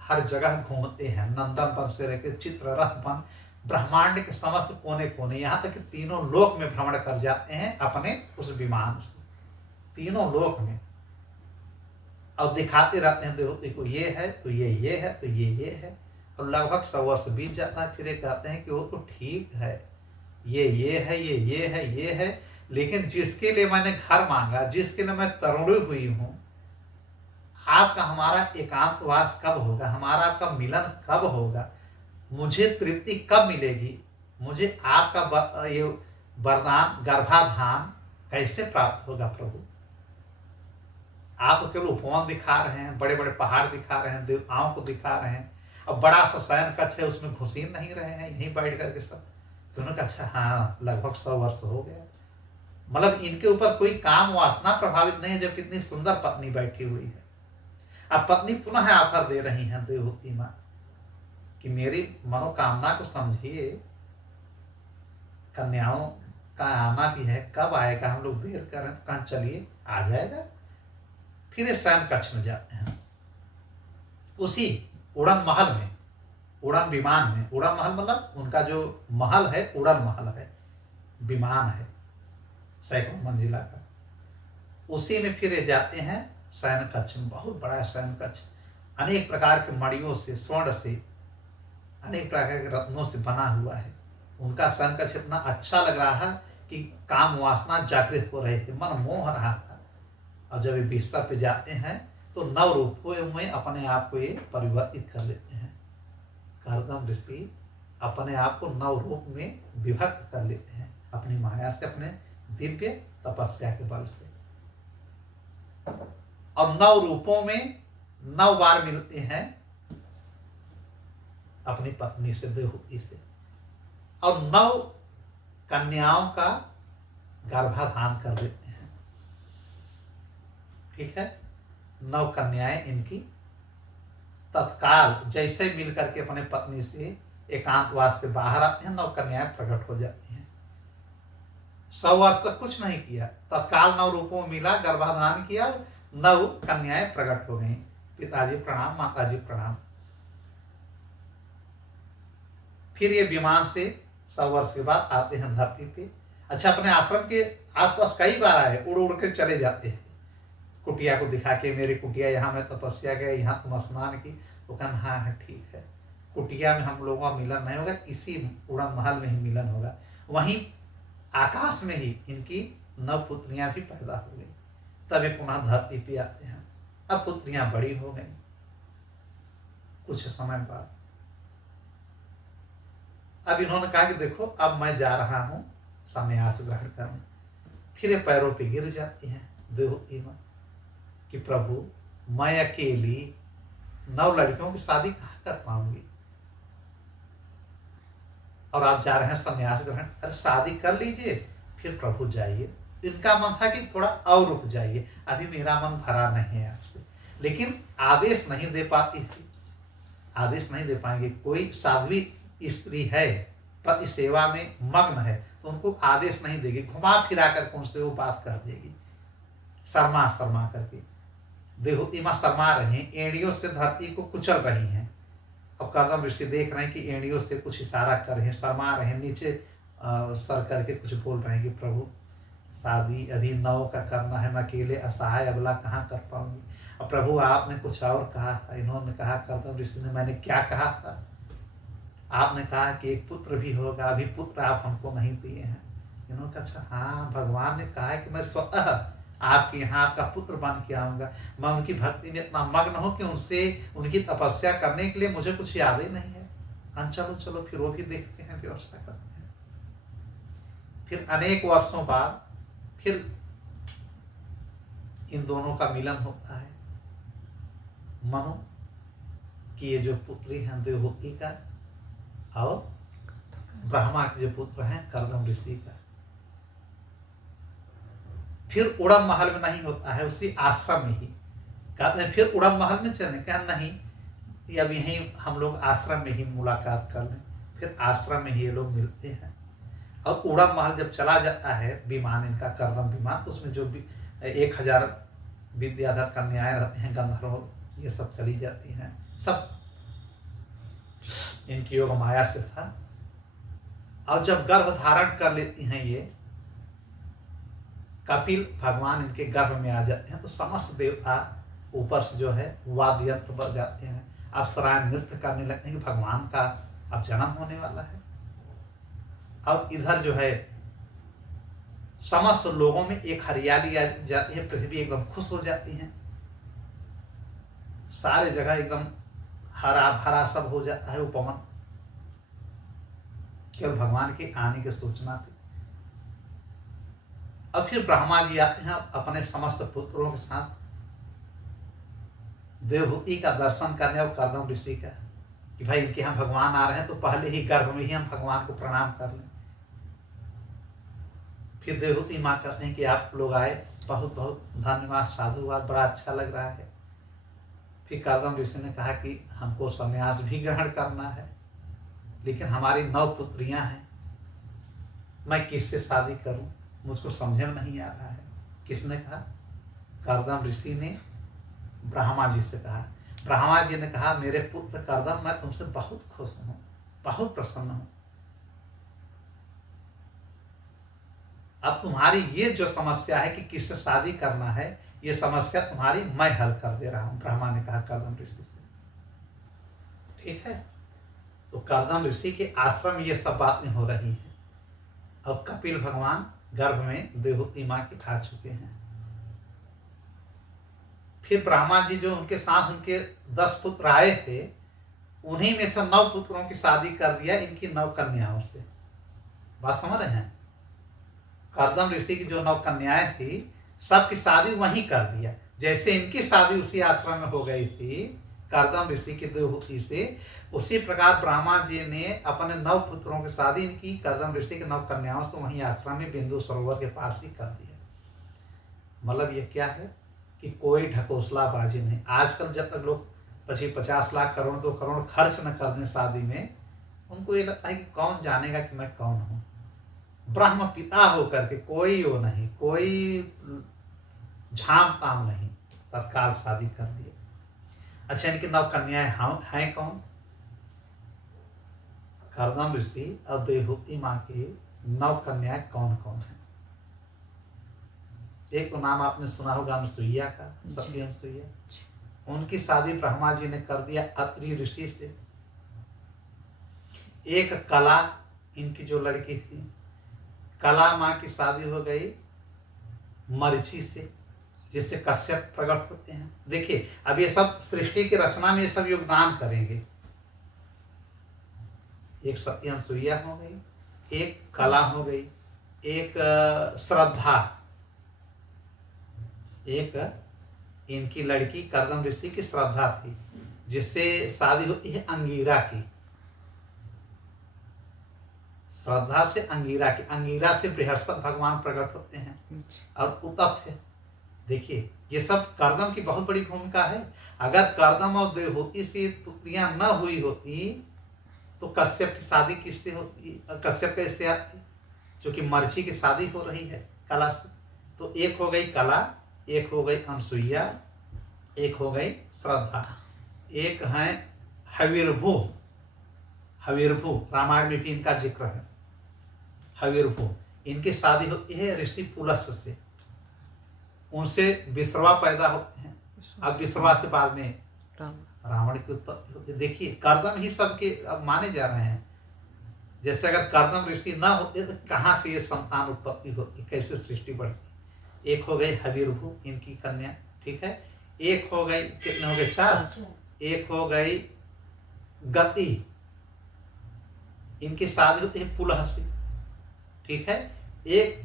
हर जगह घूमते हैं, नंदन वन से लेकर चित्ररथ वन, ब्रह्मांड के समस्त कोने कोने, यहाँ तक कि तीनों लोक में भ्रमण कर जाते हैं अपने उस विमान से, तीनों लोक में, और दिखाते रहते हैं देवहूति को, ये है तो ये है तो ये है। और लगभग 100 वर्ष बीत जाता है, फिर ये कहते हैं कि वो तो ठीक है, ये है, ये है, लेकिन जिसके लिए मैंने घर मांगा, जिसके लिए मैं तरुणी हुई हूँ, आपका हमारा एकांतवास कब होगा, हमारा आपका मिलन कब होगा, मुझे तृप्ति कब मिलेगी, मुझे आपका ये वरदान गर्भाधान कैसे प्राप्त होगा प्रभु। आप तो केवल उपवन दिखा रहे हैं, बड़े बड़े पहाड़ दिखा रहे हैं, देवताओं को दिखा रहे हैं, अब बड़ा सा शयन कक्ष है, उसमें घुस ही नहीं रहे हैं, यहीं बैठ करके सब। तो उन्होंने कहा अच्छा हाँ, लगभग 100 वर्ष हो गया, मतलब इनके ऊपर कोई काम वासना प्रभावित नहीं है, जब कितनी सुंदर पत्नी बैठी हुई है। अब पत्नी पुनः ऑफर दे रही हैं देवहूति माँ कि मेरी मनोकामना को समझिए, कन्याओं का आना भी है, कब आएगा, हम लोग देर कर रहे हैं, तो कहाँ चलिए आ जाएगा। फिर ये शयन कक्ष में जाते हैं, उसी उड़न महल में, उड़न विमान में, उड़न महल मतलब उनका जो महल है उड़न महल है, विमान है सैकड़ों मंजिला का, उसी में फिर ये जाते हैं शयन कक्ष में। बहुत बड़ा शयन कक्ष, अनेक प्रकार के मणियों से, स्वर्ण से, अनेक प्रकार के रत्नों से बना हुआ है। उनका शयन कक्ष इतना अच्छा लग रहा है कि काम वासना जागृत हो रहे थे, मन मोह रहा था। और जब ये बिस्तर पे जाते हैं तो 9 रूपों में अपने आप को ये परिवर्तित कर लेते हैं। करदम ऋषि अपने आप को 9 रूप में विभक्त कर लेते हैं, अपनी माया से, अपने दिव्य तपस्या के बल से। और 9 रूपों में 9 बार मिलते हैं अपनी पत्नी से, देवहूति से, और 9 कन्याओं का गर्भाधान कर देते हैं। ठीक है, 9 कन्याएं इनकी तत्काल जैसे मिल करके अपने पत्नी से एकांतवास से बाहर आते हैं, 9 कन्याएं प्रकट हो जाती हैं। 100 वर्ष तक कुछ नहीं किया, तत्काल 9 रूपों में मिला, गर्भाधान किया, 9 कन्याएं प्रकट हो गई। पिताजी प्रणाम, माताजी प्रणाम। फिर ये विमान से 100 वर्ष के बाद आते हैं धरती पे। अच्छा, अपने आश्रम के आसपास कई बार आए, उड़ उड़ के चले जाते हैं, कुटिया को दिखा के, मेरी कुटिया यहाँ मैं तपस्या गया, यहाँ तुम स्नान की। वो कहना हाँ हाँ ठीक है, कुटिया में हम लोगों का मिलन नहीं होगा, इसी उड़न महल में ही मिलन होगा। वहीं आकाश में ही इनकी 9 पुत्रियां भी पैदा हो गई। तब ये पुनः धरती पे आते हैं। अब पुत्रियां बड़ी हो गई। कुछ समय बाद अब इन्होंने कहा कि देखो अब मैं जा रहा हूँ संन्यास ग्रहण करने। फिर ये पैरों पे गिर जाती हैं देवहूति माँ कि प्रभु मैं अकेली 9 लड़कियों की शादी कहाँ कर पाऊंगी, और आप जा रहे हैं संन्यास ग्रहण। अरे शादी कर लीजिए फिर प्रभु जाइए। इनका मन था कि थोड़ा और रुक जाइए, अभी मेरा मन भरा नहीं है आपसे, लेकिन आदेश नहीं दे पाती थी, आदेश नहीं दे पाएंगे। कोई साध्वी स्त्री है पति सेवा में मग्न है तो उनको आदेश नहीं देगी, घुमा फिरा करके उनसे वो बात कर देगी, शर्मा शर्मा करके। देवहूति माँ शर्मा रही हैं, एड़ियों से धरती को कुचल रही हैं। अब कर्दम ऋषि देख रहे हैं कि एड़ियों से कुछ इशारा कर रहे हैं, शर्मा रहे हैं, नीचे सर करके कुछ बोल रहे हैं कि प्रभु शादी अभी 9 का करना है, मैं अकेले असहाय अबला कहाँ कर पाऊंगी। अब प्रभु आपने कुछ और कहा था। इन्होंने कहा कर्दम ऋषि ने, मैंने क्या कहा था? आपने कहा कि एक पुत्र भी होगा, अभी पुत्र आप हमको नहीं दिए हैं। इन्होंने कहा अच्छा हाँ, भगवान ने कहा है कि मैं स्वतः आपके यहाँ आपका पुत्र बन के आऊँगा। मैं उनकी भक्ति में इतना मग्न हूँ कि उनसे उनकी तपस्या करने के लिए मुझे कुछ याद ही नहीं है। हाँ चलो चलो फिर वो भी देखते हैं, व्यवस्था करते हैं। फिर अनेक वर्षों बाद फिर इन दोनों का मिलन होता है। मनु की ये जो पुत्री हैं देवहूति का, और ब्रह्मा के जो पुत्र हैं कर्दम ऋषि का। फिर उड़न महल में नहीं होता है, उसी आश्रम में ही। कहते हैं फिर उड़न महल में चले, क्या नहीं, अब यहीं हम लोग आश्रम में ही मुलाकात कर लें। फिर आश्रम में ही ये लोग मिलते हैं। और उड़न महल जब चला जाता है विमान इनका, कर्दम विमान, तो उसमें जो 1000 विद्याधर कन्याएं रहते हैं, गंधर्व, ये सब चली जाती हैं। सब इनकी योग माया से था। और जब गर्भ धारण कर लेती हैं ये, कपिल भगवान इनके गर्भ में आ जाते हैं, तो समस्त देवता ऊपर से जो है वाद्य यंत्र बज जाते हैं। अप्सराएं नृत्य करने लगते हैं कि भगवान का अब जन्म होने वाला है। अब इधर जो है समस्त लोगों में एक हरियाली आ जाती है, पृथ्वी एकदम खुश हो जाती है, सारे जगह एकदम हरा भरा सब हो जाता है उपवन, केवल भगवान के आने की सूचना पे। अब फिर ब्रह्मा जी आते हैं अपने समस्त पुत्रों के साथ देवहूति का दर्शन करने, और कर्दम ऋषि का कि भाई इनके यहाँ भगवान आ रहे हैं तो पहले ही गर्भ में ही हम भगवान को प्रणाम कर लें। फिर देवहूति माँ कहते हैं कि आप लोग आए, बहुत बहुत धन्यवाद, साधुवाद, बड़ा अच्छा लग रहा है। फिर कर्दम ऋषि ने कहा कि हमको संन्यास भी ग्रहण करना है, लेकिन हमारी 9 पुत्रियां हैं, मैं किससे शादी करूं, मुझको समझ में नहीं आ रहा है। किसने कहा? कर्दम ऋषि ने ब्रह्मा जी से कहा। ब्रह्मा जी ने कहा मेरे पुत्र कर्दम, मैं तुमसे बहुत खुश हूँ, बहुत प्रसन्न हूँ। अब तुम्हारी ये जो समस्या है कि किससे शादी करना है, ये समस्या तुम्हारी मैं हल कर दे रहा हूँ, ब्रह्मा ने कहा कर्दम ऋषि से। ठीक है, तो कर्दम ऋषि के आश्रम में ये सब बातें हो रही हैं। अब कपिल भगवान गर्भ में देवहूति माँ के आ चुके हैं। फिर ब्रह्मा जी जो उनके साथ उनके 10 पुत्र आए थे, उन्हीं में से 9 पुत्रों की शादी कर दिया इनकी 9 कन्याओं से। बात समझ रहे हैं? कर्दम ऋषि की जो 9 कन्याएं थी, सबकी शादी वहीं कर दिया। जैसे इनकी शादी उसी आश्रम में हो गई थी कर्दम ऋषि की देवहूति से, उसी प्रकार ब्रह्मा जी ने अपने 9 पुत्रों की शादी इनकी कर्दम ऋषि के 9 कन्याओं से वहीं आश्रम में बिंदु सरोवर के पास ही कर दिया। मतलब ये क्या है कि कोई ढकोसलाबाजी नहीं। आजकल जब तक लोग 50 लाख करोड़ 2 करोड़ खर्च न कर दें शादी में, उनको ये लगता है कि कौन जानेगा कि मैं कौन हूँ। ब्रह्म पिता होकर के कोई वो नहीं, कोई झाम ताम नहीं, तत्काल शादी कर दिए। अच्छा, इनकी 9 कन्याएं हैं कौन? कर्दम ऋषि और देवहूति माँ की 9 कन्याएं कौन कौन है? एक तो नाम आपने सुना होगा अनुसुईया का, सती अनुसुईया। उनकी शादी ब्रह्मा जी ने कर दिया अत्रि ऋषि से। एक कला, इनकी जो लड़की थी कला माँ की शादी हो गई मरीचि से, जिससे कश्यप प्रकट होते हैं। देखिए अब ये सब सृष्टि की रचना में ये सब योगदान करेंगे, एक सती अनसुईया हो गई, एक कला हो गई, एक श्रद्धा, एक इनकी लड़की कर्दम ऋषि की श्रद्धा थी जिससे शादी होती है अंगीरा की, श्रद्धा से अंगीरा की, अंगीरा से बृहस्पति भगवान प्रकट होते हैं और उतप्त है। देखिए ये सब कर्दम की बहुत बड़ी भूमिका है। अगर कर्दम और देवहूति से पुत्रियां न हुई होती तो कश्यप की शादी किससे होती, कश्यप कैसे आती, क्योंकि मर्ची की शादी हो रही है कला से। तो एक हो गई कला, एक हो गई अनसुईया, एक हो गई श्रद्धा, एक है हविर्भु। हविर्भु रामायण में भी इनका जिक्र है। हविर्भु इनकी शादी होती है ऋषि पुलस्त्य से, उनसे विश्रवा पैदा होते हैं। अब विश्रवा से बाद में रावण की उत्पत्ति होती है। देखिए कर्दम ही सबके अब माने जा रहे हैं। जैसे अगर कर्दम ऋषि ना होते तो कहाँ से ये संतान उत्पत्ति होती, कैसे सृष्टि बढ़ती। एक हो गई हविर्भु इनकी कन्या, ठीक है। एक हो गई, कितने हो गए, 4। एक हो गई गति, इनकी शादी होती है पुलह से, ठीक है। एक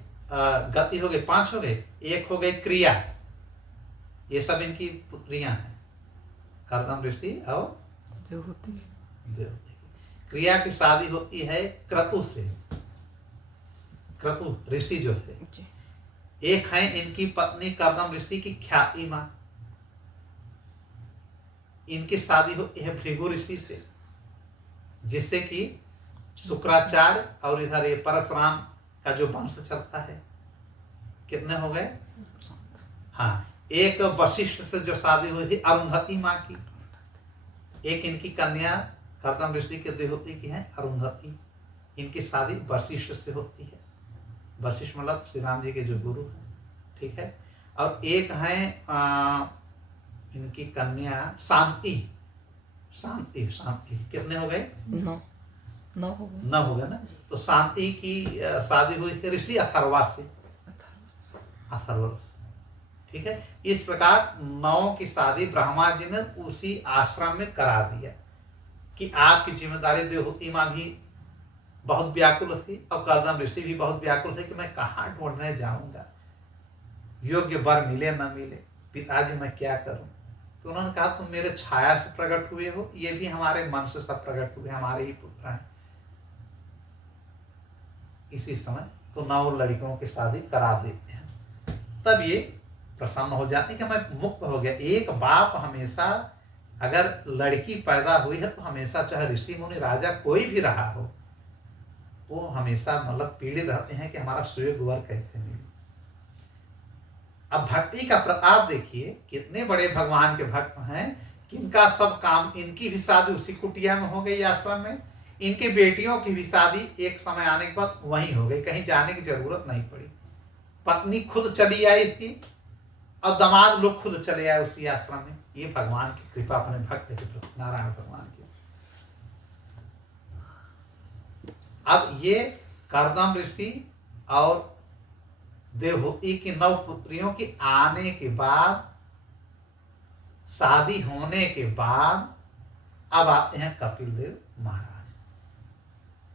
गति हो गई, 5 हो गए। एक हो गई क्रिया, ये सब इनकी पुत्रियां हैं, कर्दम ऋषि और देवहूति। देवहूति। क्रिया की शादी होती है क्रतु से, क्रतु ऋषि जो थे। एक है इनकी पत्नी कर्दम ऋषि की ख्याति मां, इनकी शादी होती है भृगु ऋषि से, जिससे कि शुक्राचार्य और इधर ये परशुराम का जो वंश चलता है। कितने हो गए, हाँ। एक वशिष्ठ से जो शादी हुई थी अरुंधति माँ की, एक इनकी कन्या कर्दम ऋषि के देवहूति की है अरुंधति, इनकी शादी वशिष्ठ से होती है। वशिष्ठ मतलब श्री राम जी के जो गुरु हैं, ठीक है। और एक है इनकी कन्या शांति, शांति शांति कितने हो गए, 9 हो गए। 9 हो गए ना। तो शांति की शादी हुई थी ऋषि अथर्वा से, अथर्व, ठीक है। इस प्रकार 9 की शादी ब्रह्मा जी ने उसी आश्रम में करा दिया कि आपकी जिम्मेदारी। देवहूति माँ भी बहुत व्याकुल थी और कर्दम ऋषि भी बहुत व्याकुल थे कि मैं कहाँ ढूंढने जाऊंगा, योग्य वर मिले न मिले, पिताजी मैं क्या करूं। तो उन्होंने कहा तुम मेरे छाया से प्रकट हुए हो, ये भी हमारे मन से सब प्रकट हुए, हमारे ही पुत्र हैं। इसी समय तो 9 लड़कियों की शादी करा देते हैं। तब ये प्रसन्न हो जाते हैं कि मैं मुक्त हो गया। एक बाप हमेशा, अगर लड़की पैदा हुई है तो हमेशा, चाहे ऋषि मुनि राजा कोई भी रहा हो, वो हमेशा मतलब पीड़ित रहते हैं कि हमारा सुयोग वर कैसे मिले। अब भक्ति का प्रताप देखिए, कितने बड़े भगवान के भक्त हैं कि इनका सब काम, इनकी भी शादी उसी कुटिया में हो गई आश्रम में, इनके बेटियों की भी शादी एक समय आने के बाद वहीं हो गई, कहीं जाने की जरूरत नहीं पड़ी। पत्नी खुद चली आई थी और दामाद लोग खुद चले आए उसी आश्रम में। ये भगवान की कृपा अपने भक्त के प्रति, नारायण भगवान की। अब ये कर्दम ऋषि और देवहूति की 9 पुत्रियों की आने के बाद, शादी होने के बाद अब आते हैं कपिल देव महाराज।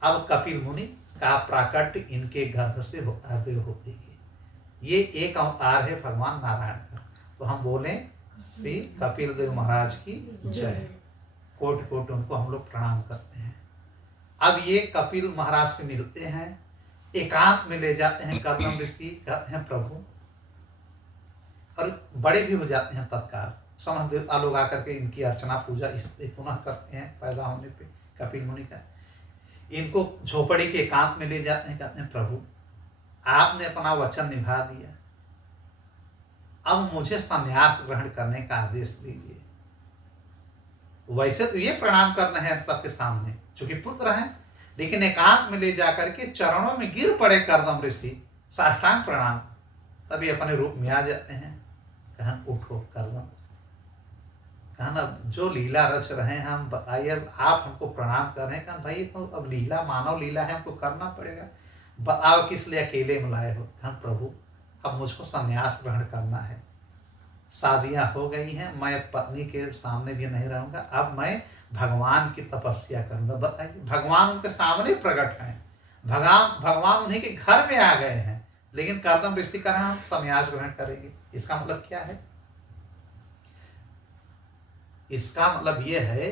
अब कपिल मुनि का प्राकट्य इनके गर्भ से होता है देवहूति के। ये एक अवतार है भगवान नारायण का। तो हम बोले श्री कपिल देव महाराज की जय, कोटि कोटि उनको हम लोग प्रणाम करते हैं। अब ये कपिल महाराज से मिलते हैं, एकांत में ले जाते हैं कर्दम ऋषि, कहते हैं प्रभु, और बड़े भी हो जाते हैं तत्काल। समस्त देवता लोग आकर के इनकी अर्चना पूजा पुनः करते हैं पैदा होने पे कपिल मुनि का। इनको झोपड़ी के एकांत में ले जाते हैं, कहते हैं प्रभु आपने अपना वचन निभा दिया, अब मुझे संन्यास ग्रहण करने का आदेश दीजिए। वैसे तो ये प्रणाम करना है सबके सामने चूंकि पुत्र हैं, लेकिन एकांत में ले जाकर के चरणों में गिर पड़े कर्दम ऋषि, साष्टांग प्रणाम। तभी अपने रूप में आ जाते हैं, कहन उठो कर्दम, कहना जो लीला रच रहे हैं हम बताइए, अब आप हमको प्रणाम कर रहे हैं। कहन भाई तो अब लीला मानव लीला है, हमको करना पड़ेगा, बताओ किस लिए अकेले में लाए हो। कहन प्रभु अब मुझको संन्यास ग्रहण करना है। शादियां हो गई हैं, मैं पत्नी के सामने भी नहीं रहूंगा, अब मैं भगवान की तपस्या करूंगा। बताइए, भगवान उनके सामने प्रकट हैं, भगवान भगवान उन्हीं के घर में आ गए हैं, लेकिन कर्दम ऋषि का हम संन्यास ग्रहण करेंगे। इसका मतलब क्या है? इसका मतलब यह है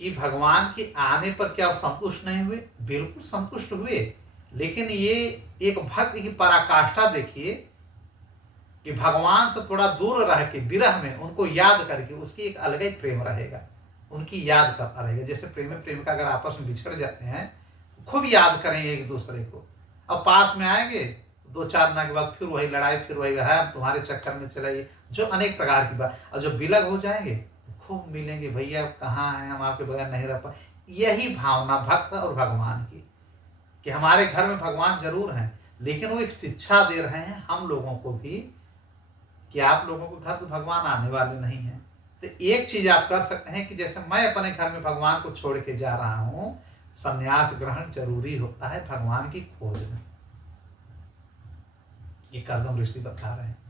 कि भगवान के आने पर क्या वो संतुष्ट नहीं हुए? बिल्कुल संतुष्ट हुए, लेकिन ये एक भक्त की पराकाष्ठा देखिए कि भगवान से थोड़ा दूर रह के विरह में उनको याद करके उसकी एक अलग ही प्रेम रहेगा, उनकी याद करता रहेगा। जैसे प्रेमी प्रेमिका अगर आपस में बिछड़ जाते हैं, खूब याद करेंगे एक दूसरे को, अब पास में आएंगे 2-4 दिन के बाद फिर वही लड़ाई, फिर वही है हम तुम्हारे चक्कर में चलाइए, जो अनेक प्रकार की बात। और जब विलग हो जाएंगे खूब मिलेंगे, भैया कहाँ हैं, हम आपके बगैर नहीं रह पाए। यही भावना भक्त और भगवान की, कि हमारे घर में भगवान जरूर हैं, लेकिन वो एक शिक्षा दे रहे हैं हम लोगों को भी कि आप लोगों को घर तो भगवान आने वाले नहीं हैं। तो एक चीज आप कर सकते हैं कि जैसे मैं अपने घर में भगवान को छोड़ के जा रहा हूं, संन्यास ग्रहण जरूरी होता है भगवान की खोज में। ये कर्दम ऋषि बता रहे हैं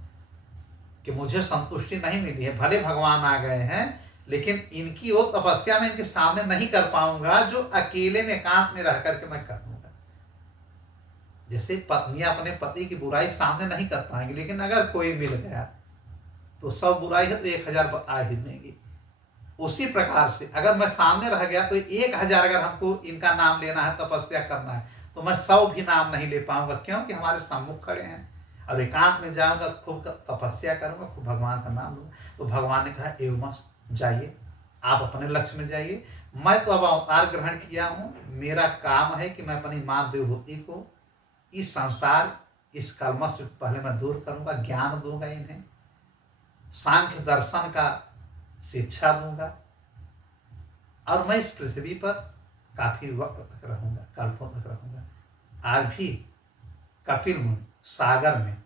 कि मुझे संतुष्टि नहीं मिली है, भले भगवान आ गए हैं, लेकिन इनकी वो तपस्या मैं इनके सामने नहीं कर पाऊंगा जो अकेले में एकांत में रह करके मैं करूंगा। जैसे पत्नियां अपने पति की बुराई सामने नहीं कर पाएंगी, लेकिन अगर कोई मिल गया तो सब बुराई है तो 1000 बता ही देंगी। उसी प्रकार से अगर मैं सामने रह गया तो 1000 अगर हमको इनका नाम लेना है, तपस्या करना है, तो मैं 100 भी नाम नहीं ले पाऊंगा, क्योंकि हमारे सम्मुख खड़े हैं। और एकांत में जाऊंगा तो खूब तपस्या करूंगा, खूब भगवान का नाम लूंगा। तो भगवान ने कहा एवं जाइए, आप अपने लक्ष्य में जाइए, मैं तो अब अवतार ग्रहण किया हूं, मेरा काम है कि मैं अपनी माँ देवहूति को इस संसार, इस कलमश से पहले मैं दूर करूंगा, ज्ञान दूंगा, इन्हें सांख्य दर्शन का शिक्षा दूंगा, और मैं इस पृथ्वी पर काफी वक्त तक रहूंगा, कल्पों तक रहूंगा। आज भी कपिल मुनि सागर में,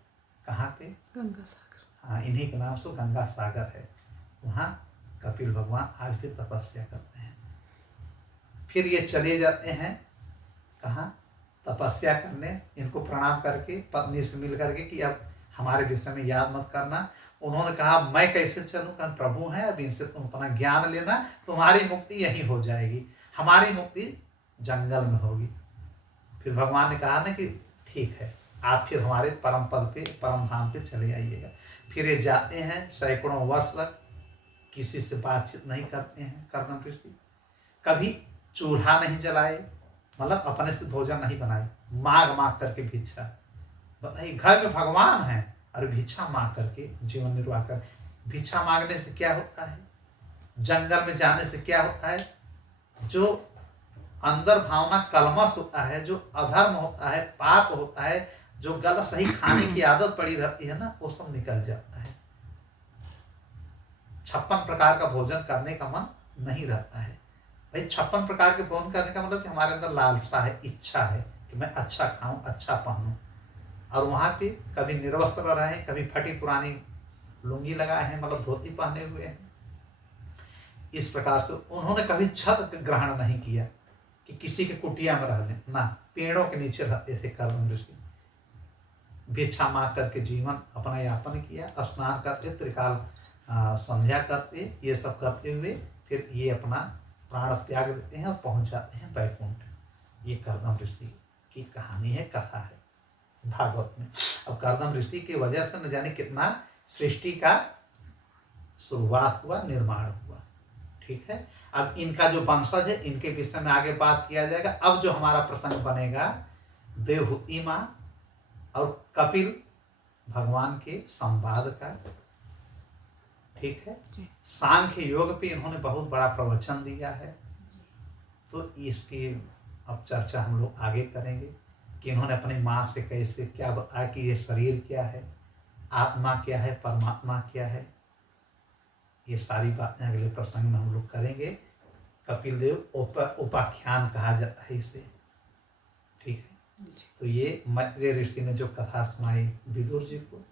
कहाँ पे? गंगा सागर। हाँ, इन्हीं के नाम से गंगा सागर है, वहाँ कपिल भगवान आज भी तपस्या करते हैं। फिर ये चले जाते हैं कहाँ? तपस्या करने। इनको प्रणाम करके पत्नी से मिल करके कि अब हमारे विषय में याद मत करना। उन्होंने कहा मैं कैसे चलूं? कहा प्रभु हैं, अब इनसे तुम अपना ज्ञान लेना, तुम्हारी मुक्ति यही हो जाएगी, हमारी मुक्ति जंगल में होगी। फिर भगवान ने कहा ना कि ठीक है, आप फिर हमारे परम पद पे, परम धाम पे चले आइएगा। फिर ये जाते हैं, सैकड़ों वर्ष तक किसी से बातचीत नहीं करते हैं कर्दम ऋषि, कभी चूल्हा नहीं जलाए, मतलब अपने से भोजन नहीं बनाए, मांग मांग करके भिक्षा। बताइए, घर में भगवान हैं और भिक्षा मांग करके जीवन निर्वाह कर। भिक्षा मांगने से क्या होता है? जंगल में जाने से क्या होता है? जो अंदर भावना कलमश होता है, जो अधर्म होता है, पाप होता है, जो गलत सही खाने की आदत पड़ी रहती है ना, वो सब निकल जाता है। 56 प्रकार का भोजन करने का मन नहीं रहता है। भाई 56 प्रकार के भोजन करने का मतलब कि हमारे अंदर लालसा है, इच्छा है कि मैं अच्छा खाऊं, अच्छा पहनूं। और वहाँ पे कभी निर्वस्त्र रहे हैं, कभी फटी पुरानी लुंगी लगाए हैं, मतलब धोती पहने हुए हैं। इस प्रकार से उन्होंने कभी छत ग्रहण नहीं किया कि किसी के कुटिया में रह लें, ना, पेड़ों के नीचे रहते थे कर्दम ऋषि। भिक्षा मांग करके जीवन अपना यापन किया, स्नान करते, त्रिकाल संध्या करते, ये सब करते हुए फिर ये अपना प्राण त्याग देते हैं और पहुंच जाते हैं वैकुंठ। ये कर्दम ऋषि की कहानी है, कथा है भागवत में। अब कर्दम ऋषि की वजह से न जाने कितना सृष्टि का शुरुआत हुआ, निर्माण हुआ। ठीक है, अब इनका जो वंशज है, इनके विषय में आगे बात किया जाएगा। अब जो हमारा प्रसंग बनेगा देवहूति माँ और कपिल भगवान के संवाद का। ठीक है, सांख्य योग पे इन्होंने बहुत बड़ा प्रवचन दिया है, तो इसकी अब चर्चा हम लोग आगे करेंगे कि इन्होंने अपनी माँ से कैसे क्या बताया कि ये शरीर क्या है, आत्मा क्या है, परमात्मा क्या है। ये सारी बातें अगले प्रसंग में हम लोग करेंगे। कपिल देव उपाख्यान कहा जाता है इसे। ठीक है, तो ये मैत्रेय ऋषि ने जो कथा सुनाई विदुर जी को,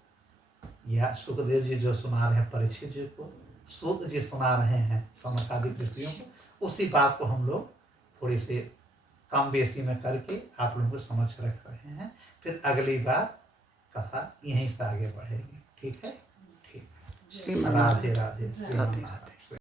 या सुखदेव जी जो सुना रहे हैं परीक्षित जी को, सूत जी सुना रहे हैं समकालिक ऋषियों को, उसी बात को हम लोग थोड़ी से कम बेसी में करके आप लोगों को समझ रख रहे हैं। फिर अगली बार कथा यहीं से आगे बढ़ेगी। ठीक है, ठीक है। श्रीमान राधे राधे श्रीमान राधे नारायण। राधे।